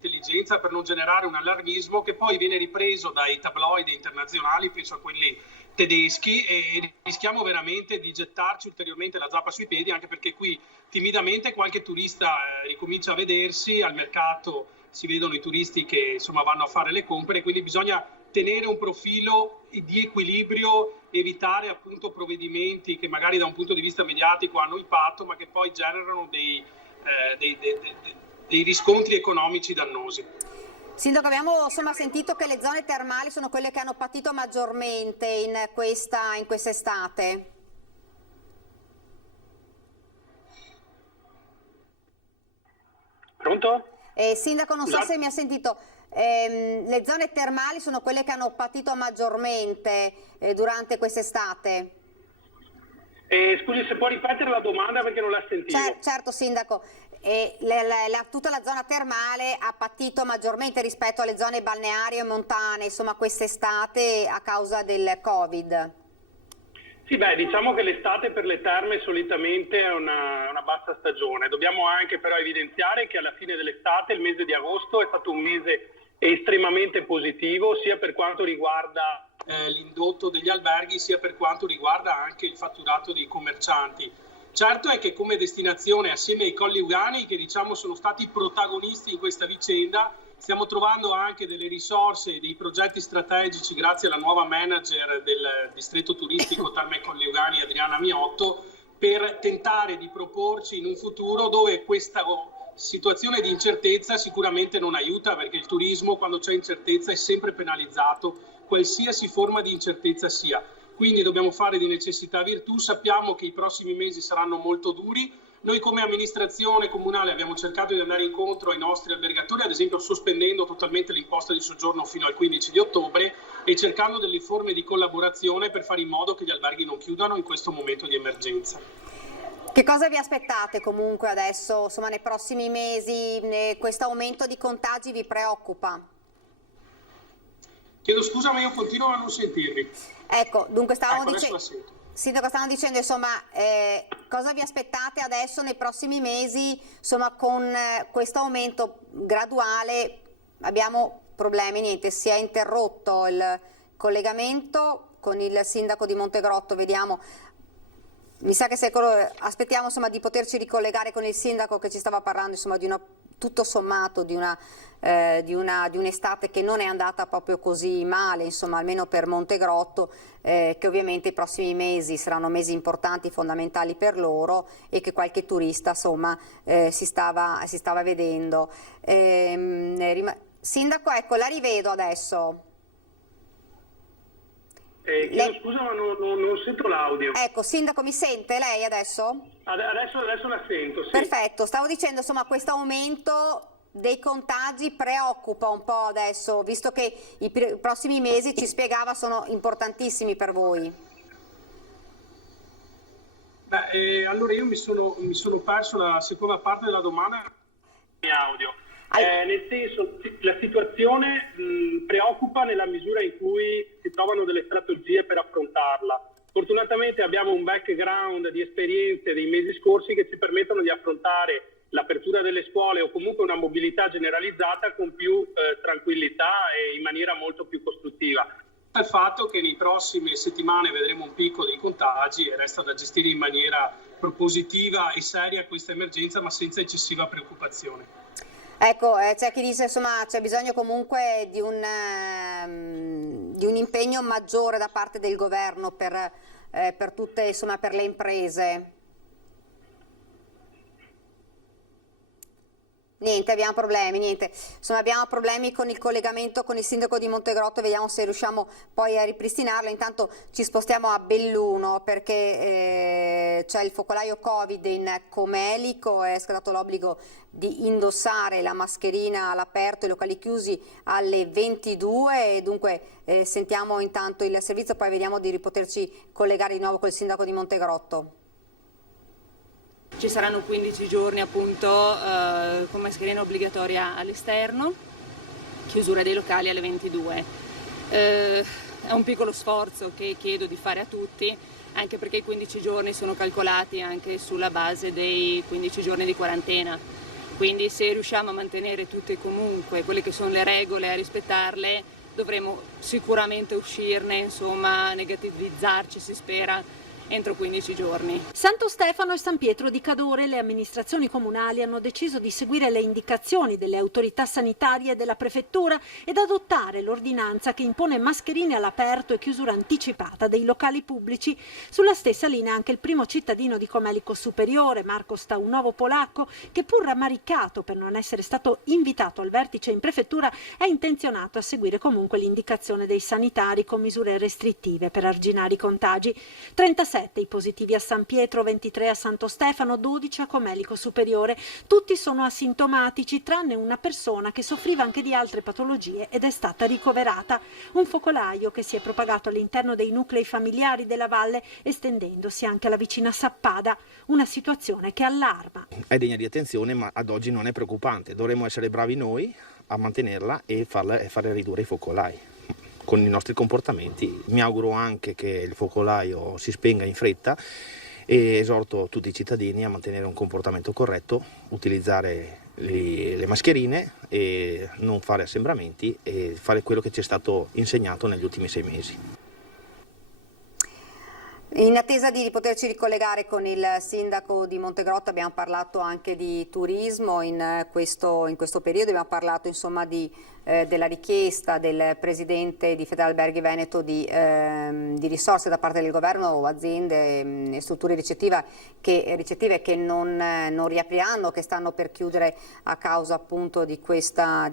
intelligenza per non generare un allarmismo che poi viene ripreso dai tabloid internazionali, penso a quelli tedeschi, e rischiamo veramente di gettarci ulteriormente la zappa sui piedi, anche perché qui timidamente qualche turista ricomincia a vedersi, al mercato si vedono i turisti che insomma vanno a fare le compere, quindi bisogna tenere un profilo di equilibrio, evitare appunto provvedimenti che magari da un punto di vista mediatico hanno impatto ma che poi generano dei riscontri economici dannosi. Sindaco, abbiamo insomma sentito che le zone termali sono quelle che hanno patito maggiormente in quest'estate. Pronto? Sindaco, non so se mi ha sentito. Le zone termali sono quelle che hanno patito maggiormente durante quest'estate. Scusi, se può ripetere la domanda perché non la sentivo. Certo, Sindaco. Tutta la zona termale ha patito maggiormente rispetto alle zone balneari e montane, insomma, quest'estate a causa del Covid. Sì, diciamo che l'estate per le terme solitamente è una bassa stagione. Dobbiamo anche però evidenziare che alla fine dell'estate, il mese di agosto, è stato un mese estremamente positivo, sia per quanto riguarda l'indotto degli alberghi, sia per quanto riguarda anche il fatturato dei commercianti. Certo è che come destinazione, assieme ai Colli Euganei, che diciamo sono stati protagonisti in questa vicenda, stiamo trovando anche delle risorse e dei progetti strategici grazie alla nuova manager del distretto turistico Terme Colli Euganei, Adriana Miotto, per tentare di proporci in un futuro dove questa situazione di incertezza sicuramente non aiuta, perché il turismo quando c'è incertezza è sempre penalizzato, qualsiasi forma di incertezza sia. Quindi dobbiamo fare di necessità virtù, sappiamo che i prossimi mesi saranno molto duri. Noi come amministrazione comunale abbiamo cercato di andare incontro ai nostri albergatori, ad esempio sospendendo totalmente l'imposta di soggiorno fino al 15 di ottobre e cercando delle forme di collaborazione per fare in modo che gli alberghi non chiudano in questo momento di emergenza. Che cosa vi aspettate comunque adesso, insomma, nei prossimi mesi? Questo aumento di contagi vi preoccupa? Chiedo scusa, ma io continuo a non sentirvi. Ecco, dunque stavamo dicendo, insomma, cosa vi aspettate adesso nei prossimi mesi, insomma, con questo aumento graduale? Abbiamo problemi, niente, si è interrotto il collegamento con il sindaco di Montegrotto, vediamo. Mi sa che aspettiamo insomma di poterci ricollegare con il sindaco che ci stava parlando insomma di tutto sommato di un'estate che non è andata proprio così male, insomma, almeno per Montegrotto, che ovviamente i prossimi mesi saranno mesi importanti, fondamentali per loro, e che qualche turista insomma si stava vedendo. Sindaco, ecco, la rivedo adesso. Chiedo scusa, ma non sento l'audio. Ecco, sindaco, mi sente lei adesso? Adesso la sento, sì. Perfetto, stavo dicendo, insomma, questo aumento dei contagi preoccupa un po' adesso, visto che i prossimi mesi, ci spiegava, sono importantissimi per voi. Allora io mi sono perso la seconda parte della domanda audio. Nel senso, la situazione preoccupa nella misura in cui si trovano delle strategie per affrontarla. Fortunatamente abbiamo un background di esperienze dei mesi scorsi che ci permettono di affrontare l'apertura delle scuole o comunque una mobilità generalizzata con più tranquillità e in maniera molto più costruttiva. Il fatto che nei prossime settimane vedremo un picco dei contagi e resta da gestire in maniera propositiva e seria questa emergenza, ma senza eccessiva preoccupazione. Ecco, c'è chi dice insomma c'è bisogno comunque di un impegno maggiore da parte del governo per tutte, insomma, per le imprese. Niente, abbiamo problemi, Insomma, abbiamo problemi con il collegamento con il sindaco di Montegrotto, vediamo se riusciamo poi a ripristinarlo. Intanto ci spostiamo a Belluno perché c'è il focolaio Covid in Comelico, è scattato l'obbligo di indossare la mascherina all'aperto ai locali chiusi alle 22 e dunque sentiamo intanto il servizio, poi vediamo di poterci collegare di nuovo col sindaco di Montegrotto. Ci saranno 15 giorni appunto con mascherina obbligatoria all'esterno, chiusura dei locali alle 22. È un piccolo sforzo che chiedo di fare a tutti, anche perché i 15 giorni sono calcolati anche sulla base dei 15 giorni di quarantena. Quindi se riusciamo a mantenere tutte e comunque quelle che sono le regole, a rispettarle, dovremo sicuramente uscirne, insomma, negativizzarci, si spera, entro 15 giorni. Santo Stefano e San Pietro di Cadore, le amministrazioni comunali hanno deciso di seguire le indicazioni delle autorità sanitarie e della prefettura ed adottare l'ordinanza che impone mascherine all'aperto e chiusura anticipata dei locali pubblici. Sulla stessa linea anche il primo cittadino di Comelico Superiore, Marco Staunovo Polacco, che pur rammaricato per non essere stato invitato al vertice in prefettura, è intenzionato a seguire comunque l'indicazione dei sanitari con misure restrittive per arginare i contagi. 37 i positivi a San Pietro, 23 a Santo Stefano, 12 a Comelico Superiore. Tutti sono asintomatici, tranne una persona che soffriva anche di altre patologie ed è stata ricoverata. Un focolaio che si è propagato all'interno dei nuclei familiari della valle, estendendosi anche alla vicina Sappada. Una situazione che allarma. È degna di attenzione, ma ad oggi non è preoccupante. Dovremmo essere bravi noi a mantenerla e fare ridurre i focolai con i nostri comportamenti. Mi auguro anche che il focolaio si spenga in fretta e esorto tutti i cittadini a mantenere un comportamento corretto, utilizzare le mascherine e non fare assembramenti e fare quello che ci è stato insegnato negli ultimi 6 mesi. In attesa di poterci ricollegare con il sindaco di Montegrotto, abbiamo parlato anche di turismo in questo periodo, abbiamo parlato insomma della richiesta del presidente di Federalberghi Veneto di risorse da parte del governo, aziende e strutture ricettive che non riapriranno, che stanno per chiudere a causa appunto di questa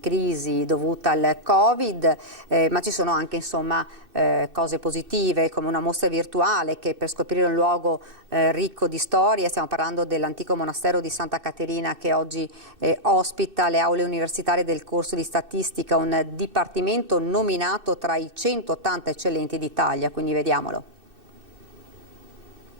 crisi dovuta al Covid, ma ci sono anche insomma cose positive come una mostra virtuale che per scoprire un luogo ricco di storia. Stiamo parlando dell'antico monastero di Santa Caterina che oggi ospita le aule universitarie del corso di statistica, un dipartimento nominato tra i 180 eccellenti d'Italia, quindi vediamolo.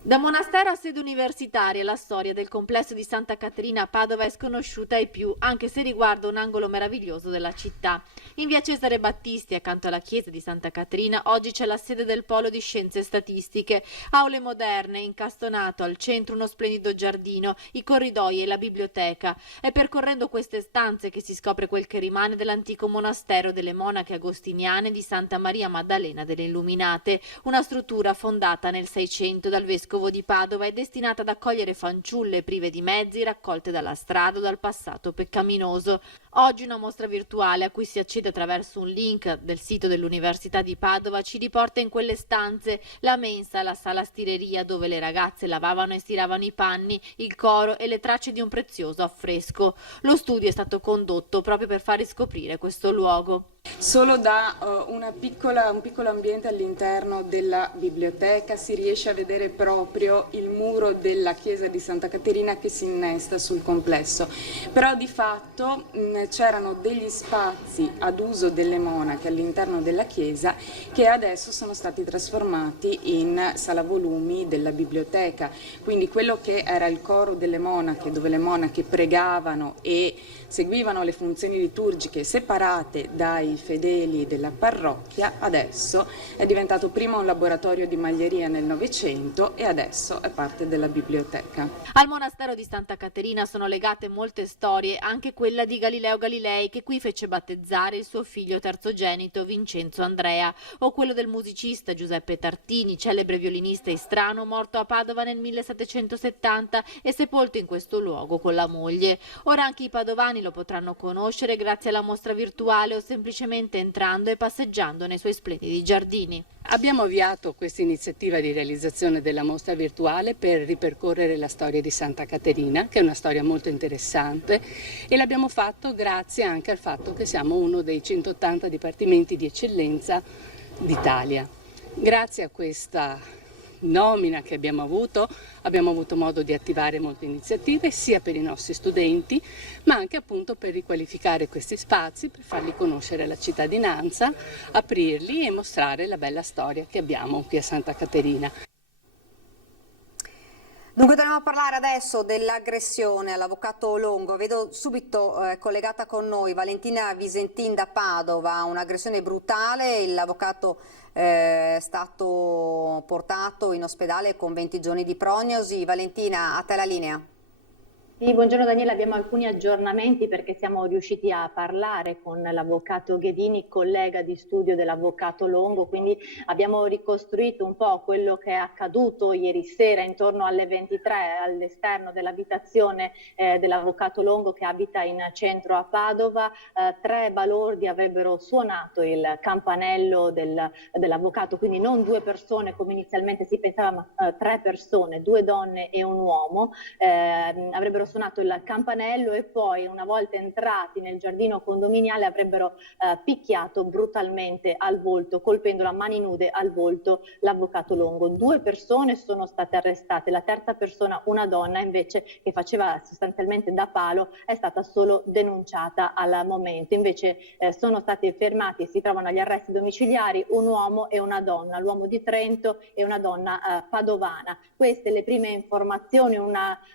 Da monastero a sede universitaria, la storia del complesso di Santa Caterina a Padova è sconosciuta ai più, anche se riguarda un angolo meraviglioso della città. In via Cesare Battisti, accanto alla chiesa di Santa Caterina, oggi c'è la sede del Polo di Scienze Statistiche. Aule moderne, incastonato al centro uno splendido giardino, i corridoi e la biblioteca. È percorrendo queste stanze che si scopre quel che rimane dell'antico monastero delle monache agostiniane di Santa Maria Maddalena delle Illuminate, una struttura fondata nel 600 dal vescovo di Padova è destinata ad accogliere fanciulle prive di mezzi raccolte dalla strada o dal passato peccaminoso. Oggi una mostra virtuale a cui si accede attraverso un link del sito dell'Università di Padova ci riporta in quelle stanze, la mensa, la sala stireria dove le ragazze lavavano e stiravano i panni, il coro e le tracce di un prezioso affresco. Lo studio è stato condotto proprio per far riscoprire questo luogo. Solo da un piccolo ambiente all'interno della biblioteca si riesce a vedere proprio il muro della chiesa di Santa Caterina che si innesta sul complesso, però di fatto c'erano degli spazi ad uso delle monache all'interno della chiesa che adesso sono stati trasformati in sala volumi della biblioteca, quindi quello che era il coro delle monache, dove le monache pregavano e seguivano le funzioni liturgiche separate dai fedeli della parrocchia, adesso è diventato prima un laboratorio di maglieria nel Novecento e adesso è parte della biblioteca. Al monastero di Santa Caterina sono legate molte storie, anche quella di Galileo Galilei che qui fece battezzare il suo figlio terzogenito Vincenzo Andrea, o quello del musicista Giuseppe Tartini, celebre violinista istrano morto a Padova nel 1770 e sepolto in questo luogo con la moglie. Ora anche i padovani lo potranno conoscere grazie alla mostra virtuale o semplicemente entrando e passeggiando nei suoi splendidi giardini. Abbiamo avviato questa iniziativa di realizzazione della mostra virtuale per ripercorrere la storia di Santa Caterina, che è una storia molto interessante, e l'abbiamo fatto grazie anche al fatto che siamo uno dei 180 dipartimenti di eccellenza d'Italia. Grazie a questa nomina che abbiamo avuto modo di attivare molte iniziative sia per i nostri studenti ma anche appunto per riqualificare questi spazi, per farli conoscere alla cittadinanza, aprirli e mostrare la bella storia che abbiamo qui a Santa Caterina. Dunque torniamo a parlare adesso dell'aggressione all'avvocato Longo. Vedo subito collegata con noi Valentina Visentin da Padova, un'aggressione brutale, l'avvocato è stato portato in ospedale con 20 giorni di prognosi. Valentina, a te la linea. Sì, buongiorno Daniela, abbiamo alcuni aggiornamenti perché siamo riusciti a parlare con l'avvocato Ghedini, collega di studio dell'avvocato Longo, quindi abbiamo ricostruito un po' quello che è accaduto ieri sera intorno alle 23 all'esterno dell'abitazione dell'avvocato Longo che abita in centro a Padova. 3 balordi avrebbero suonato il campanello dell'avvocato, quindi non 2 persone come inizialmente si pensava, ma 3 persone, 2 donne e un uomo, avrebbero suonato il campanello e poi una volta entrati nel giardino condominiale avrebbero picchiato brutalmente al volto, colpendolo a mani nude al volto l'avvocato Longo. 2 persone sono state arrestate, la terza persona, una donna invece che faceva sostanzialmente da palo, è stata solo denunciata al momento. Invece sono stati fermati e si trovano agli arresti domiciliari un uomo e una donna, l'uomo di Trento e una donna padovana. Queste le prime informazioni,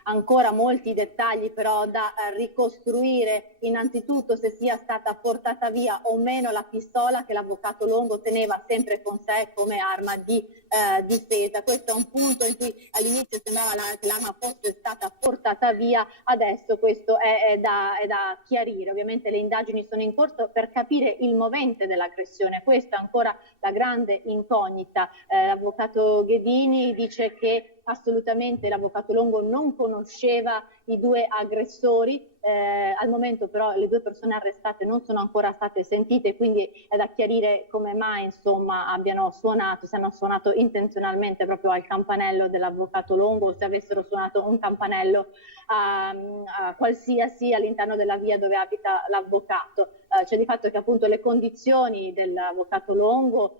ancora molti dettagli però da ricostruire. Innanzitutto se sia stata portata via o meno la pistola che l'avvocato Longo teneva sempre con sé come arma di difesa. Questo è un punto in cui all'inizio sembrava che l'arma fosse stata portata via, adesso questo è da chiarire. Ovviamente le indagini sono in corso per capire il movente dell'aggressione, questa è ancora la grande incognita. L'avvocato Ghedini dice che assolutamente l'avvocato Longo non conosceva i 2 aggressori, al momento però le 2 persone arrestate non sono ancora state sentite, quindi è da chiarire come mai insomma abbiano suonato, se hanno suonato intenzionalmente proprio al campanello dell'avvocato Longo o se avessero suonato un campanello a qualsiasi all'interno della via dove abita l'avvocato. C'è di fatto che appunto le condizioni dell'avvocato Longo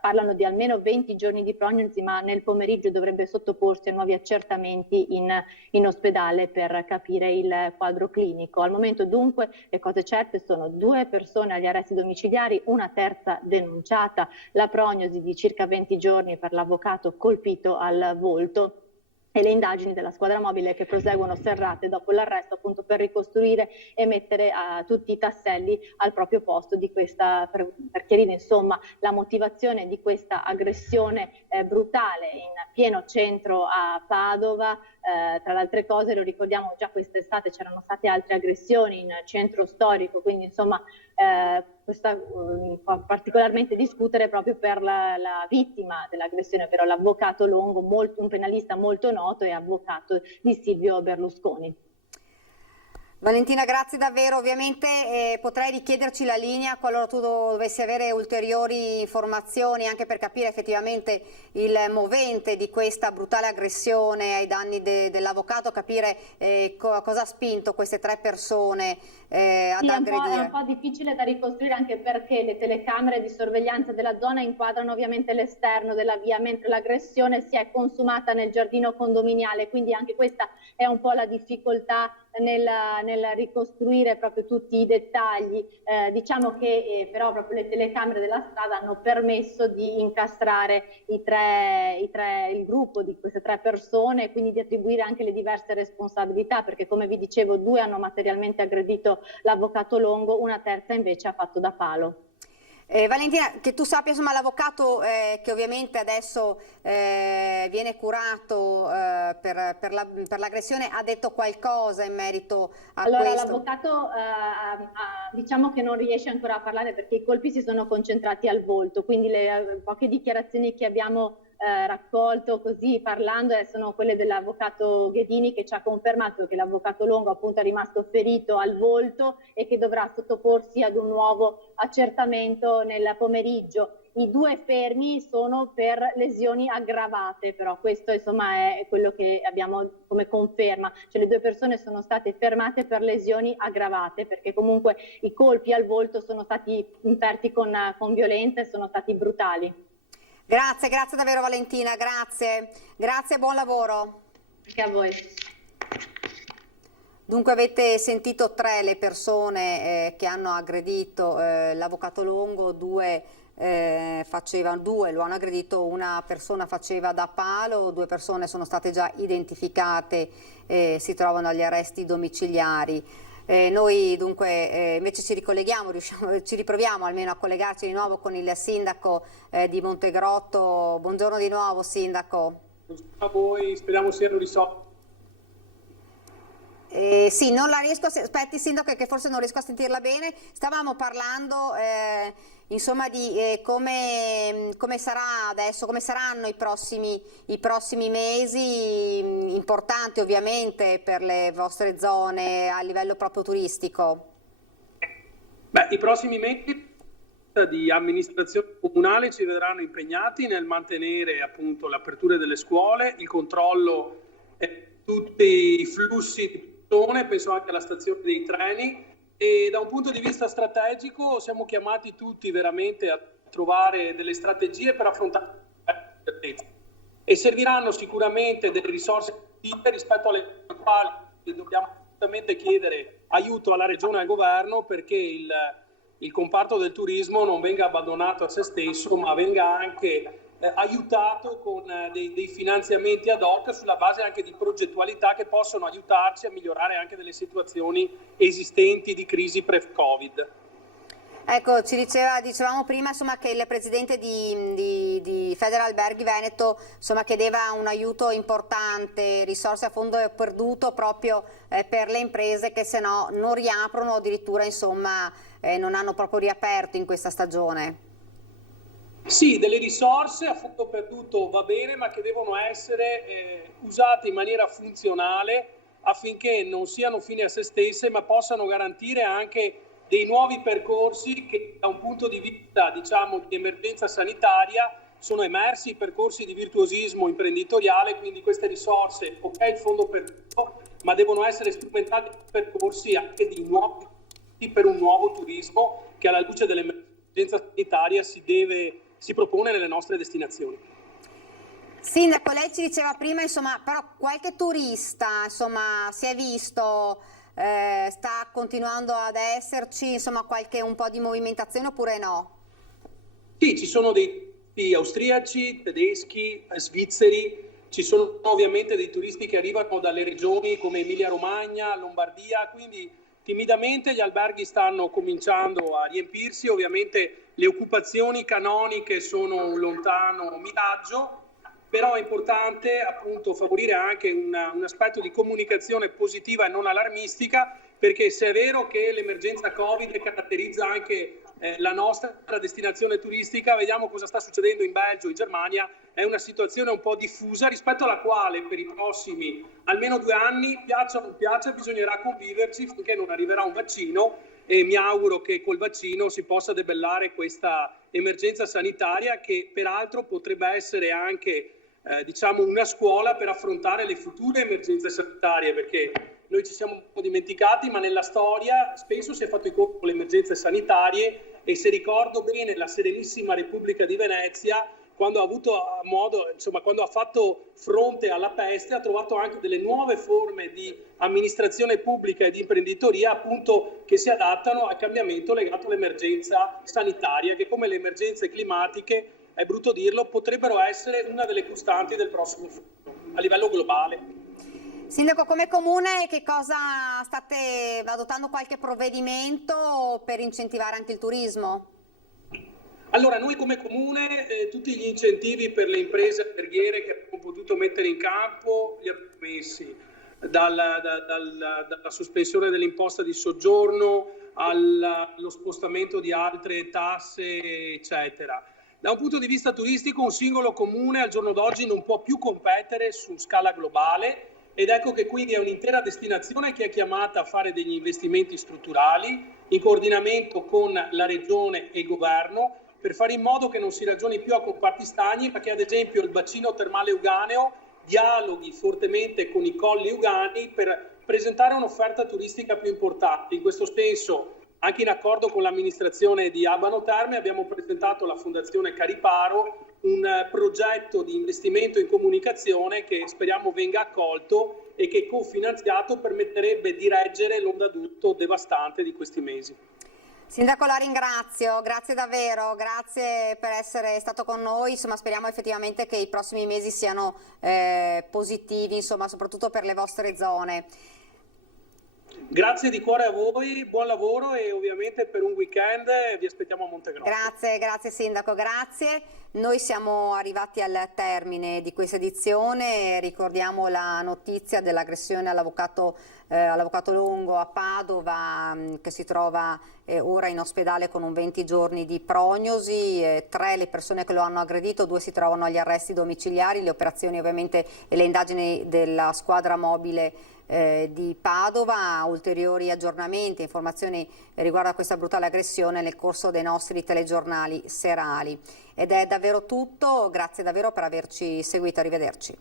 parlano di almeno 20 giorni di prognosi, ma nel pomeriggio dovrebbe sottoporsi a nuovi accertamenti in ospedale per capire il quadro clinico. Al momento dunque le cose certe sono 2 persone agli arresti domiciliari, una terza denunciata, la prognosi di circa 20 giorni per l'avvocato colpito al volto e le indagini della squadra mobile che proseguono serrate dopo l'arresto appunto per ricostruire e mettere tutti i tasselli al proprio posto di questa, per chiarire insomma la motivazione di questa aggressione brutale in pieno centro a Padova. Tra le altre cose, lo ricordiamo, già quest'estate c'erano state altre aggressioni in centro storico, quindi insomma questa fa particolarmente discutere proprio per la vittima dell'aggressione, ovvero l'avvocato Longo, un penalista molto noto e avvocato di Silvio Berlusconi. Valentina, grazie davvero. Ovviamente potrai richiederci la linea qualora tu dovessi avere ulteriori informazioni, anche per capire effettivamente il movente di questa brutale aggressione ai danni dell'avvocato, capire cosa ha spinto queste 3 persone ad aggredire. È un po' difficile da ricostruire anche perché le telecamere di sorveglianza della zona inquadrano ovviamente l'esterno della via, mentre l'aggressione si è consumata nel giardino condominiale, quindi anche questa è un po' la difficoltà nel ricostruire proprio tutti i dettagli. Diciamo che però proprio le telecamere della strada hanno permesso di incastrare il gruppo di queste 3 persone e quindi di attribuire anche le diverse responsabilità, perché come vi dicevo 2 hanno materialmente aggredito l'avvocato Longo, una terza invece ha fatto da palo. Valentina, che tu sappia, insomma, l'avvocato che ovviamente adesso viene curato per l'aggressione ha detto qualcosa in merito a questo? Allora l'avvocato diciamo che non riesce ancora a parlare perché i colpi si sono concentrati al volto, quindi le poche dichiarazioni che abbiamo raccolto così parlando sono quelle dell'avvocato Ghedini, che ci ha confermato che l'avvocato Longo appunto è rimasto ferito al volto e che dovrà sottoporsi ad un nuovo accertamento nel pomeriggio. I 2 fermi sono per lesioni aggravate, però questo insomma è quello che abbiamo come conferma, cioè le 2 persone sono state fermate per lesioni aggravate perché comunque i colpi al volto sono stati inferti con violenza e sono stati brutali. Grazie davvero Valentina, grazie e buon lavoro. Anche a voi. Dunque avete sentito 3 le persone che hanno aggredito l'avvocato Longo, 2 lo hanno aggredito, una persona faceva da palo, 2 persone sono state già identificate, si trovano agli arresti domiciliari. Noi dunque invece ci ricolleghiamo, ci riproviamo almeno a collegarci di nuovo con il sindaco di Montegrotto. Buongiorno di nuovo sindaco. A voi, speriamo siano risolti. Sì, non la riesco aspetti Sindaco, che forse non riesco a sentirla bene. Stavamo parlando insomma di come sarà adesso, come saranno i prossimi mesi, importanti ovviamente per le vostre zone a livello proprio turistico. Beh, i prossimi mesi di amministrazione comunale ci vedranno impegnati nel mantenere appunto l'apertura delle scuole, il controllo tutti i flussi di persone, penso anche alla stazione dei treni, e da un punto di vista strategico siamo chiamati tutti veramente a trovare delle strategie per affrontare la certezza, e serviranno sicuramente delle risorse rispetto alle quali dobbiamo assolutamente chiedere aiuto alla Regione e al Governo, perché il comparto del turismo non venga abbandonato a se stesso, ma venga anche aiutato con dei finanziamenti ad hoc sulla base anche di progettualità che possono aiutarci a migliorare anche delle situazioni esistenti di crisi pre-Covid. Ecco, dicevamo prima insomma, che il presidente di Federalberghi Veneto insomma, chiedeva un aiuto importante, risorse a fondo perduto proprio per le imprese che se no non riaprono, addirittura insomma, non hanno proprio riaperto in questa stagione. Sì, delle risorse a fondo perduto va bene, ma che devono essere usate in maniera funzionale affinché non siano fini a se stesse, ma possano garantire anche dei nuovi percorsi che da un punto di vista, diciamo, di emergenza sanitaria sono emersi, percorsi di virtuosismo imprenditoriale, quindi queste risorse, ok, il fondo perduto, ma devono essere strumentati percorsi anche per un nuovo turismo che alla luce dell'emergenza sanitaria si propone nelle nostre destinazioni. Sindaco, lei ci diceva prima, insomma, però qualche turista, insomma, si è visto, sta continuando ad esserci, insomma, un po' di movimentazione oppure no? Sì, ci sono dei austriaci, tedeschi, svizzeri, ci sono ovviamente dei turisti che arrivano dalle regioni come Emilia-Romagna, Lombardia, quindi timidamente gli alberghi stanno cominciando a riempirsi, ovviamente le occupazioni canoniche sono un lontano miraggio, però è importante appunto favorire anche un aspetto di comunicazione positiva e non allarmistica, perché se è vero che l'emergenza Covid caratterizza anche la nostra destinazione turistica, vediamo cosa sta succedendo in Belgio, in Germania, è una situazione un po' diffusa rispetto alla quale per i prossimi almeno 2 anni, piaccia o non piaccia, bisognerà conviverci finché non arriverà un vaccino, e mi auguro che col vaccino si possa debellare questa emergenza sanitaria che peraltro potrebbe essere anche diciamo una scuola per affrontare le future emergenze sanitarie, perché noi ci siamo un po' dimenticati, ma nella storia spesso si è fatto i conti con le emergenze sanitarie, e se ricordo bene la Serenissima Repubblica di Venezia, quando ha avuto modo, insomma, quando ha fatto fronte alla peste, ha trovato anche delle nuove forme di amministrazione pubblica e di imprenditoria appunto che si adattano al cambiamento legato all'emergenza sanitaria, che come le emergenze climatiche, è brutto dirlo, potrebbero essere una delle costanti del prossimo futuro a livello globale. Sindaco, come comune che cosa state adottando, qualche provvedimento per incentivare anche il turismo? Allora, noi come comune tutti gli incentivi per le imprese alberghiere che abbiamo potuto mettere in campo li abbiamo messi, dalla sospensione dell'imposta di soggiorno allo spostamento di altre tasse, eccetera. Da un punto di vista turistico, un singolo comune al giorno d'oggi non può più competere su scala globale, ed ecco che quindi è un'intera destinazione che è chiamata a fare degli investimenti strutturali in coordinamento con la regione e il governo, per fare in modo che non si ragioni più a comparti stagni, ma che ad esempio il bacino termale euganeo dialoghi fortemente con i colli euganei per presentare un'offerta turistica più importante. In questo senso, anche in accordo con l'amministrazione di Abano Terme, abbiamo presentato alla Fondazione Cariparo un progetto di investimento in comunicazione che speriamo venga accolto e che cofinanziato permetterebbe di reggere l'onda d'urto devastante di questi mesi. Sindaco, la ringrazio, grazie davvero, grazie per essere stato con noi, insomma speriamo effettivamente che i prossimi mesi siano positivi, insomma soprattutto per le vostre zone. Grazie di cuore a voi, buon lavoro, e ovviamente per un weekend vi aspettiamo a Montegrosso. Grazie Sindaco, grazie. Noi siamo arrivati al termine di questa edizione, ricordiamo la notizia dell'aggressione all'avvocato all'Avvocato Longo a Padova, che si trova ora in ospedale con un 20 giorni di prognosi, 3 le persone che lo hanno aggredito, 2 si trovano agli arresti domiciliari, le operazioni ovviamente e le indagini della squadra mobile di Padova. Ulteriori aggiornamenti, informazioni riguardo a questa brutale aggressione nel corso dei nostri telegiornali serali. Ed è davvero tutto, grazie davvero per averci seguito, arrivederci.